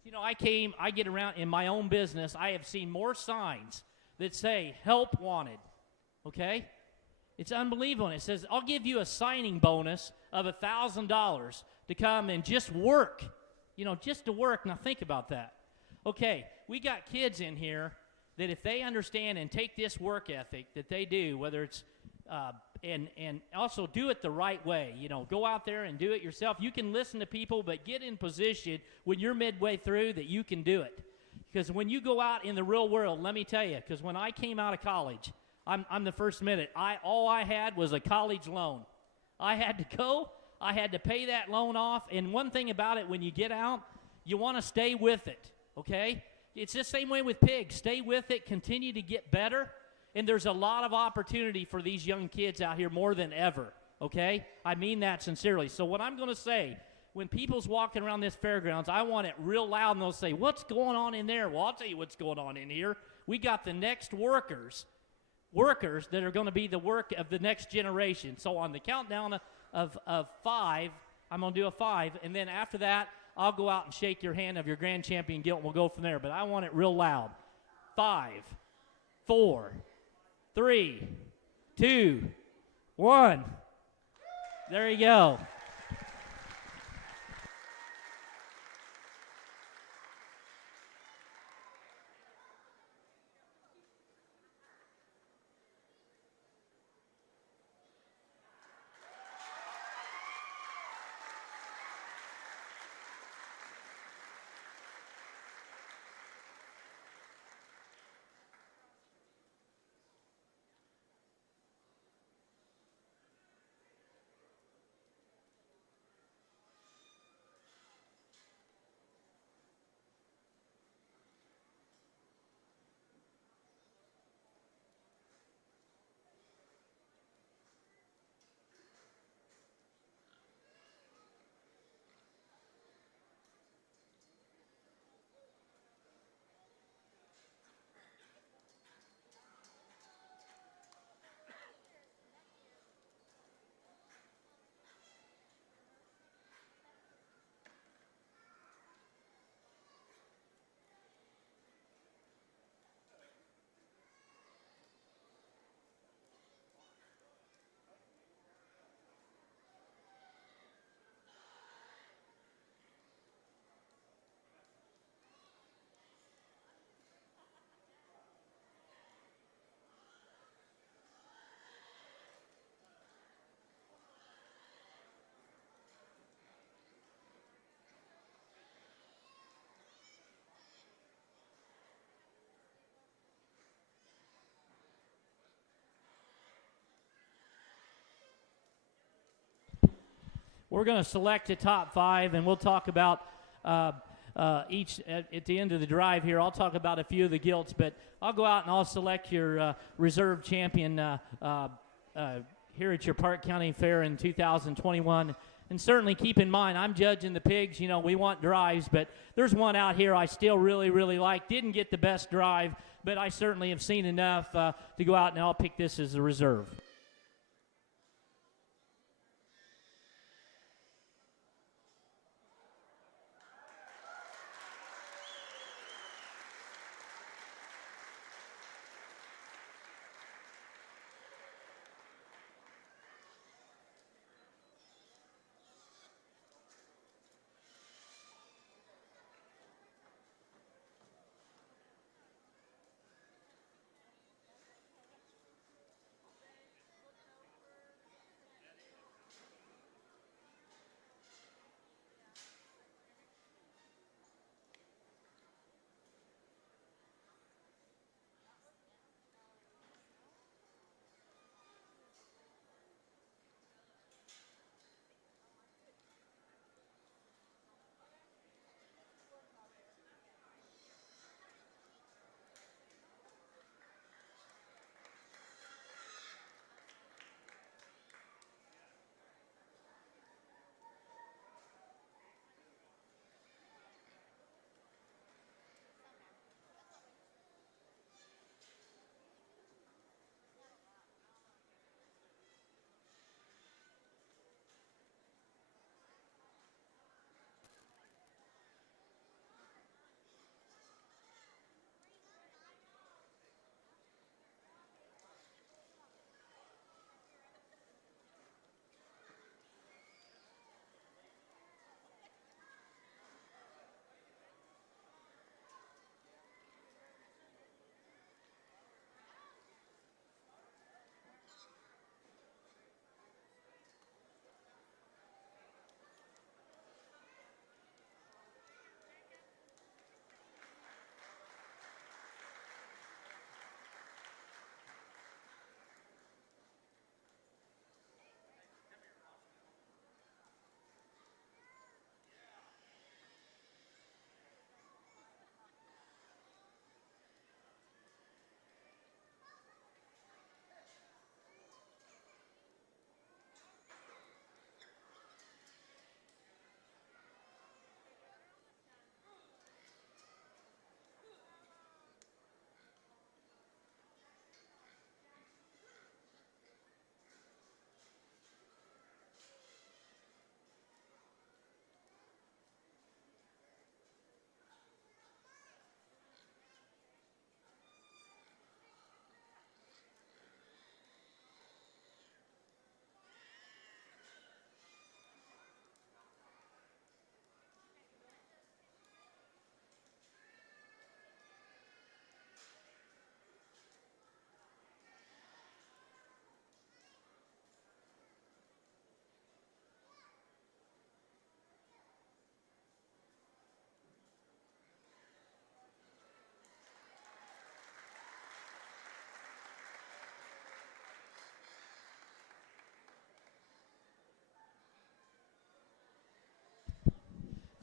I get around in my own business. I have seen more signs that say help wanted, okay? It's unbelievable. It says, I'll give you a signing bonus of $1,000 to come and just work, just to work. Now think about that. Okay, we got kids in here that if they understand and take this work ethic that they do, whether it's and also do it the right way. Go out there and do it yourself. You can listen to people, but get in position when you're midway through that you can do it. Because when you go out in the real world, let me tell you, because when I came out of college, I'm the first minute. All I had was a college loan. I had to go. I had to pay that loan off. And one thing about it, when you get out, you want to stay with it, okay? It's the same way with pigs. Stay with it. Continue to get better. And there's a lot of opportunity for these young kids out here more than ever, okay? I mean that sincerely. So what I'm going to say, when people's walking around this fairgrounds, I want it real loud, and they'll say, what's going on in there? Well, I'll tell you what's going on in here. We got the next workers that are going to be the work of the next generation. So on the countdown of 5, I'm going to do a 5, and then after that, I'll go out and shake your hand of your grand champion Gilt, and we'll go from there. But I want it real loud. 5, 4, 3, 2, 1. There you go. We're going to select a top 5, and we'll talk about each at the end of the drive here. I'll talk about a few of the Gilts, but I'll go out and I'll select your reserve champion here at your Parke County Fair in 2021. And certainly keep in mind, I'm judging the pigs. We want drives, but there's one out here I still really, really like. Didn't get the best drive, but I certainly have seen enough to go out, and I'll pick this as a reserve.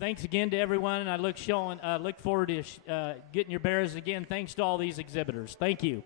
Thanks again to everyone, and I look forward to getting your bears again. Thanks to all these exhibitors. Thank you.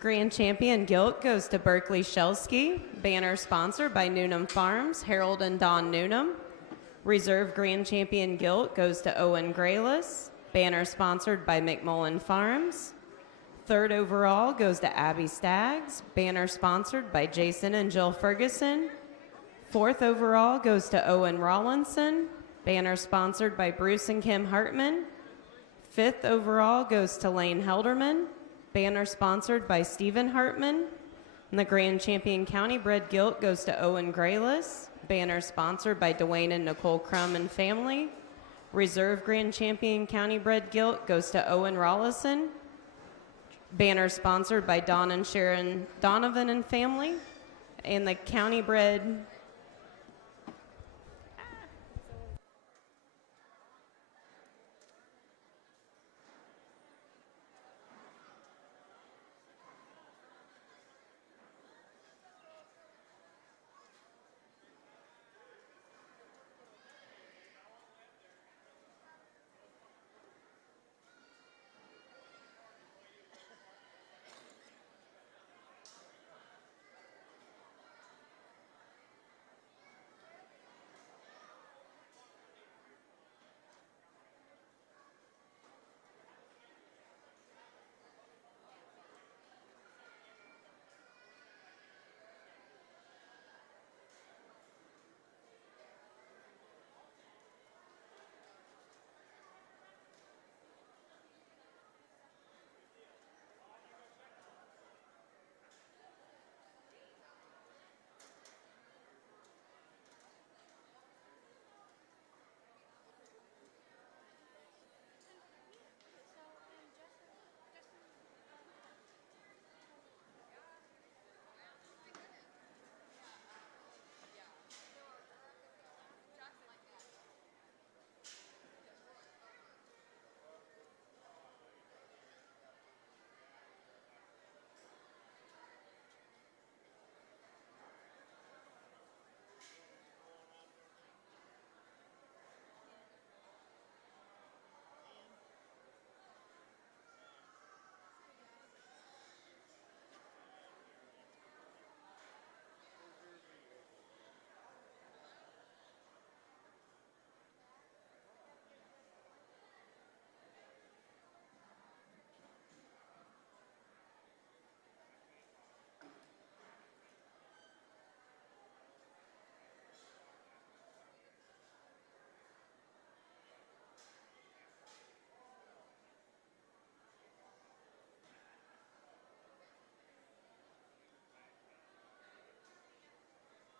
Grand Champion Gilt goes to Berkeley Shelsky. Banner sponsored by Newnham Farms, Harold and Don Newnham. Reserve Grand Champion Gilt goes to Owen Grayless. Banner sponsored by McMullen Farms. Third overall goes to Abby Staggs. Banner sponsored by Jason and Jill Ferguson. Fourth overall goes to Owen Rawlinson. Banner sponsored by Bruce and Kim Hartman. Fifth overall goes to Lane Helderman. Banner sponsored by Stephen Hartman. And the Grand Champion County Bred Gilt goes to Owen Grayless. Banner sponsored by Dwayne and Nicole Crum and family. Reserve Grand Champion County Bred Gilt goes to Owen Rollison. Banner sponsored by Don and Sharon Donovan and family. And the County Bred